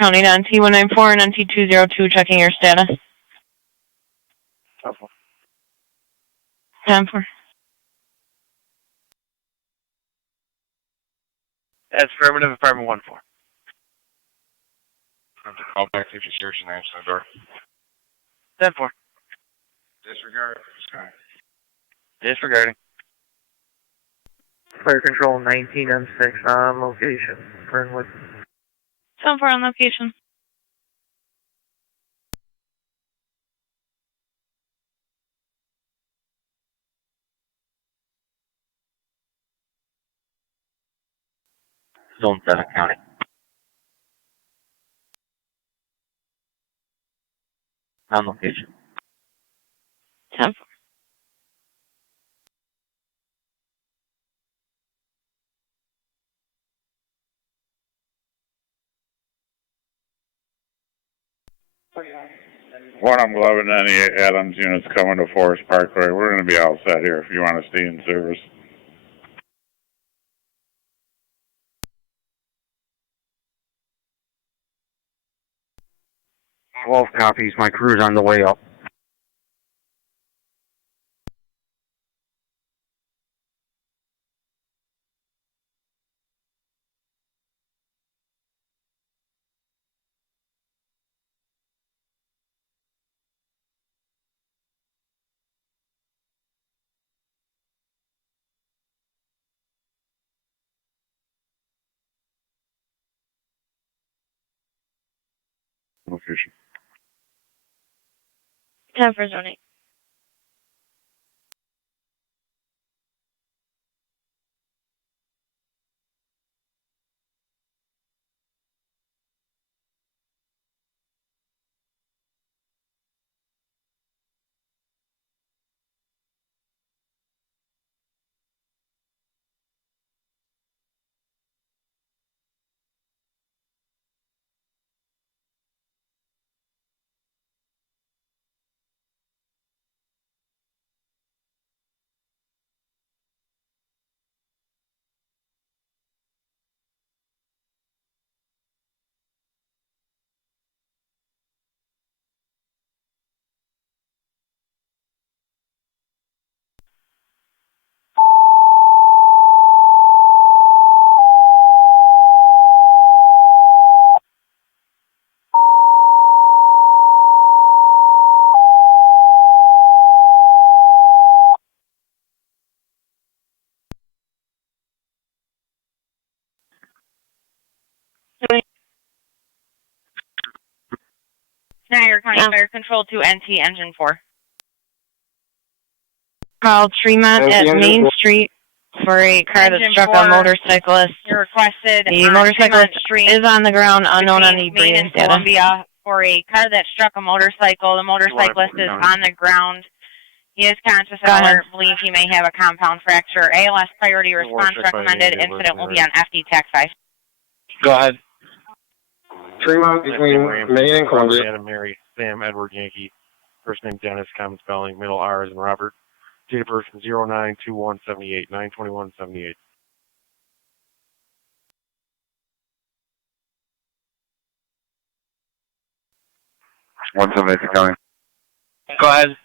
County down T194 and T202, checking your status. 10-4. That's affirmative, apartment 1-4. Call back safety search and answer the door. 10-4. Disregard. Disregarding. Fire Control 19M6 on location. Fernwood. 10-4 on location. Zone 7 County. On location. 10-4. What I'm loving any Adams units coming to Forest Parkway. We're going to be all set here if you want to stay in service. 12 copies. My crew's on the way up. Location. 10 for zone 8. Niagara County Fire Control to NT Engine 4. Call Tremont at Main Street. For a car that struck a motorcyclist. You requested The motorcyclist is on the ground, unknown on the Maine and data. Columbia for a car that struck a motorcycle. The motorcyclist is on the ground. He is conscious and alert. Believe he may have a compound fracture. ALS priority response recommended. Incident will be on FD TAC 5. Go ahead. Tremont between Maine and Columbia. Adam Mary, Sam Edward Yankee. First name Dennis, common spelling, middle R as in Robert. Date of birth 09/21/78, 9/21/78. One 78 County. Go ahead.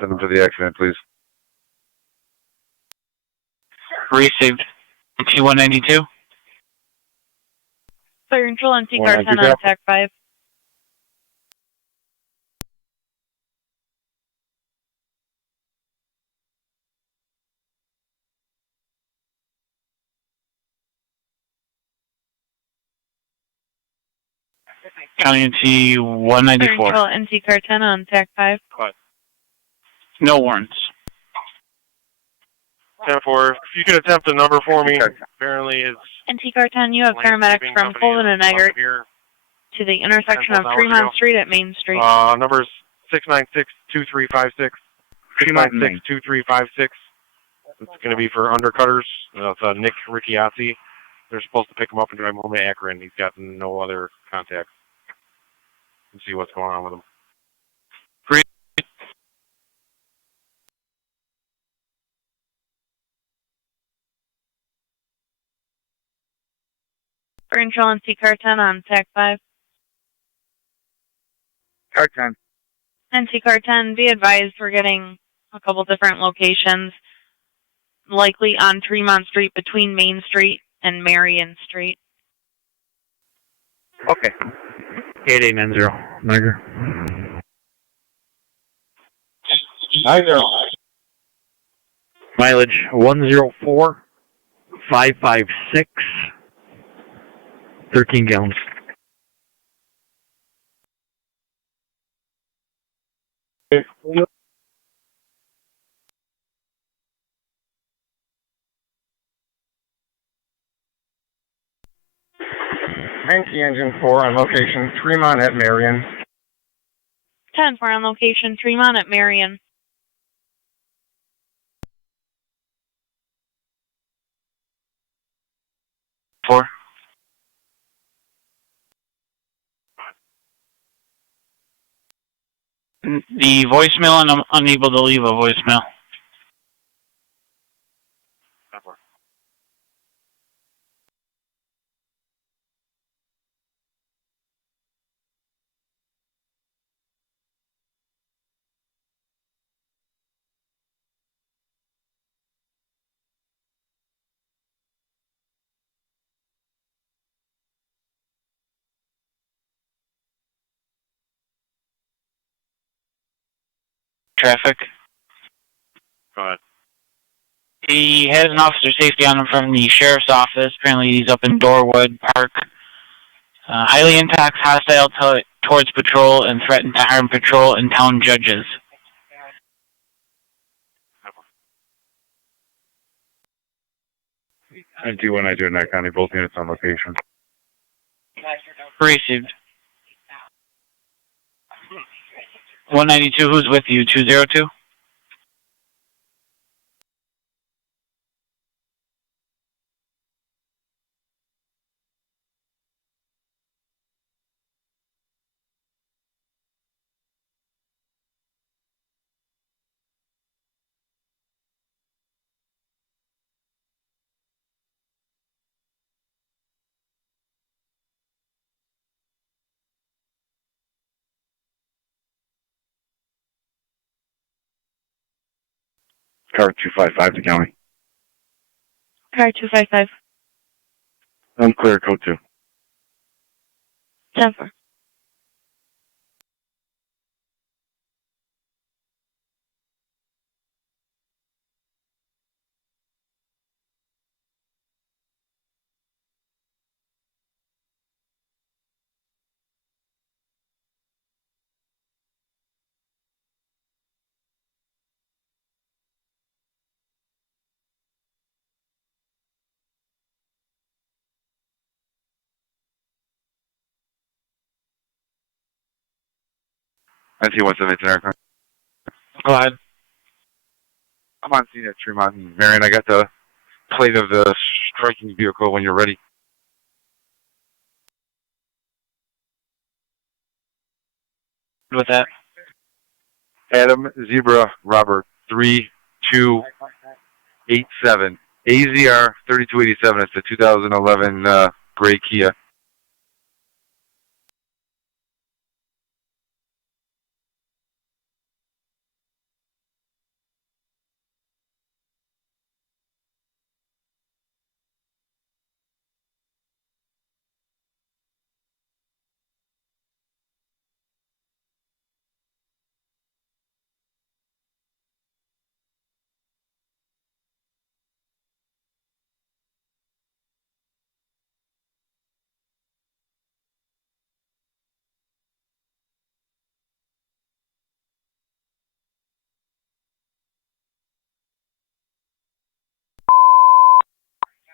Send them to the accident, please. Received. T192. Fire control and car 10 on TAC 5. County NT194. Fire control NT car 10 on TAC 5. No warrants. 10-4, if you could attempt a number for me, apparently it's... NT car 10, you have paramedics from Colvin and Niagara to the intersection of Tremont Street at Main Street. Numbers 696-2356, 696-2356. It's going to be for undercutters. It's Nick Ricciazzi. They're supposed to pick him up and drive him home to Akron. He's got no other contacts. Let's see what's going on with him. Fire control NT car 10 on TAC 5. Car 10. NT car 10, be advised we're getting a couple different locations, likely on Tremont Street between Main Street and Marion Street. Okay. 8890, Niagara. 90. Mileage 104, 556, 13 gallons. Yankee engine 4 on location, Tremont at Marion. 10 for on location, Tremont at Marion. Four. The voicemail, and I'm unable to leave a voicemail. Traffic. Go ahead. He has an officer safety on him from the sheriff's office. Apparently he's up in Dorwood Park. Highly impacts hostile towards patrol and threatened to harm patrol and town judges. And T192 in that county, both units on location. Received. 192, who's with you? 202? Car 255 to county. Car 255. Unclear, code 2. 10 4. NC-178 Niagara. Go ahead. I'm on scene at Tremont and Marion. I got the plate of the striking vehicle when you're ready. With that. Adam Zebra Robert 3287 AZR 3287. It's the 2011 gray Kia.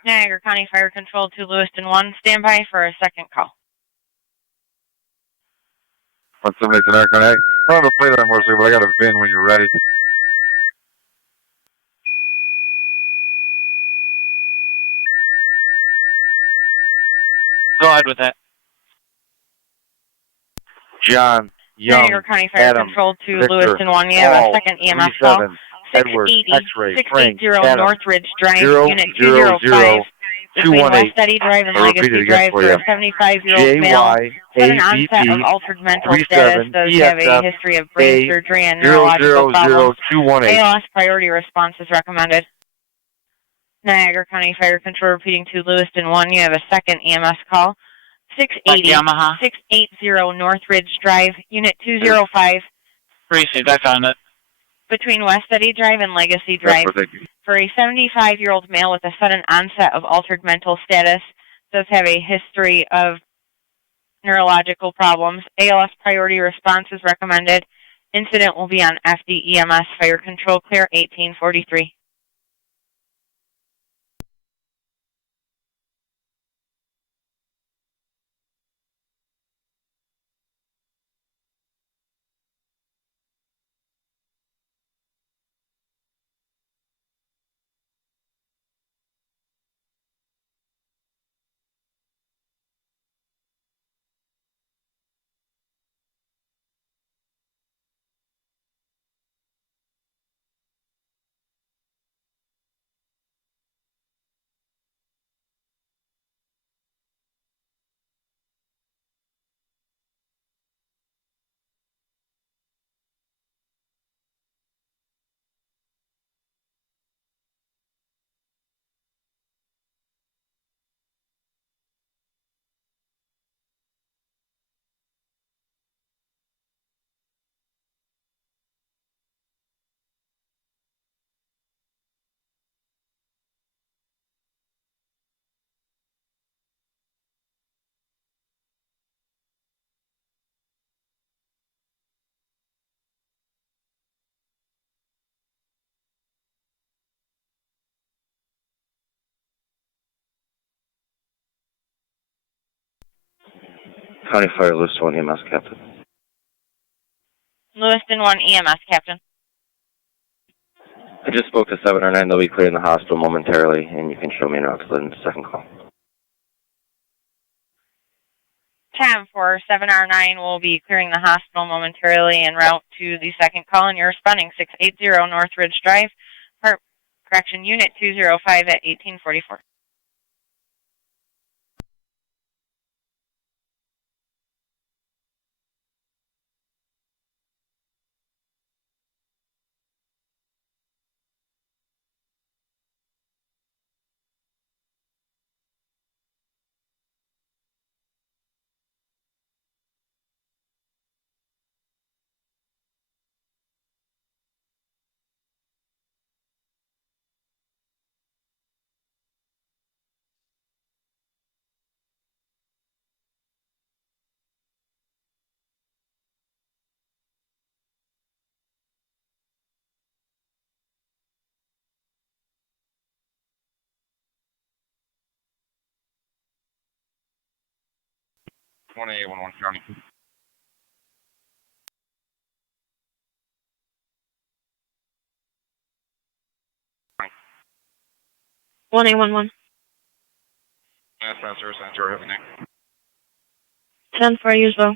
Niagara County Fire Control to Lewiston 1. Stand by for a second call. 178 Niagara County. I don't have the plate on that motorcycle, but I got a VIN when you're ready. Go ahead with that. John Young, Niagara County Fire Adam, Control to Victor, Lewiston 1. You have a second EMS call. Edward, 680 North Ridge Drive, Unit 205. Between West Eddy Drive and Legacy Drive for a 75-year-old male. Sudden onset of altered mental status. Does have a history of brain surgery and neurological problems. ALS priority response is recommended. Niagara County Fire Control repeating to Lewiston 1. You have a second EMS call. 680 North Ridge Drive, Unit 205. Received. I found it. Between West Eddy Drive and Legacy Drive for a 75-year-old male with a sudden onset of altered mental status. Does have a history of neurological problems. ALS priority response is recommended. Incident will be on FDEMS Fire Control Clear 1843. County Fire Lewiston 1 EMS Captain. Lewiston 1 EMS Captain. I just spoke to 709. They'll be clearing the hospital momentarily, and you can show me around to the second call. 10 for 7R9 will be clearing the hospital momentarily en route to the second call, and you're responding 680 North Ridge Drive, correction, Unit 205 at 1844. County. 1A11. Mass service center, everything. 10-4, use bow.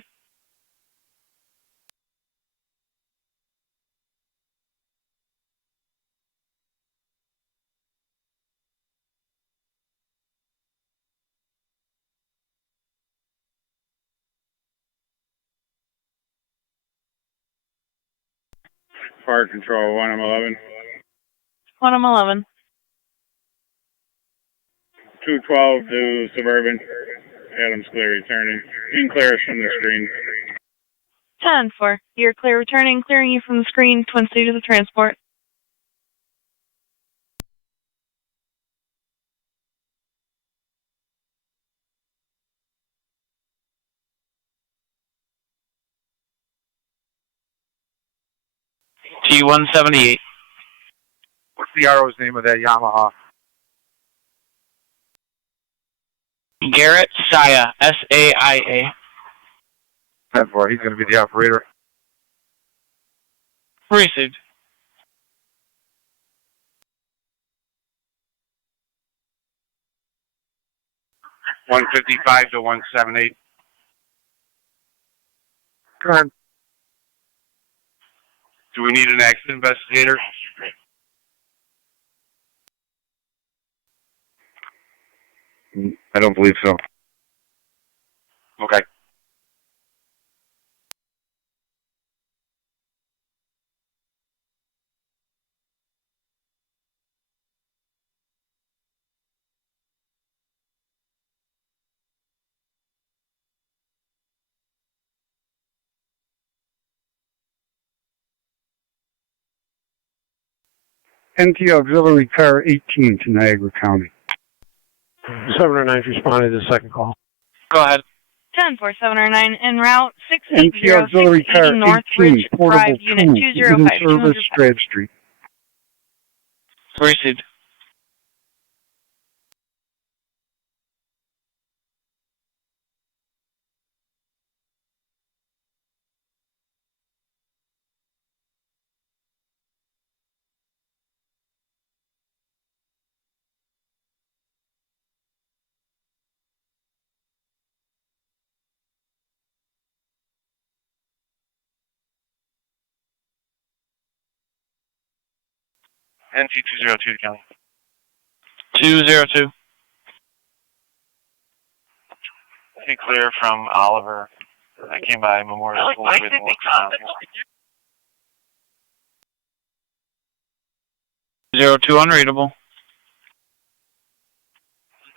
Fire control, 1M11. 1M11. 212 to Suburban. Adams clear returning. You can clear us from the screen. 10-4. You're clear returning, clearing you from the screen, Twin City to the transport. T178. What's the RO's name of that Yamaha? Garrett Saya, S-A-I-A. 10-4, he's going to be the operator. Received. $155 to 178. Come on. Do we need an accident investigator? I don't believe so. Okay. NT Auxiliary Car 18 to Niagara County. 709 responded to the second call. Go ahead. 10-4, 709, en route, NT Auxiliary Car 18, Portable 2, Unit 205, in service, Strad Street. Received. NT202 County. 202. Okay, clear from Oliver. I came by Memorial School with Lockport. 02 unreadable.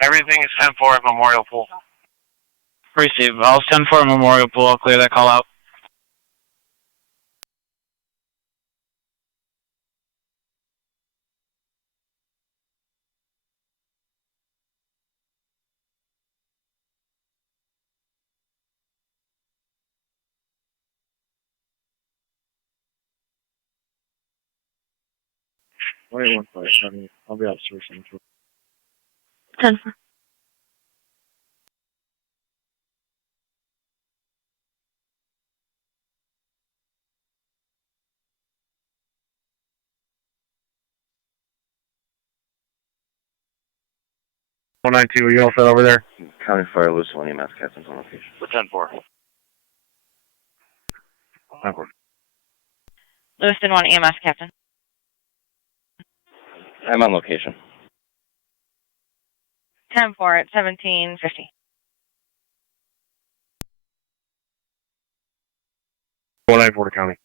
Everything is 10-4 at Memorial Pool. Receive. I'll send for a Memorial Pool. I'll clear that call out. I'll be observation. 10-4. $192, are you all set over there? County Fire, Lewiston, EMS captain's on location. 10-4. 10-4. Lewiston 1 EMS captain. I'm on location. 10-4 at 1750. 194 County.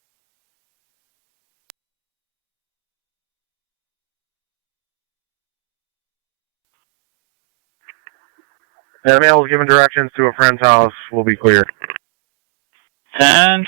That male is giving directions to a friend's house. We'll be clear. 10-4.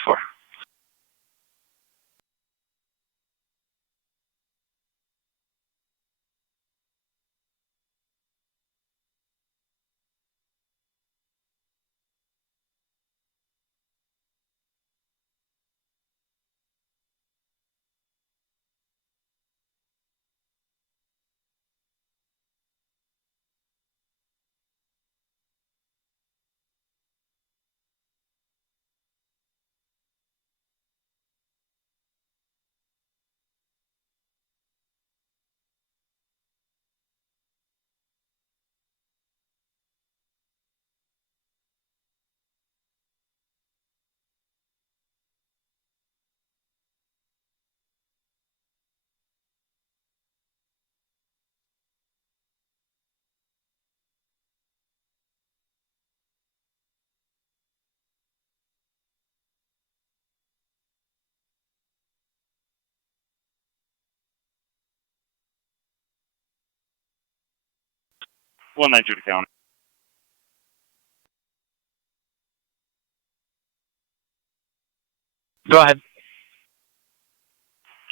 192 to county. Go ahead.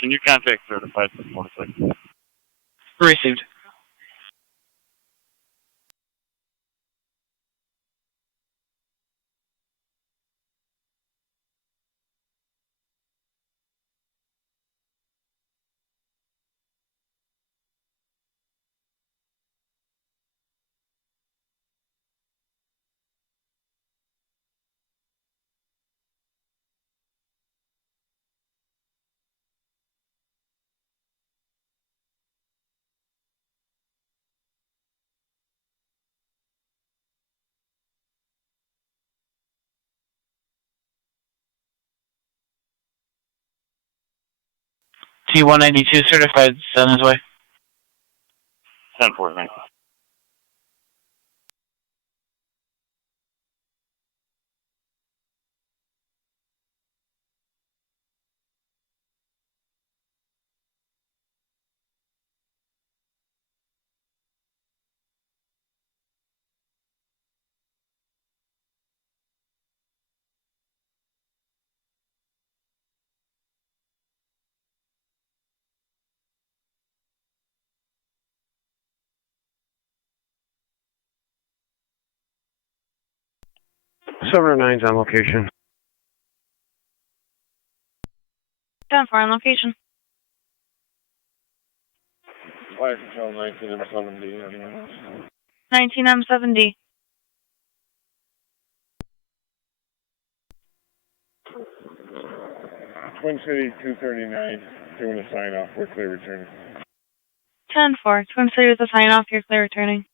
Can you contact certified motorcycle? Received. T-192 certified, on his way. 10-4, thanks. Seven or nine's on location. 10-4 on location. Fire Control 19M70. 19M70. Twin City 239, doing a sign off. We're clear returning. 10-4. Twin City with a sign off. You're clear returning.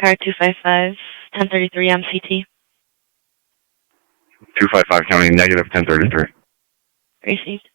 Car 255, 1033 MCT. 255 County, negative 1033. Received.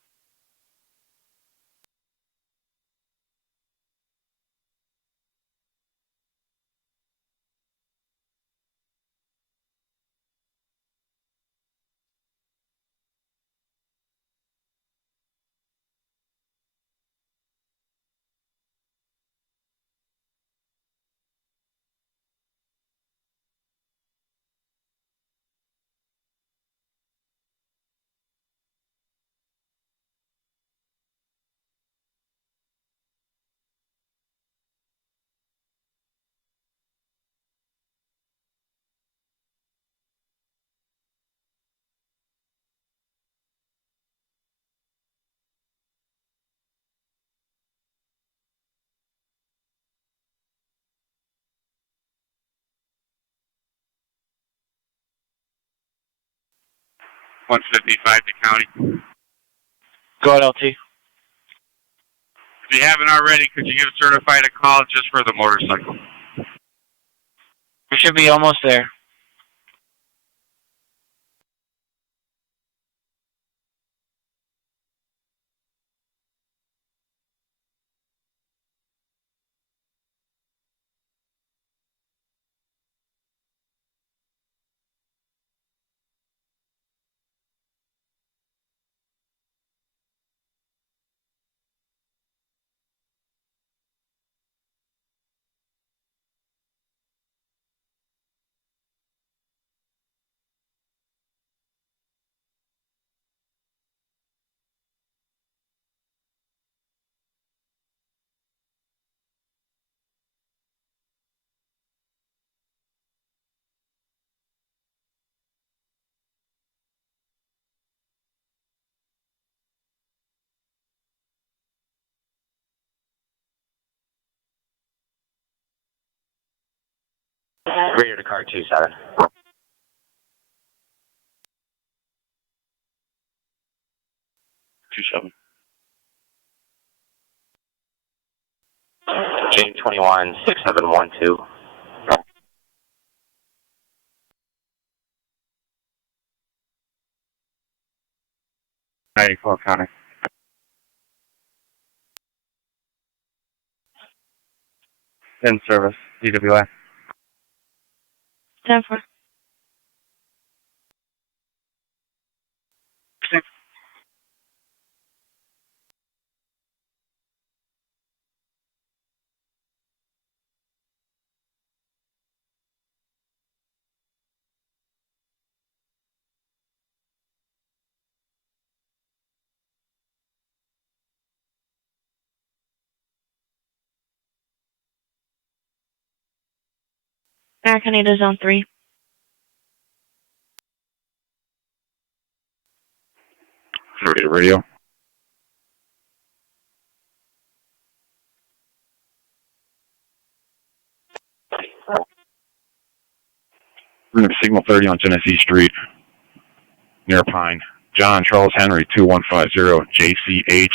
One 55 to County. Go ahead, LT. If you haven't already, could you give certified a call just for the motorcycle? We should be almost there. Reader to car 27. 27. Jane 21 6712. 94 County. In service, DWI. 10-4. American 8 is on 3. Radio. We're going to signal 30 on Genesee Street, near Pine. John Charles Henry, 2150, JCH,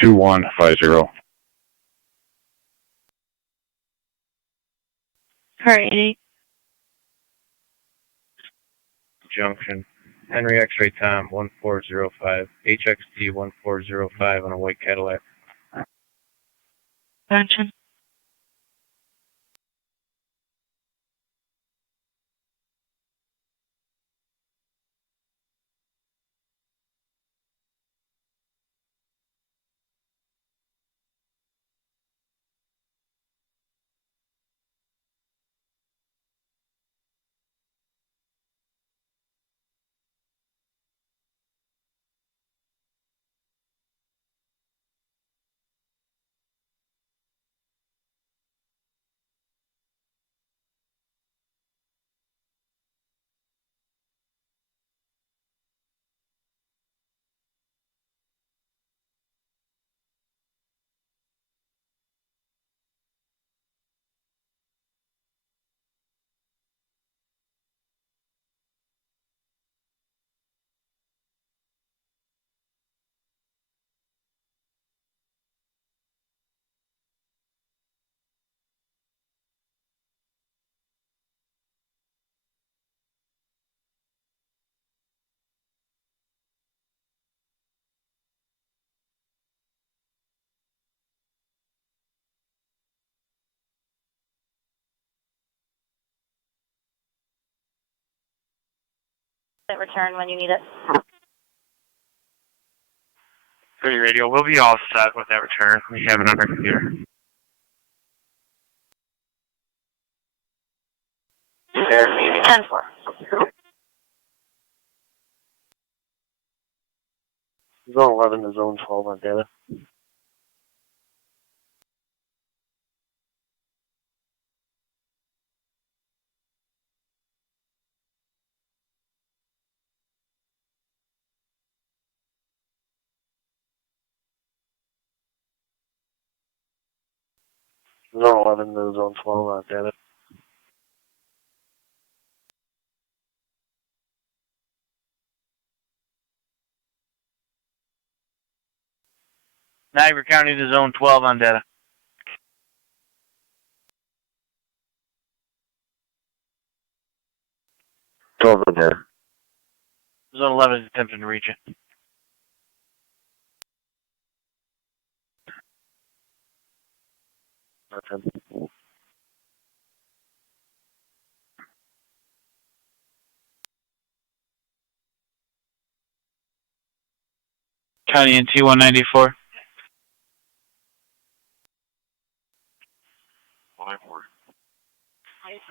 2150. Car 88. Junction. Henry X-ray Tom 1405, HXT 1405 on a white Cadillac. Junction. Return when you need it. 30 radio, we'll be all set with that return. We have it on our computer. There, 10-4. Zone 11 to Zone 12 on data. Zone 11 to Zone 12 on data. Niagara County to Zone 12 on data. Zone there. Zone 11 is attempting to reach it. County in T194.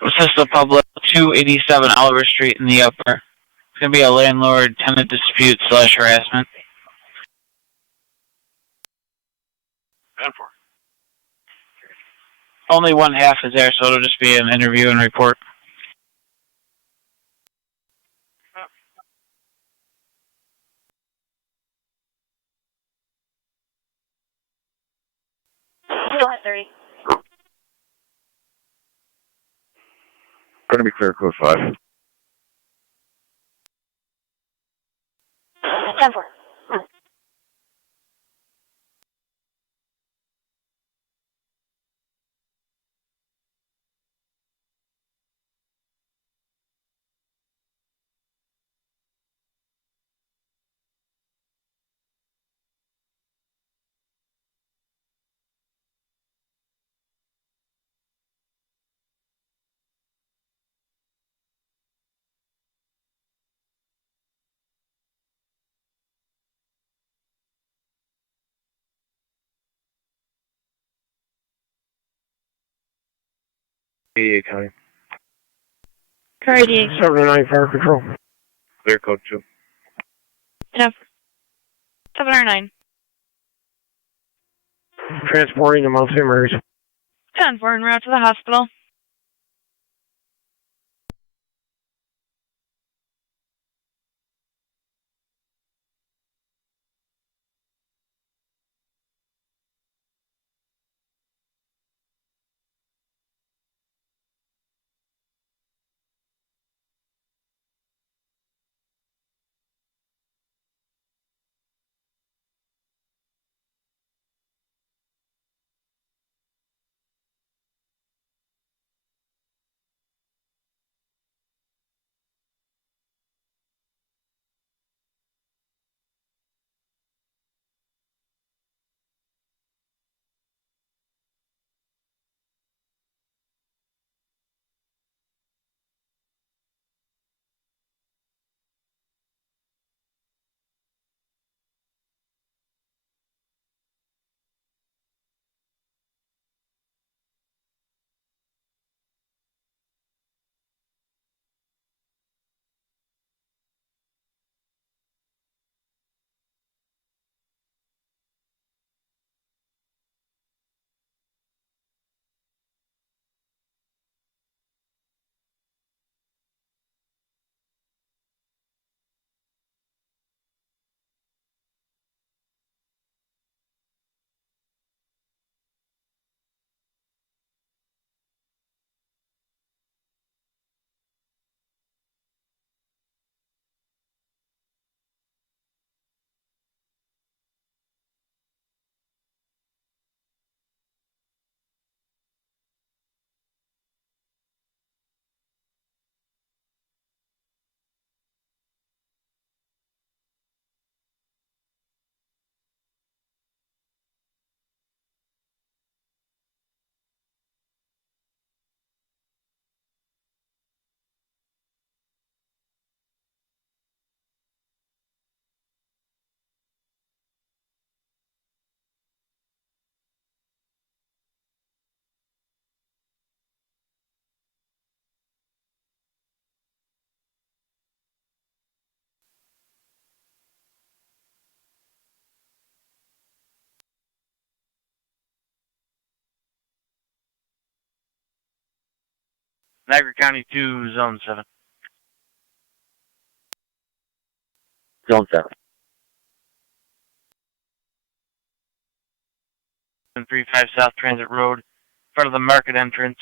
Assist the public, 287 Oliver Street in the upper. It's going to be a landlord-tenant dispute / harassment. 10-4. Only one half is there, so it'll just be an interview and report. Go ahead, 30. Going to be clear, code 5. 10-4. County. Car 88. 79 Fire Control. Clear, code 2. 709. Transporting to Mount St. Mary's. 10-4 en route to the hospital. Niagara County 2, Zone 7. Zone 7. 35 South Transit Road, in front of the market entrance.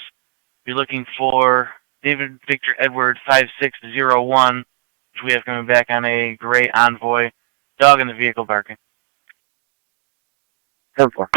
Be looking for David Victor Edward 5601, which we have coming back on a gray Envoy. Dog in the vehicle barking. 10-4.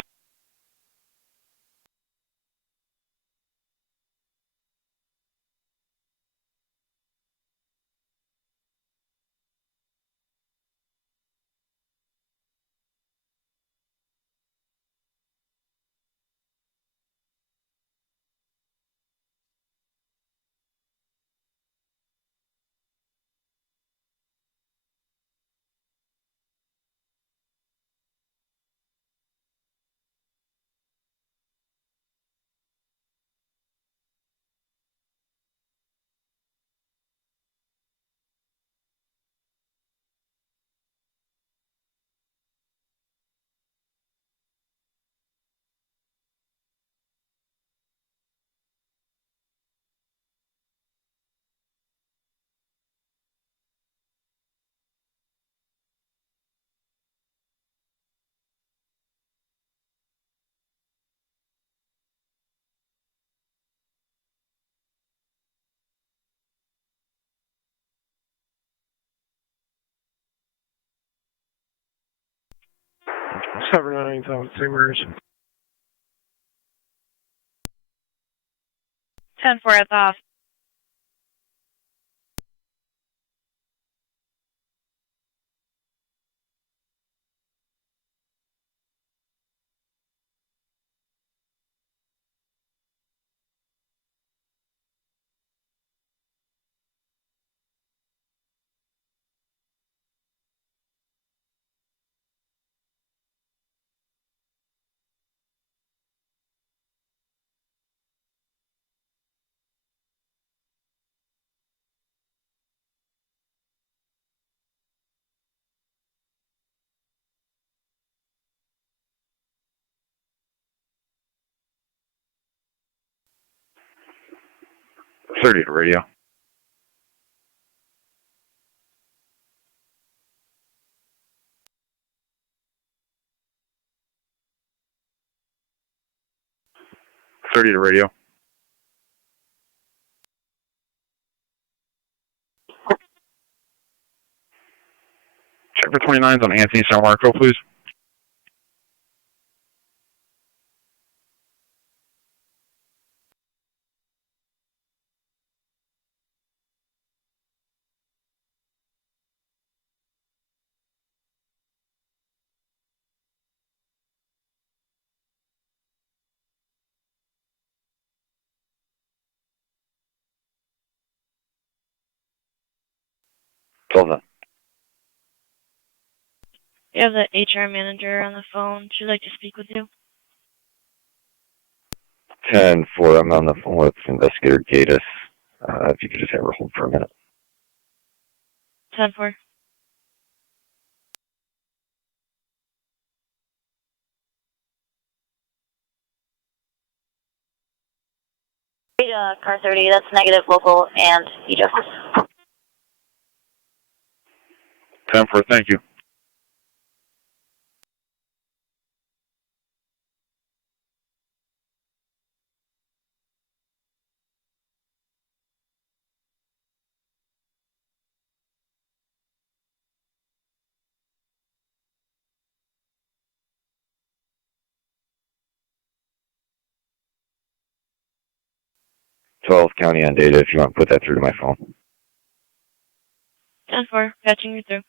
Seven 9 South Amherst. 10-4 at the hospital. Thirty to radio. To radio. Check for 29s on Anthony San Marco, please. Hold You have the HR manager on the phone. She'd like to speak with you. 10-4. I'm on the phone with Investigator Gatus. If you could just have her hold for a minute. 10-4. Car 30, that's negative local and e-justice. 10-4, thank you. County on data, if you want to put that through to my phone. 10-4, patching you through.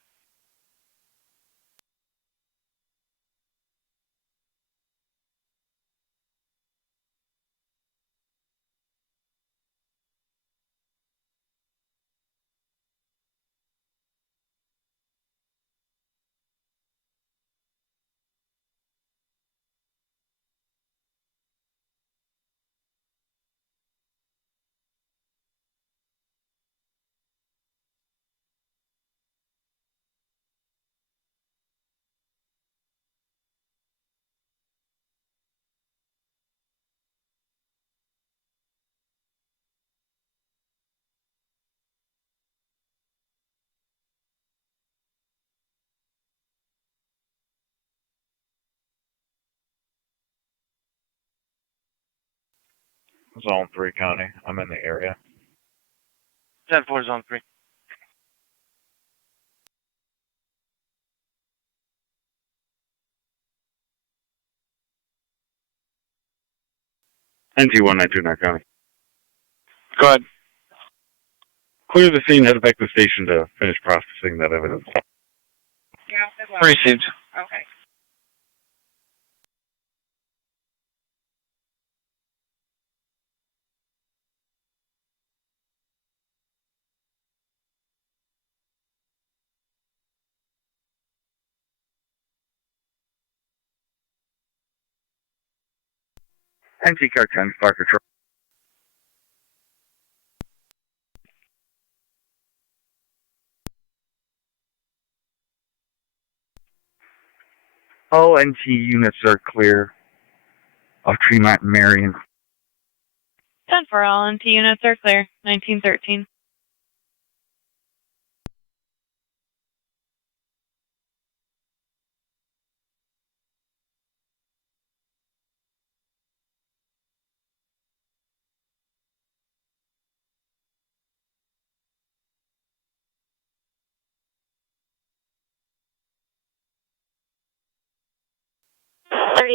Zone 3 County. I'm in the area. 10-4, Zone 3. NT-192 County. Go ahead. Clear the scene, head back to the station to finish processing that evidence. Received. Okay. NT-Car 10, Park Patrol. All NT units are clear of Tremont and Marion. 10 for all NT units are clear. 1913.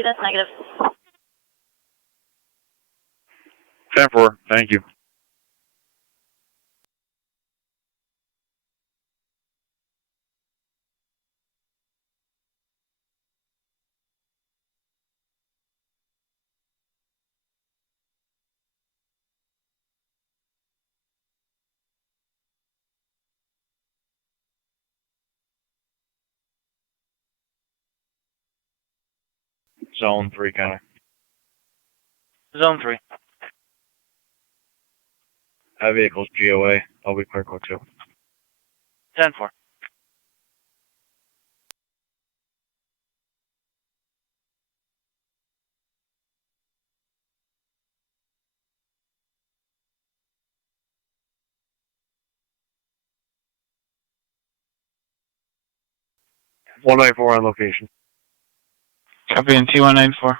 That's negative. 10-4, thank you. Zone 3 County. Zone 3. Vehicles GOA. I'll be clear code 2. 10-4. $194 on location. Copy in T-194.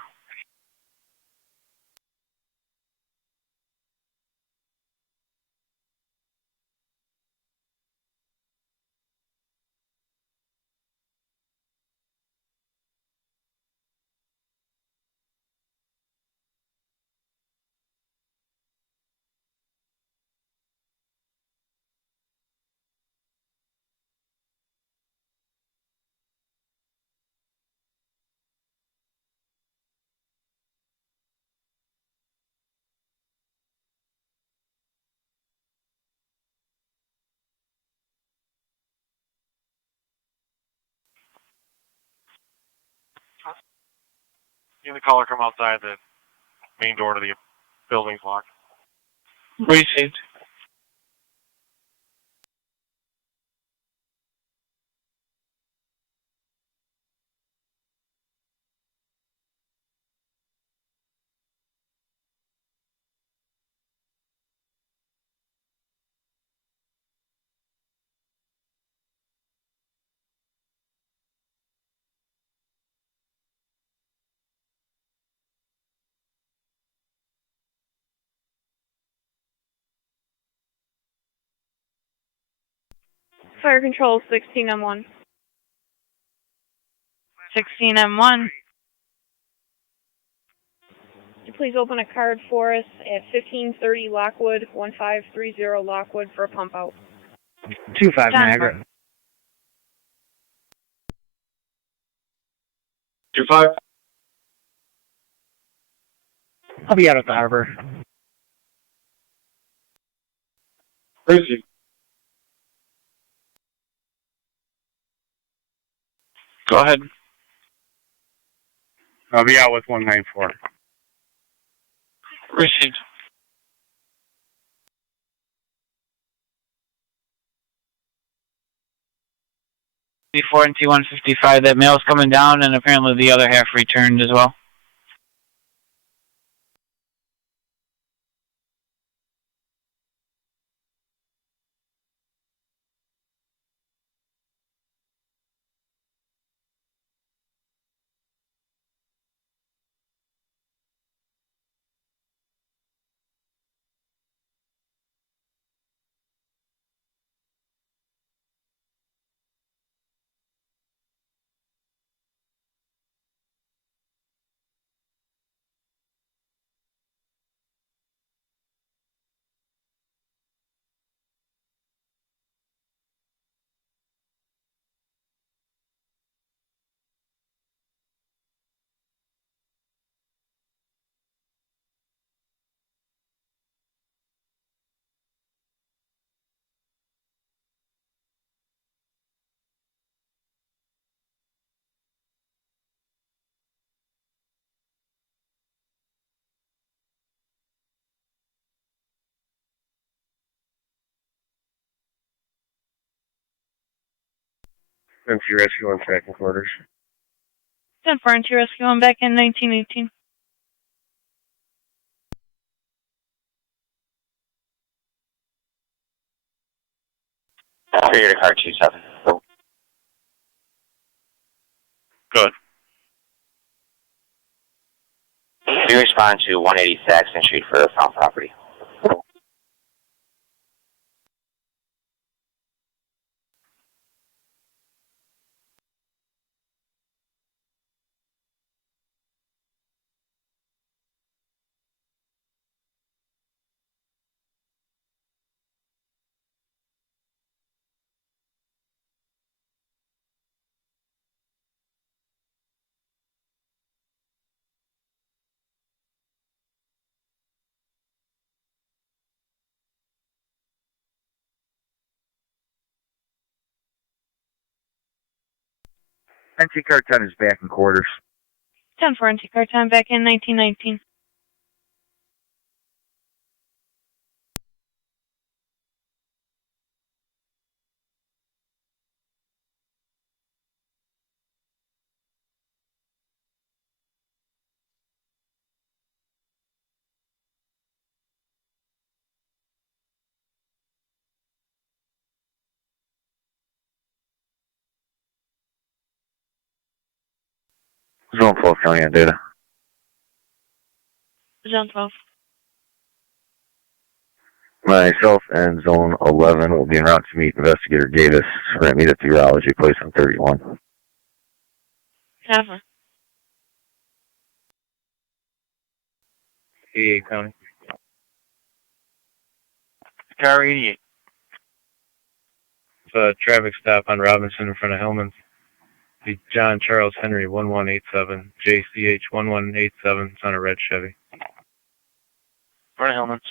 You the caller come outside, the main door to the building's locked. Received. Fire control 16M1. 16M1. Please open a card for us at 1530 Lockwood, 1530 Lockwood for a pump out. 25 Niagara. 25. I'll be out at the harbor. Crazy. Go ahead. I'll be out with 194. Received. Before in T-155, that mail's coming down, and apparently the other half returned as well. NC Rescue on tracking quarters. 10-4 NC Rescue on back in 1918. Figure to car 27. Good. We respond to 180 Saxon Street for found property. NC car 10 is back in quarters. 10-4 NC car 10 back in 1919. Zone 12 County on data. Zone 12. Myself and Zone 11 will be en route to meet Investigator Gatus. We're going to meet at the urology place on 31. Cover. 88 County. Car 88. It's a traffic stop on Robinson in front of Hillman's. The John Charles Henry 1187, JCH 1187. It's on a red Chevy. Front of Hillman's.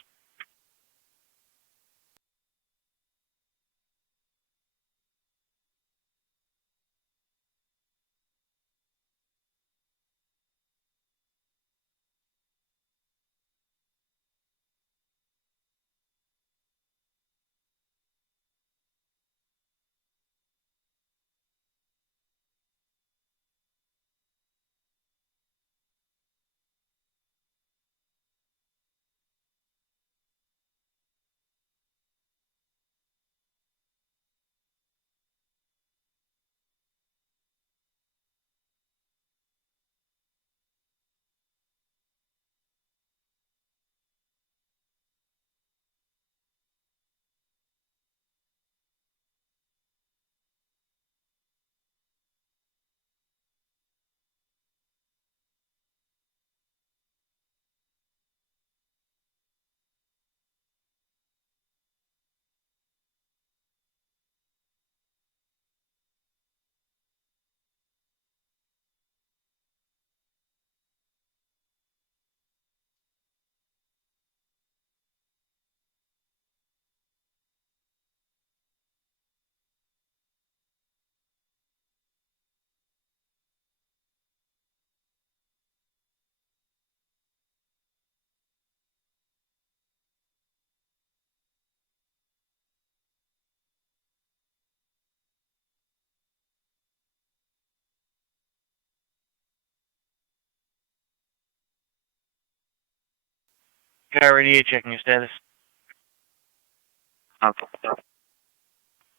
Car 88 checking your status.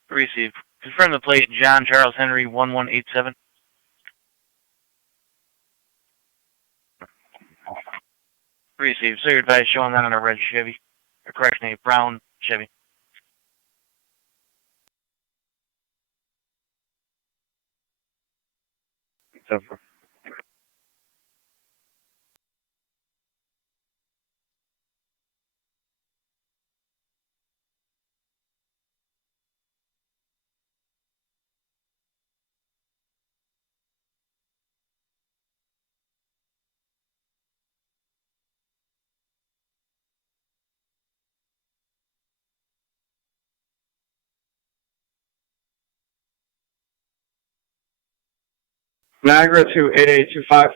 Receive. Confirm the plate, John Charles Henry 1187. Receive. So your advice showing that on a red Chevy. Or correction, a brown Chevy. Cover. Niagara to 8825.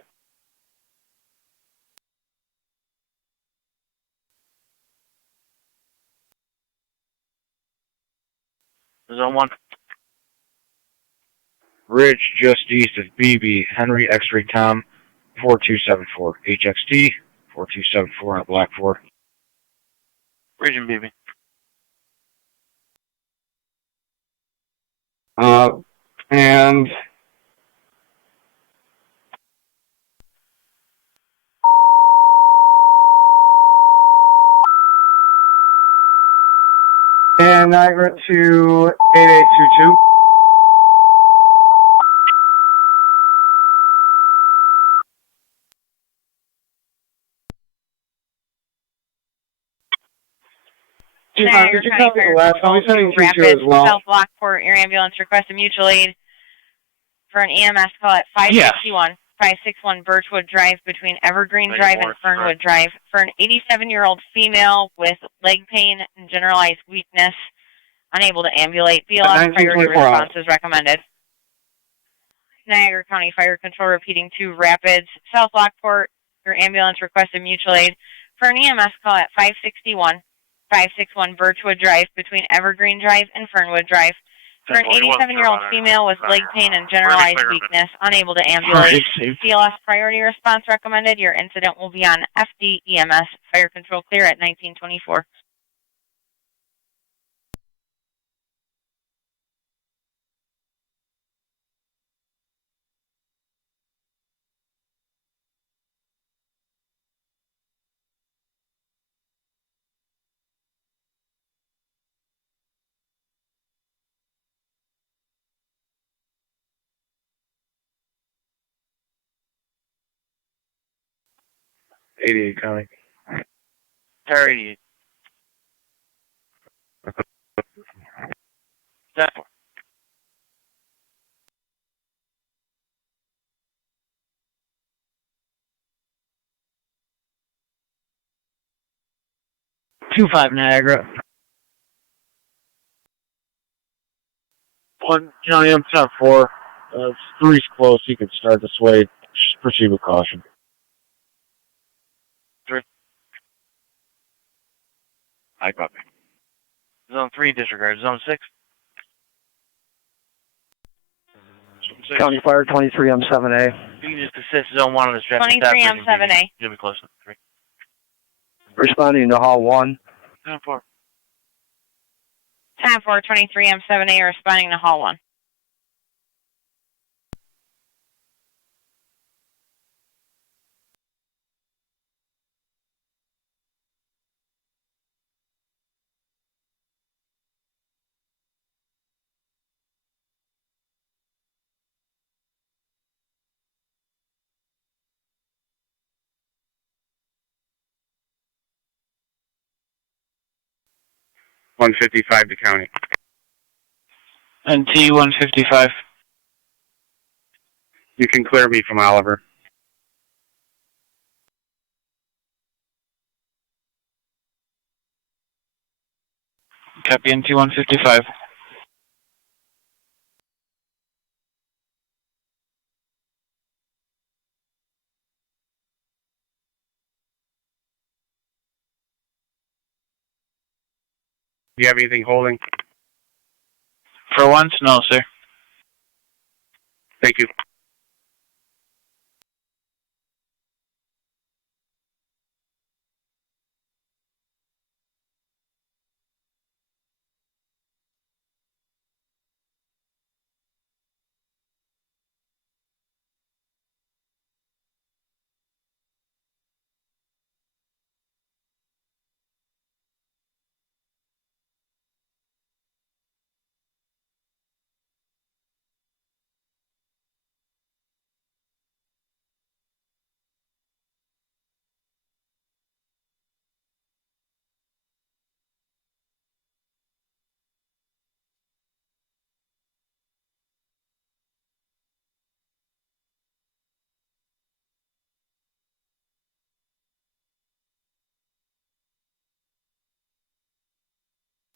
Zone 1. Ridge just east of BB, Henry X-Ray Tom, 4274. HXT, 4274 on Black 4. Region BB. And Niagara to 8822. Niagara County Fire Control to Rapids, South Lockport. Your ambulance requested mutual aid for an EMS call at 561. 561 Birchwood Drive between Evergreen Drive and Fernwood Drive for an 87-year-old female with leg pain and generalized weakness, unable to ambulate. BLS priority response is recommended. Niagara County Fire Control repeating to Rapids, South Lockport. Your ambulance requested mutual aid for an EMS call at 561. 561 Birchwood Drive between Evergreen Drive and Fernwood Drive for an 87-year-old female with leg pain and generalized weakness, unable to ambulate. CLS priority response recommended. Your incident will be on FD EMS. Fire control clear at 1924. '88 County. Terry. That 25 Niagara. 1 County M10-4. 3's close. You can start this way. Just proceed with caution. 3. I copy. Zone 3 disregard. Zone 6. County Fire 23 M7A. You can just assist Zone 1 on this traffic. 23 M7A. You'll be close to 3. Responding to Hall 1. 10-4. 10-4, 23 M7A responding to Hall 1. .155 to county. NT 155. You can clear me from Oliver. Copy NT 155. Do you have anything holding? For once, no, sir. Thank you.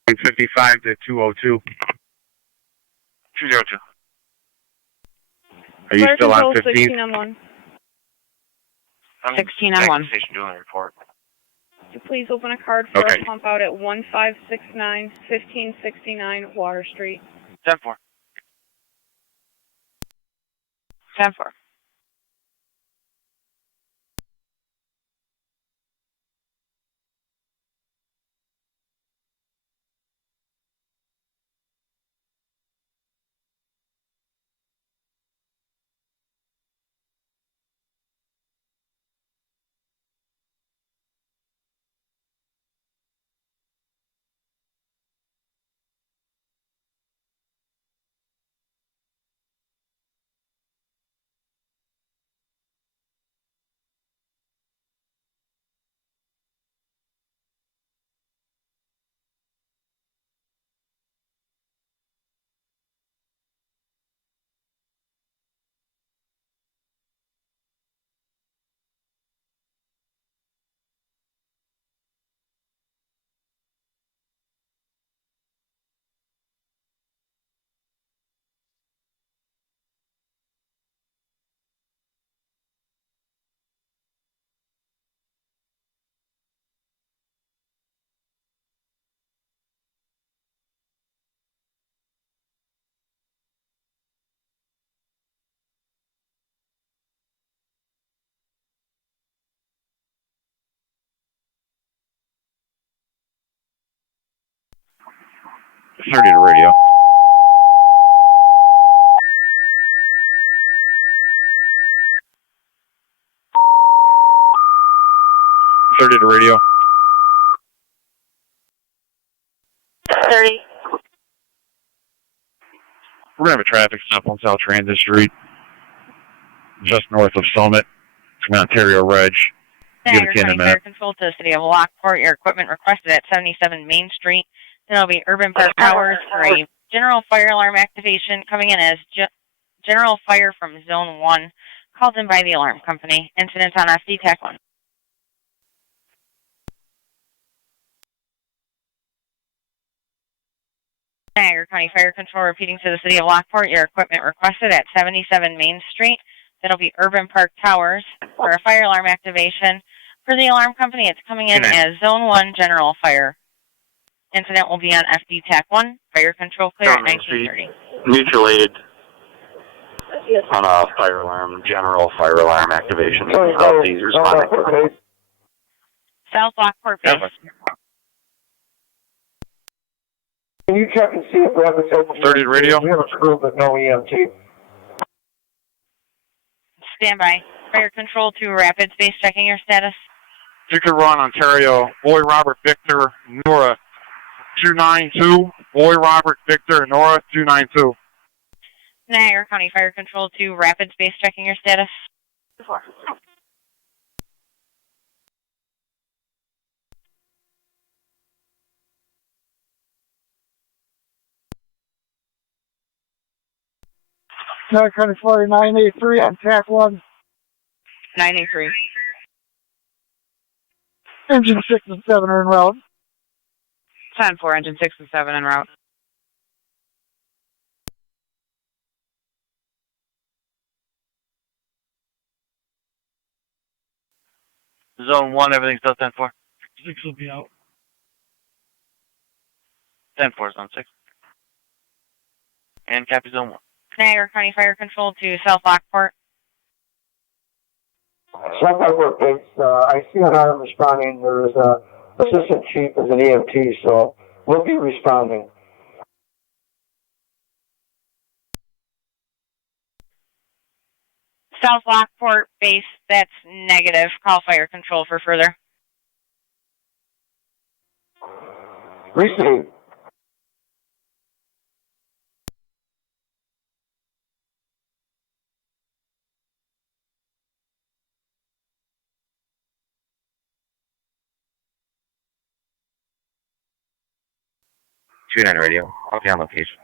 .55 to 202. 202. Are you still on 15? 16 M1. 16 M1. Station doing the report. Please open a card for a pump out at 1569 1569 Water Street. 10-4. 10-4. Started to radio. Started to radio. 30. We're going to have a traffic stop on South Transit Street, just north of Summit, from Ontario Reg. Niagara County Fire Control to the City of Lockport. Your equipment requested at 77 Main Street. Then it'll be Urban Park Towers for a general fire alarm activation coming in as general fire from Zone 1, called in by the alarm company. Incident on SD TAC 1. Niagara County Fire Control repeating to the City of Lockport. Your equipment requested at 77 Main Street. That'll be Urban Park Towers for a fire alarm activation. For the alarm company, it's coming in as Zone 1 General Fire. Incident will be on FD TAC 1. Fire control clear at 1930. Mutual aid on a fire alarm, general fire alarm activation. Southeast responding. South Lockport base. Can you check and see if Rapids open? 30 radio. We have a crew but no EMT. Stand by. Fire control to Rapids base, checking your status. You could run Ontario, Boy Robert Victor, Nora 292. Boy Robert Victor, Nora 292. Niagara County Fire Control to Rapids base, checking your status. 4. Niagara County Florida 983 on TAC 1. 983. Engine 6 and 7 are en route. 10-4, engine 6 and 7 en route. Zone 1, everything's still 10-4. 6 will be out. 10-4, Zone 6. And copy Zone 1. Niagara County Fire Control to South Lockport. South Lockport base, I see an arm responding. There's a assistant chief as an EMT, so we'll be responding. South Lockport base, that's negative. Call fire control for further. Receive. Uniden radio. I'll be on location.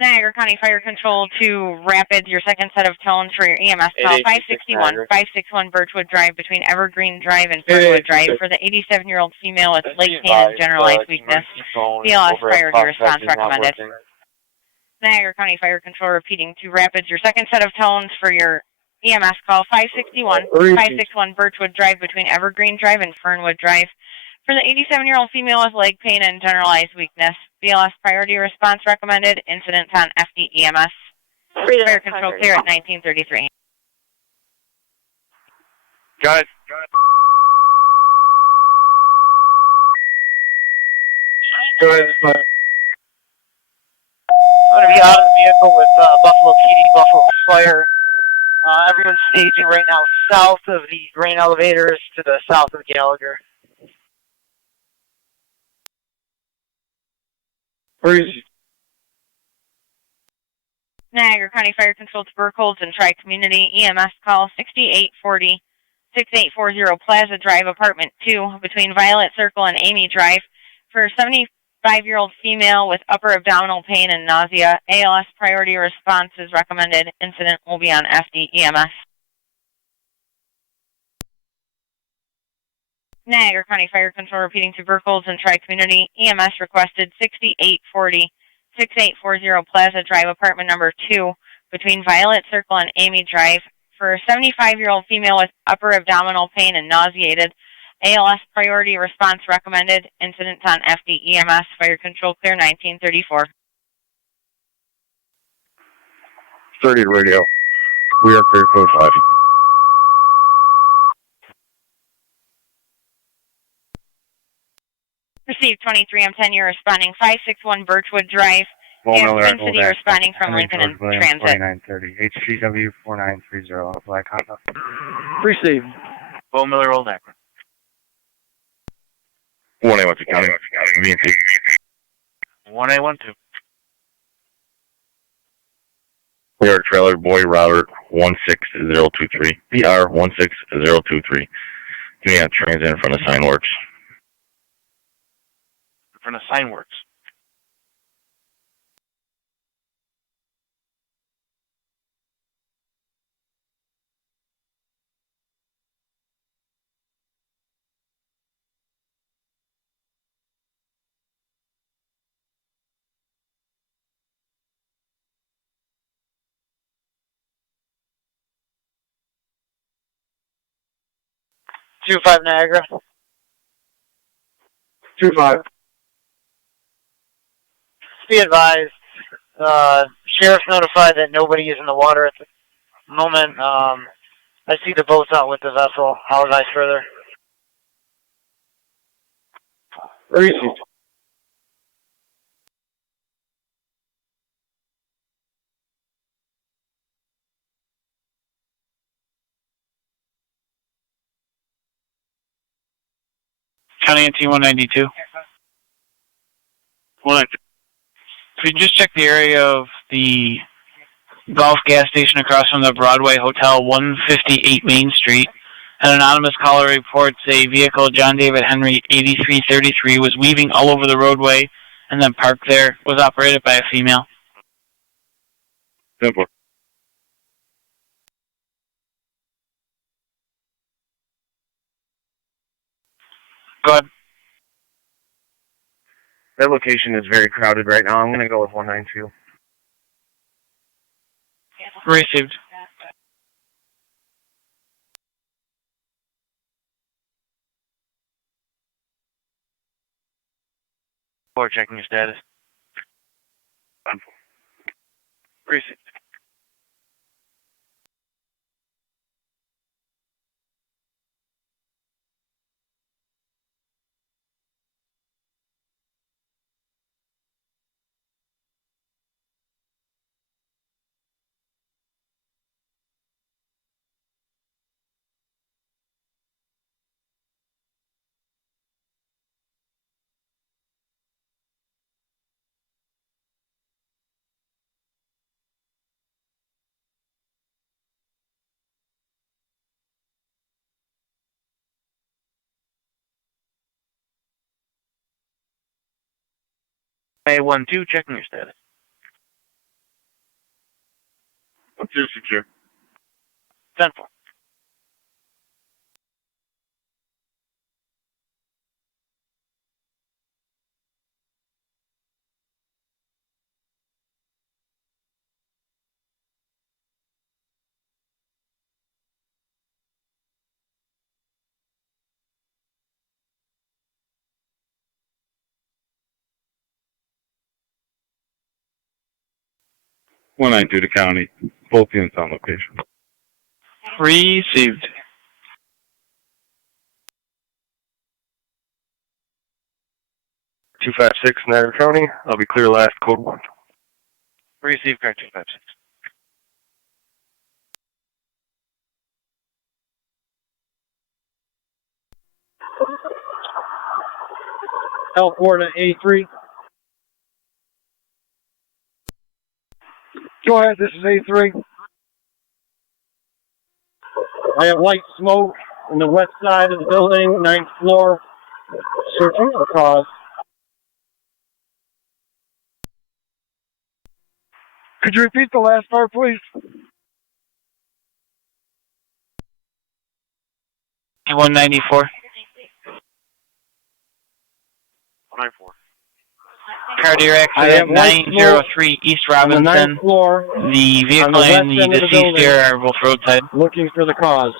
Niagara County Fire Control to Rapids, your second set of tones for your EMS call, 561, 561 Birchwood Drive between Evergreen Drive and Fernwood Drive for the 87-year-old female with leg pain and generalized weakness. BLS priority response recommended. Niagara County Fire Control repeating to Rapids, your second set of tones for your EMS call, 561, 561 Birchwood Drive between Evergreen Drive and Fernwood Drive For the 87-year-old female with leg pain and generalized weakness, BLS priority response recommended. Incidents on FDEMS. Fire control clear at 1933. Got it. Go ahead. I'm going to be out of the vehicle with Buffalo PD, Buffalo Fire. Everyone's staging right now south of the grain elevators to the south of Gallagher. Where is he? Niagara County Fire Control to Burkholz and Tri-Community EMS call 6840 Plaza Drive, Apartment 2, between Violet Circle and Amy Drive, for a 75-year-old female with upper abdominal pain and nausea. ALS priority response is recommended. Incident will be on FDEMS. Niagara County Fire Control repeating to Burkholz and Tri-Community EMS requested 6840 Plaza Drive, apartment number 2, between Violet Circle and Amy Drive, for a 75-year-old female with upper abdominal pain and nauseated. ALS priority response recommended. Incident on FDEMS. Fire control clear 1934. 30 radio. We are clear code 5. Received 23. I'm 10. You're responding 561 Birchwood Drive. Twin City responding from Lincoln and Transit. 4930. HGW 4930. Black Honda. Received. Bo Miller, Old Akron. 1A12 County. 1A12. We are trailer boy Robert 16023. BR 16023. Give me a transit in front of sign works. In front of sign works. Two 5 Niagara. 2-5. Be advised, sheriff's notified that nobody is in the water at the moment. I see the boats out with the vessel. How advise further? Received. County NT 192. If you just check the area of the golf gas station across from the Broadway Hotel, 158 Main Street, an anonymous caller reports a vehicle, John David Henry 8333, was weaving all over the roadway and then parked there, was operated by a female. Simple. Go ahead. That location is very crowded right now. I'm going to go with 192. Received. Or checking your status. Received. A12, checking your status. 2 secure. 10-4. 192 to county. Both units on location. Received. .256 Niagara County. I'll be clear last, code 1. Received, car 256. L4 to A3. Go ahead, this is A3. I have light smoke on the west side of the building, 9th floor. Searching for cause. Could you repeat the last part, please? 194. 194. Car direct at 903 East Robinson. On the 9th floor. The vehicle and the deceased here are both roadside. Looking for the cause.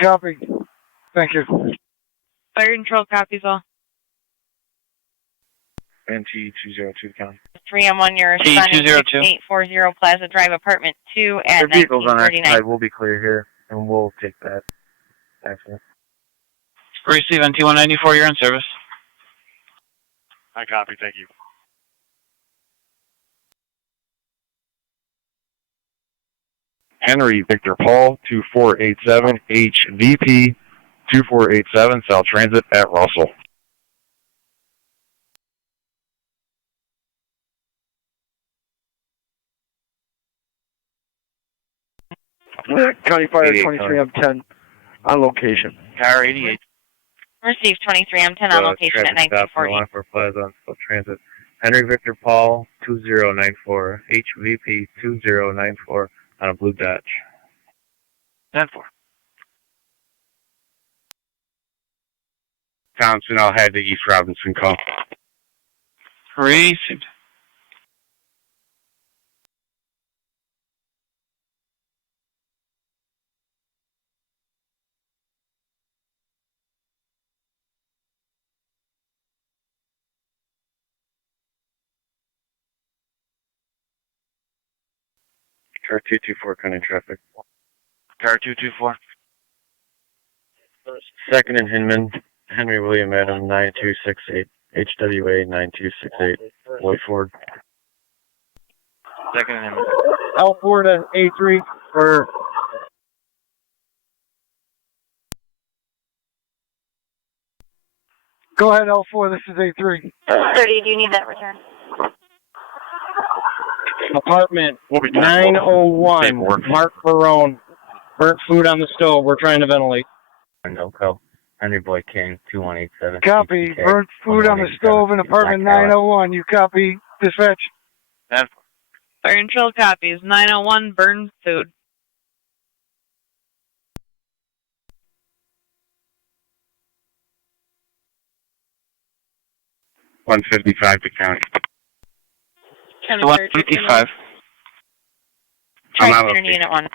Copy. Thank you. Fire control copies all. NT202 county. 3M1, you're responding to 6840 Plaza Drive, apartment 2 at The vehicles on our 1949. side will be clear here, and we'll take that accident. Receive NT194, you're in service. I copy, thank you. Henry Victor Paul 2487 HVP 2487 South Transit at Russell. County Fire 23M10 on location. Car 88. Receive 23M10 on location at 1940. Lockport Plaza on South Transit. Henry Victor Paul 2094 HVP 2094 on a blue Dodge. 10-4. Thompson, I'll head to East Robinson call. Received. Car 224 cutting traffic. Car 224. Second and Hinman, Henry William Adam 9268, HWA 9268, Lloyd Ford. Second and Hinman. L4 to A3 for... Go ahead, L4, this is A3. 30, do you need that return? Apartment 901, Mark Barone. Burnt food on the stove. We're trying to ventilate. NOCO, Henry Boy King 2187. Copy. Burnt food on the stove in apartment 901. You copy, dispatch? Fire control copies. 901, burned food. .155 to county. 155. Try center unit 1.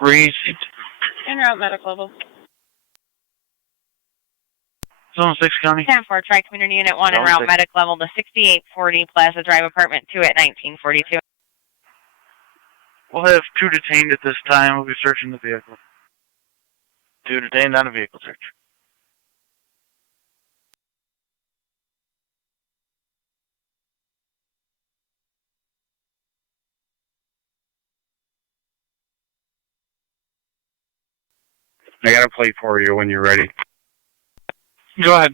Received. En route medical level. Zone 6 county. 10-4, Tri-Community Unit 1 en route medic level to 6840 Plaza Drive, apartment 2 at 1942. We'll have 2 detained at this time. We'll be searching the vehicle. 2 detained on a vehicle search. I got a plate for you when you're ready. Go ahead.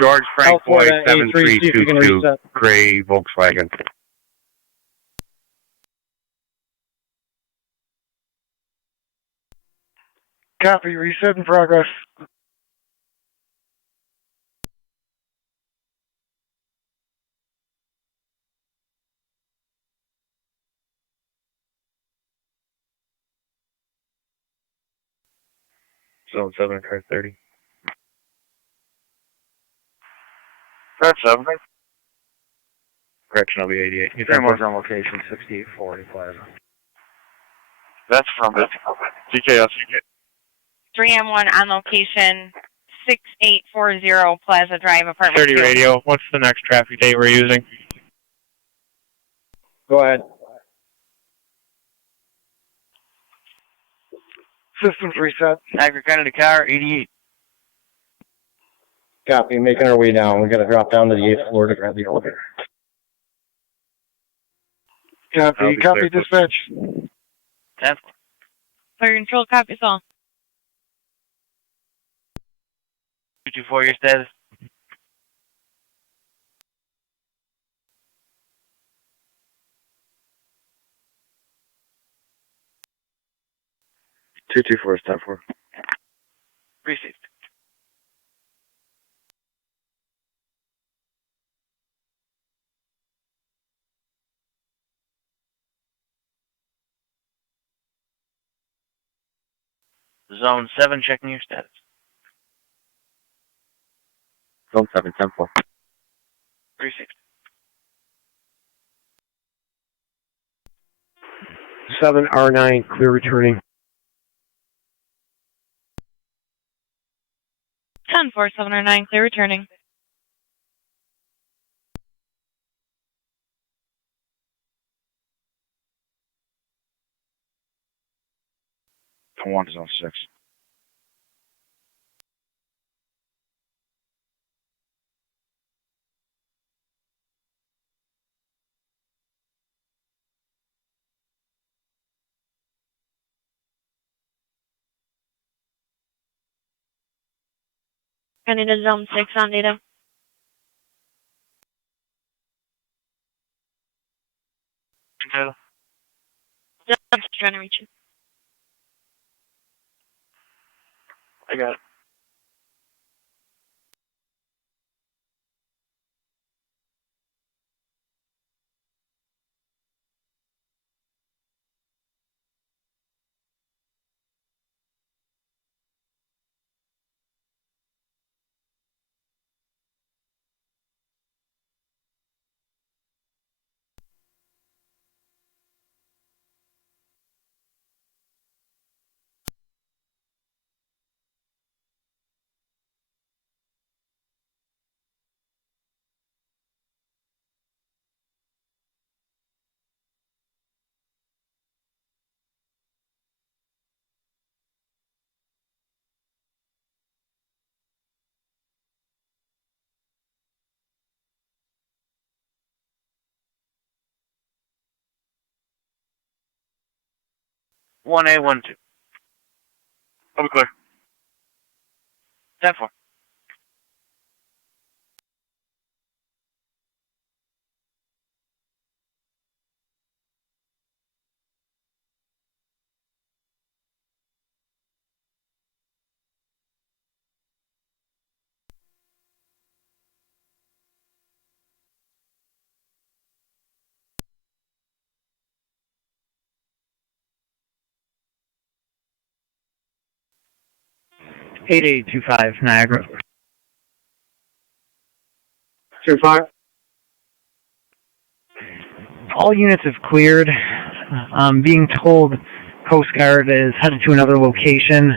George Frank Boy L4 to A3, see if you can 7322, reset. gray Volkswagen. Copy. Reset in progress. Zone 7, car 30. Car 7. Correction, I'll be 88. You Same one's on location, 6840 Plaza. That's from it. TKS. 3M1 on location, 6840 Plaza Drive, apartment 30 2. radio. What's the next traffic date we're using? Go ahead. Systems reset. Niagara Kennedy car, 88. Copy. Making our way down. We got to drop down to the 8th floor to grab the elevator. Copy. Copy, dispatch. 10. Fire control, copy all. 224, your status. (224) is 10-4. Received. Zone 7, checking your status. Zone 7, 10-4. Received. 7R9, clear returning. 10-4, 709, clear returning. Tonawanda, Zone 6. I need a zone 6 on data. Hello. Just trying to reach you. I got it. One A, 1-2. I'll be clear. 10-4. (8825) Niagara. 25. All units have cleared. I'm being told Coast Guard is headed to another location.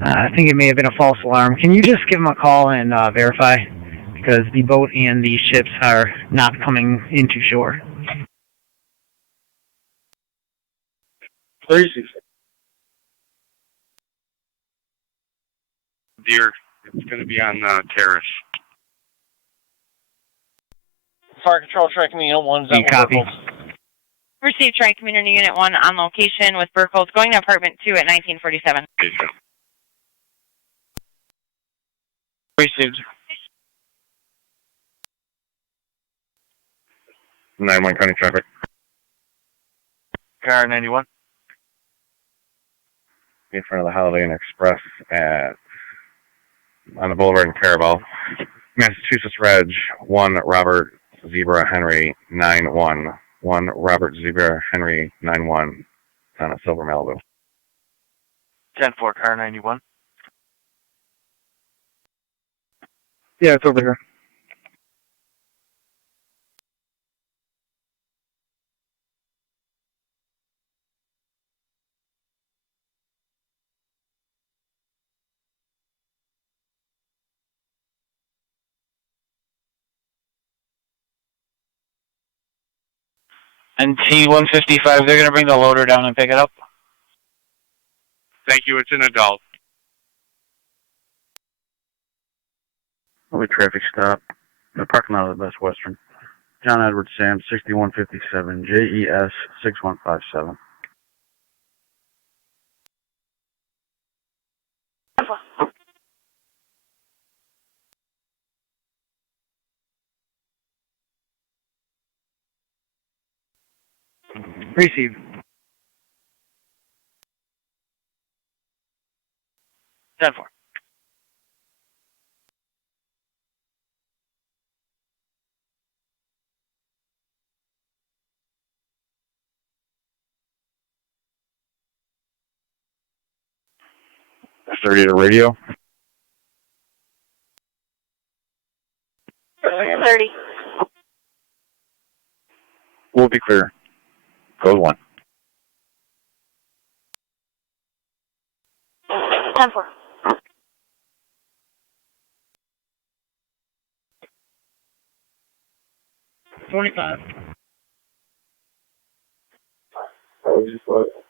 I think it may have been a false alarm. Can you just give them a call and verify? Because the boat and the ships are not coming into shore. Please. Deer, it's going to be on Terrace. Fire control, tracking unit 1. Copy. Received Tri-Community Unit 1 on location with Burkholz going to apartment 2 at 1947. Received. 9-1 county traffic. Car 91. In front of the Holiday Inn Express on the Boulevard in Carabel. Massachusetts Reg 1 Robert Zebra Henry 91. 1 Robert Zebra Henry 91 on a silver Malibu. 10-4, car 91. Yeah, it's over here. And T-155, they're going to bring the loader down and pick it up. Thank you. It's an adult. Holy traffic stop. The parking lot of the Best Western. John Edward Sam, 6157, JES 6157. Receive. 10-4. S30 to radio. 30. We'll be clear. Code 1. 10-4.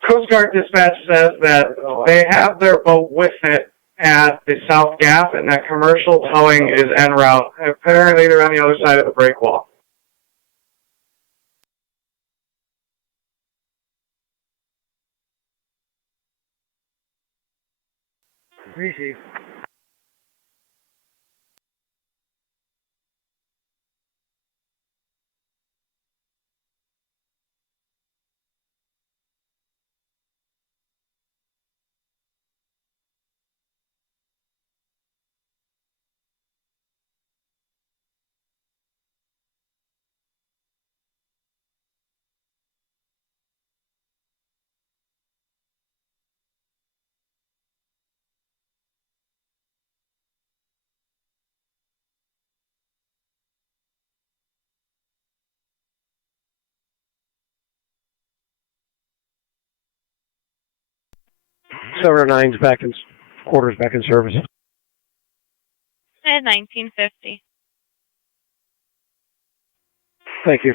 Coast Guard dispatch says that they have their boat with it at the South Gap, and that commercial towing is en route. Apparently, they're on the other side of the break wall. Receive. 709's back in quarters, back in service. I had 1950. Thank you.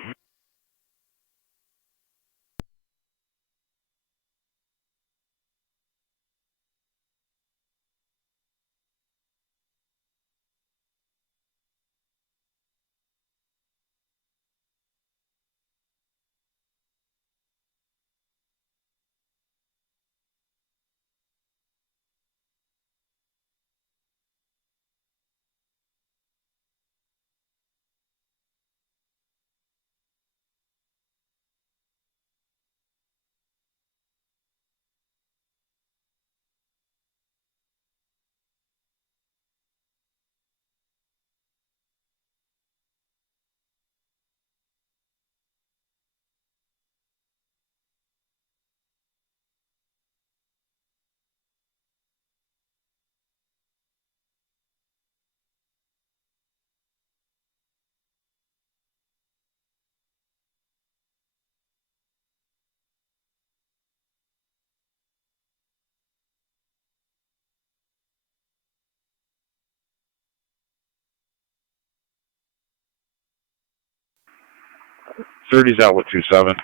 Thirty's out with 27.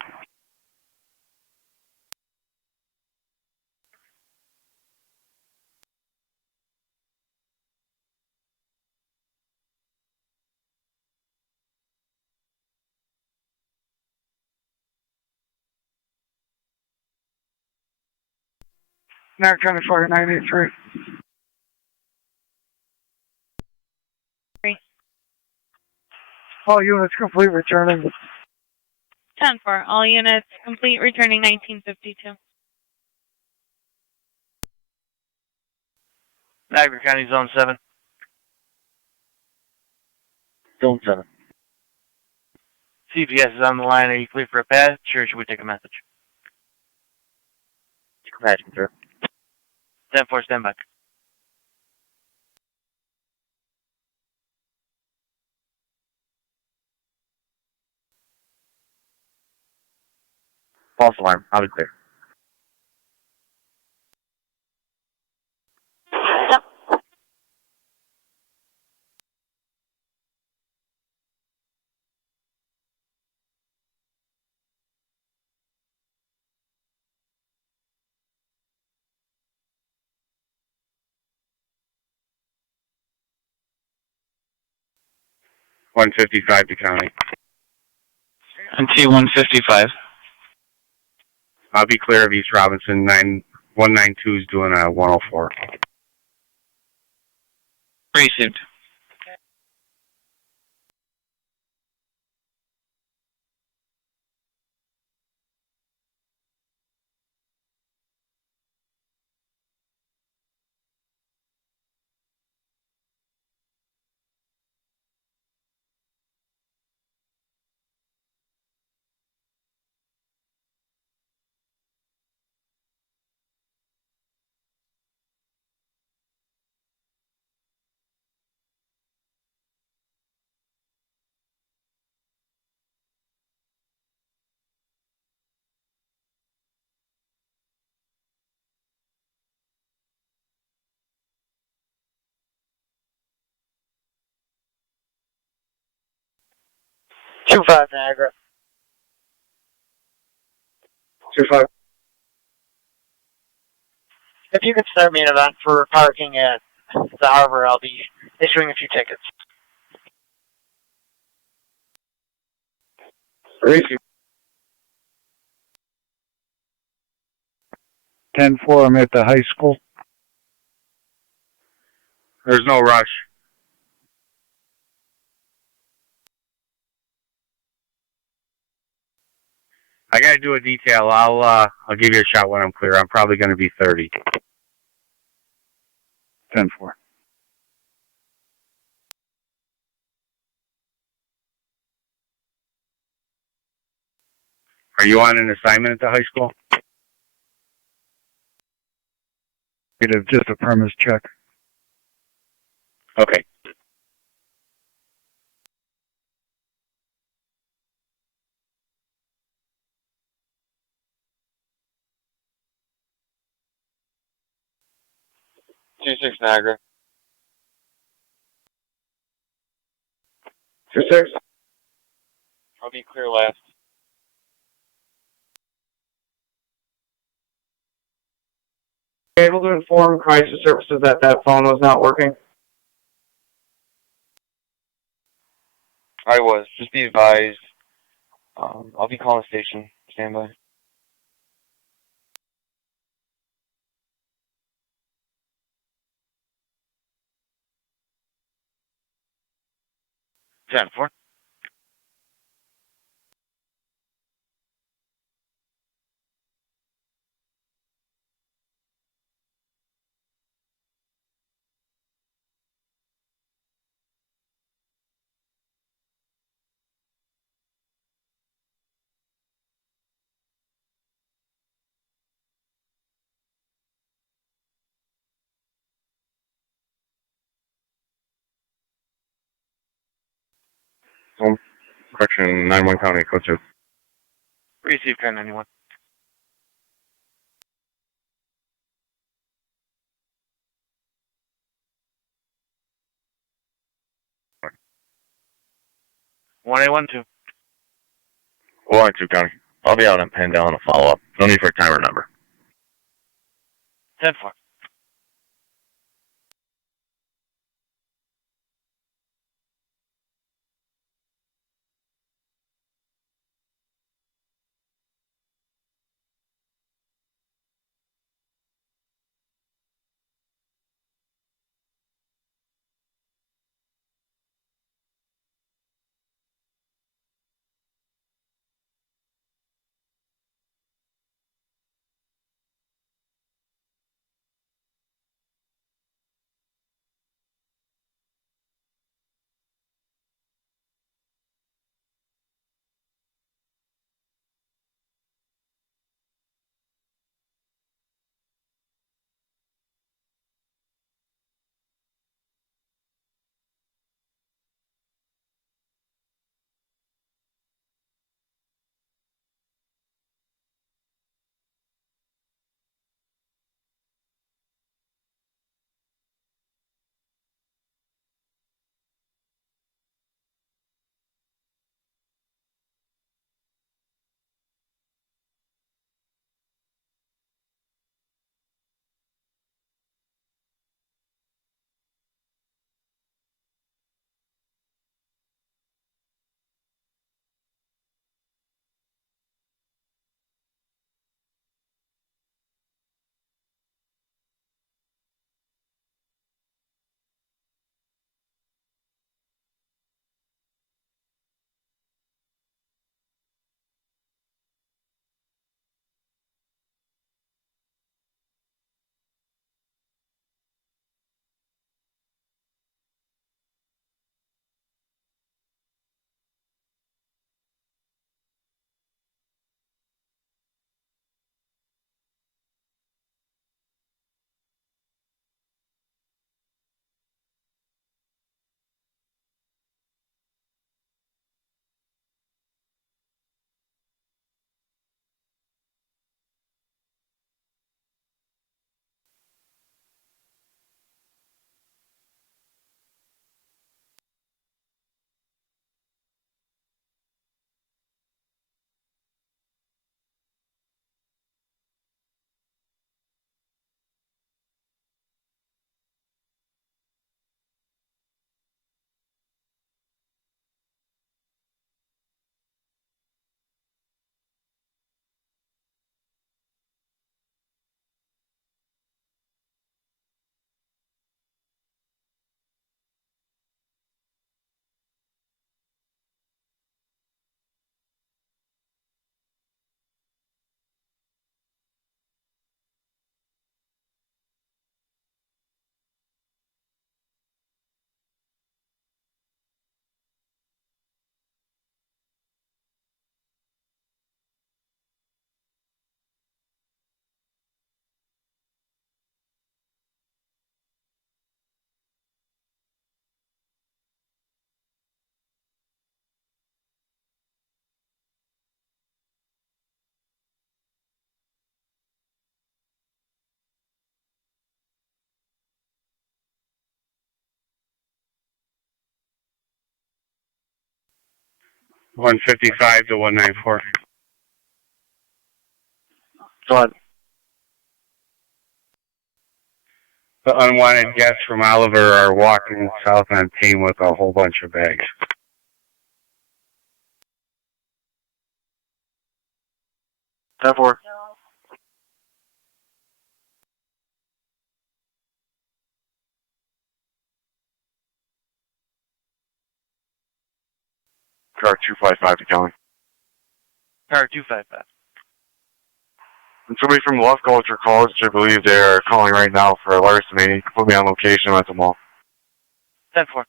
Niagara County Fire 983. All units complete returning. 10-4. All units complete, returning 1952. Niagara County, Zone 7. Zone 7. CPS is on the line. Are you clear for a patch, or should we take a message? Patching through. 10-4, stand by. False alarm. I'll be clear. 155 to county. NT 155. I'll be clear of East Robinson. 192 is doing a 104. Received. Two five Niagara. 2-5. If you could start me an event for parking at the harbor, I'll be issuing a few tickets. Receive. 10-4, I'm at the high school. There's no rush. I gotta do a detail. I'll give you a shot when I'm clear. I'm probably gonna be 30. 10-4. Are you on an assignment at the high school? Just a premise check. Okay. Two six Niagara. 2-6. I'll be clear last. Able to inform crisis services that that phone was not working? I was. Just be advised. I'll be calling the station. Stand by. Ten four. Home. Correction, 9-1 county, code 2. Receive 1091. One eight 1 2. 1-2 county. I'll be out on Pendleton to follow up. No need for a timer number. 10 4. 155 to 194. Go ahead. The unwanted guests from Oliver are walking south on Payne with a whole bunch of bags. 10-4. Car 255 to Kelly. Car 255. And somebody from Love Culture calls, which I believe they're calling right now for a larceny. You can put me on location at the mall. 10-4.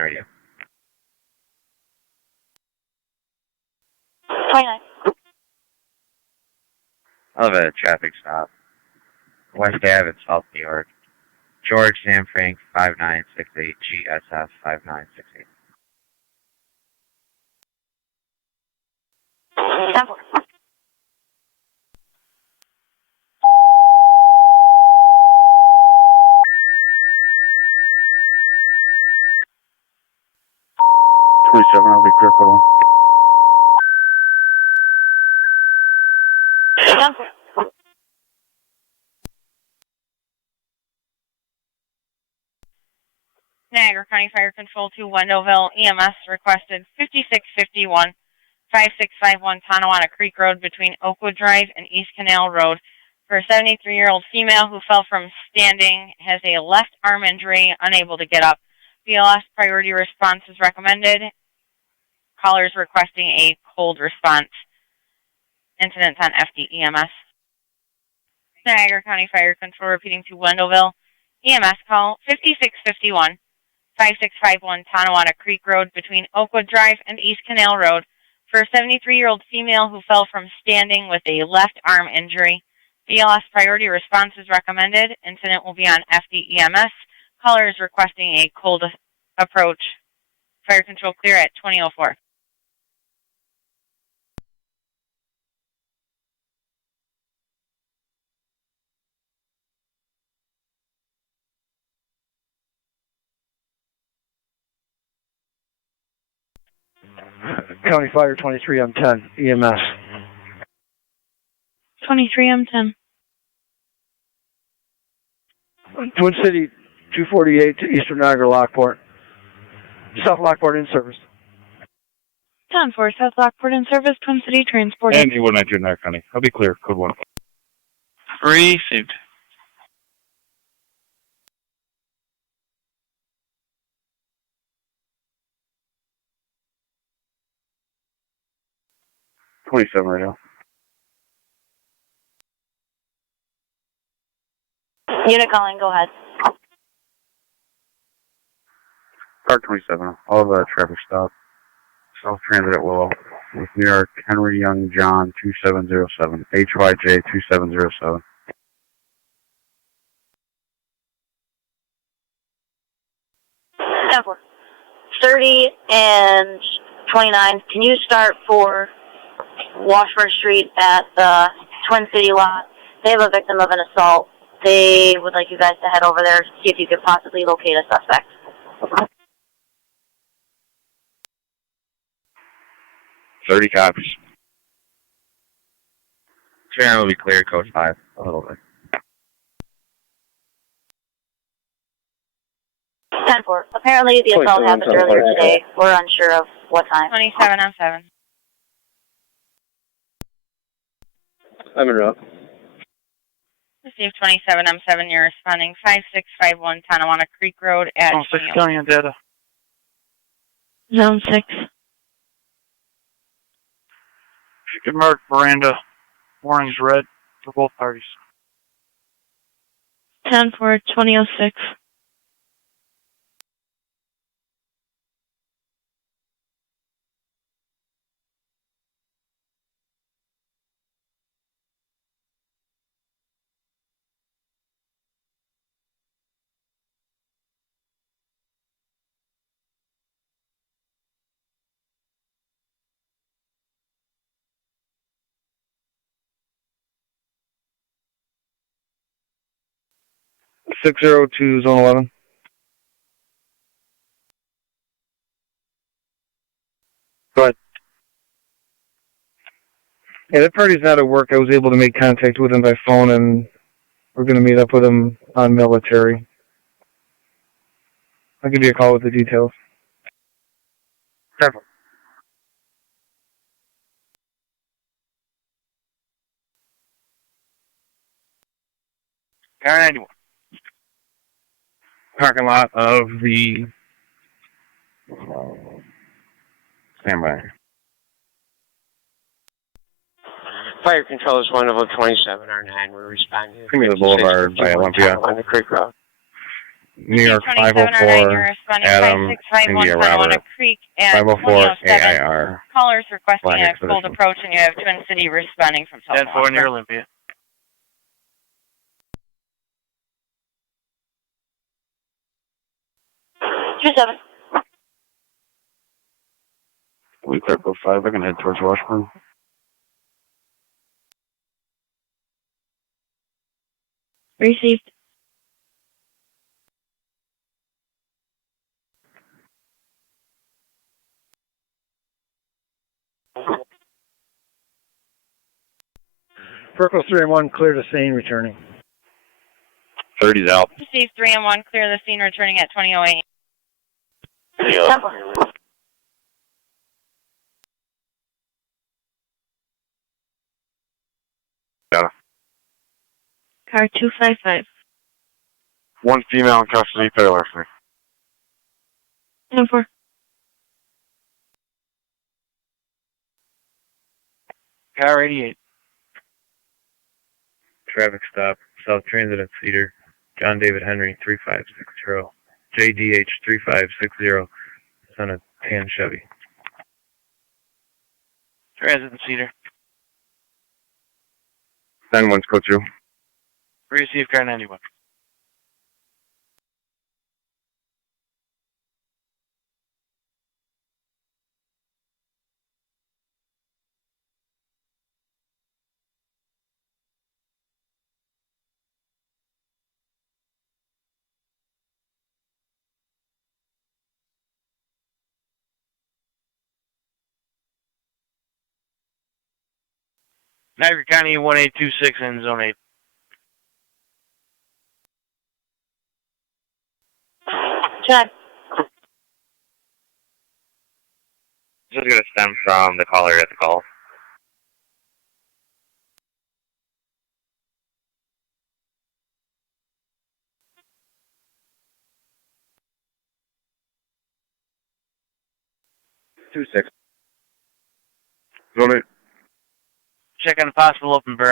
Radio. 29. I'll have a traffic stop. West Ave in South New York. George Sam Frank 5968 GSF 5968. 10-4. I'll be clear code 1. 10-4. Niagara County Fire Control to Wendellville. EMS requested 5651, 5651 Tonawanda Creek Road between Oakwood Drive and East Canal Road for a 73-year-old female who fell from standing, has a left arm injury, unable to get up. BLS priority response is recommended. Callers requesting a cold response. Incidents on FDEMS. Niagara County Fire Control repeating to Wendellville. EMS call 5651, 5651 Tonawanda Creek Road between Oakwood Drive and East Canal Road for a 73-year-old female who fell from standing with a left arm injury. BLS priority response is recommended. Incident will be on FDEMS. Caller is requesting a cold approach. Fire control clear at 2004. County Fire 23M10 EMS. 23M10. Twin City 248 to Eastern Niagara Lockport. South Lockport in service. 10-4 South Lockport in service. Twin City transported. And E192 Niagara County. I'll be clear. Code 1. Received. Radio. Unit calling, go ahead. Car 27. I'll have a traffic stop. South Transit at Willow. With New York, Henry Young John 2707. HYJ 2707. 10-4. 30 and 29. Can you start for Washburn Street at the Twin City lot? They have a victim of an assault. They would like you guys to head over there, see if you could possibly locate a suspect. $30 copies. Channel will be clear, code 5, a little bit. 10-4. Apparently the assault happened earlier today. We're unsure of what time. 27 on 7. I'm in route. Received 27 on 7. You're responding 5651 Tonawanda Creek Road at Zone 6 county on data. Zone 6. If you could mark Miranda, orange, red for both parties. 10-4, 2006. Six 602 Zone 11. Go ahead. Yeah, that party's not at work. I was able to make contact with him by phone, and we're going to meet up with him on military. I'll give you a call with the details. Careful. Car 91. Parking lot of the... Standby. Fire control is 1 of 27R9. We're responding to Premier Boulevard by Olympia. on the Creek Road. New York 504, Adam, India Robert, Creek at 504 AIR. Callers requesting Black a Expedition. cold approach, and you have Twin City responding from cell 10-4 near Olympia. We clear code 5. I can head towards Washburn. Received. Circle 3 and 1, clear the scene, returning. 30's out. Received 3 and 1, clear the scene, returning at 2008. Yeah. Car 255. One female in custody, pay larceny. 10-4. Car 88. Traffic stop, South Transit at Cedar. John David Henry, 3560. JDH 3560. It's on a tan Chevy. Transit in Cedar. Then one's code 2. Receive car 91. Niagara County 1826 in Zone 8. Check. This is going to stem from the caller at the call. Zone 8. Check on the possible open burn.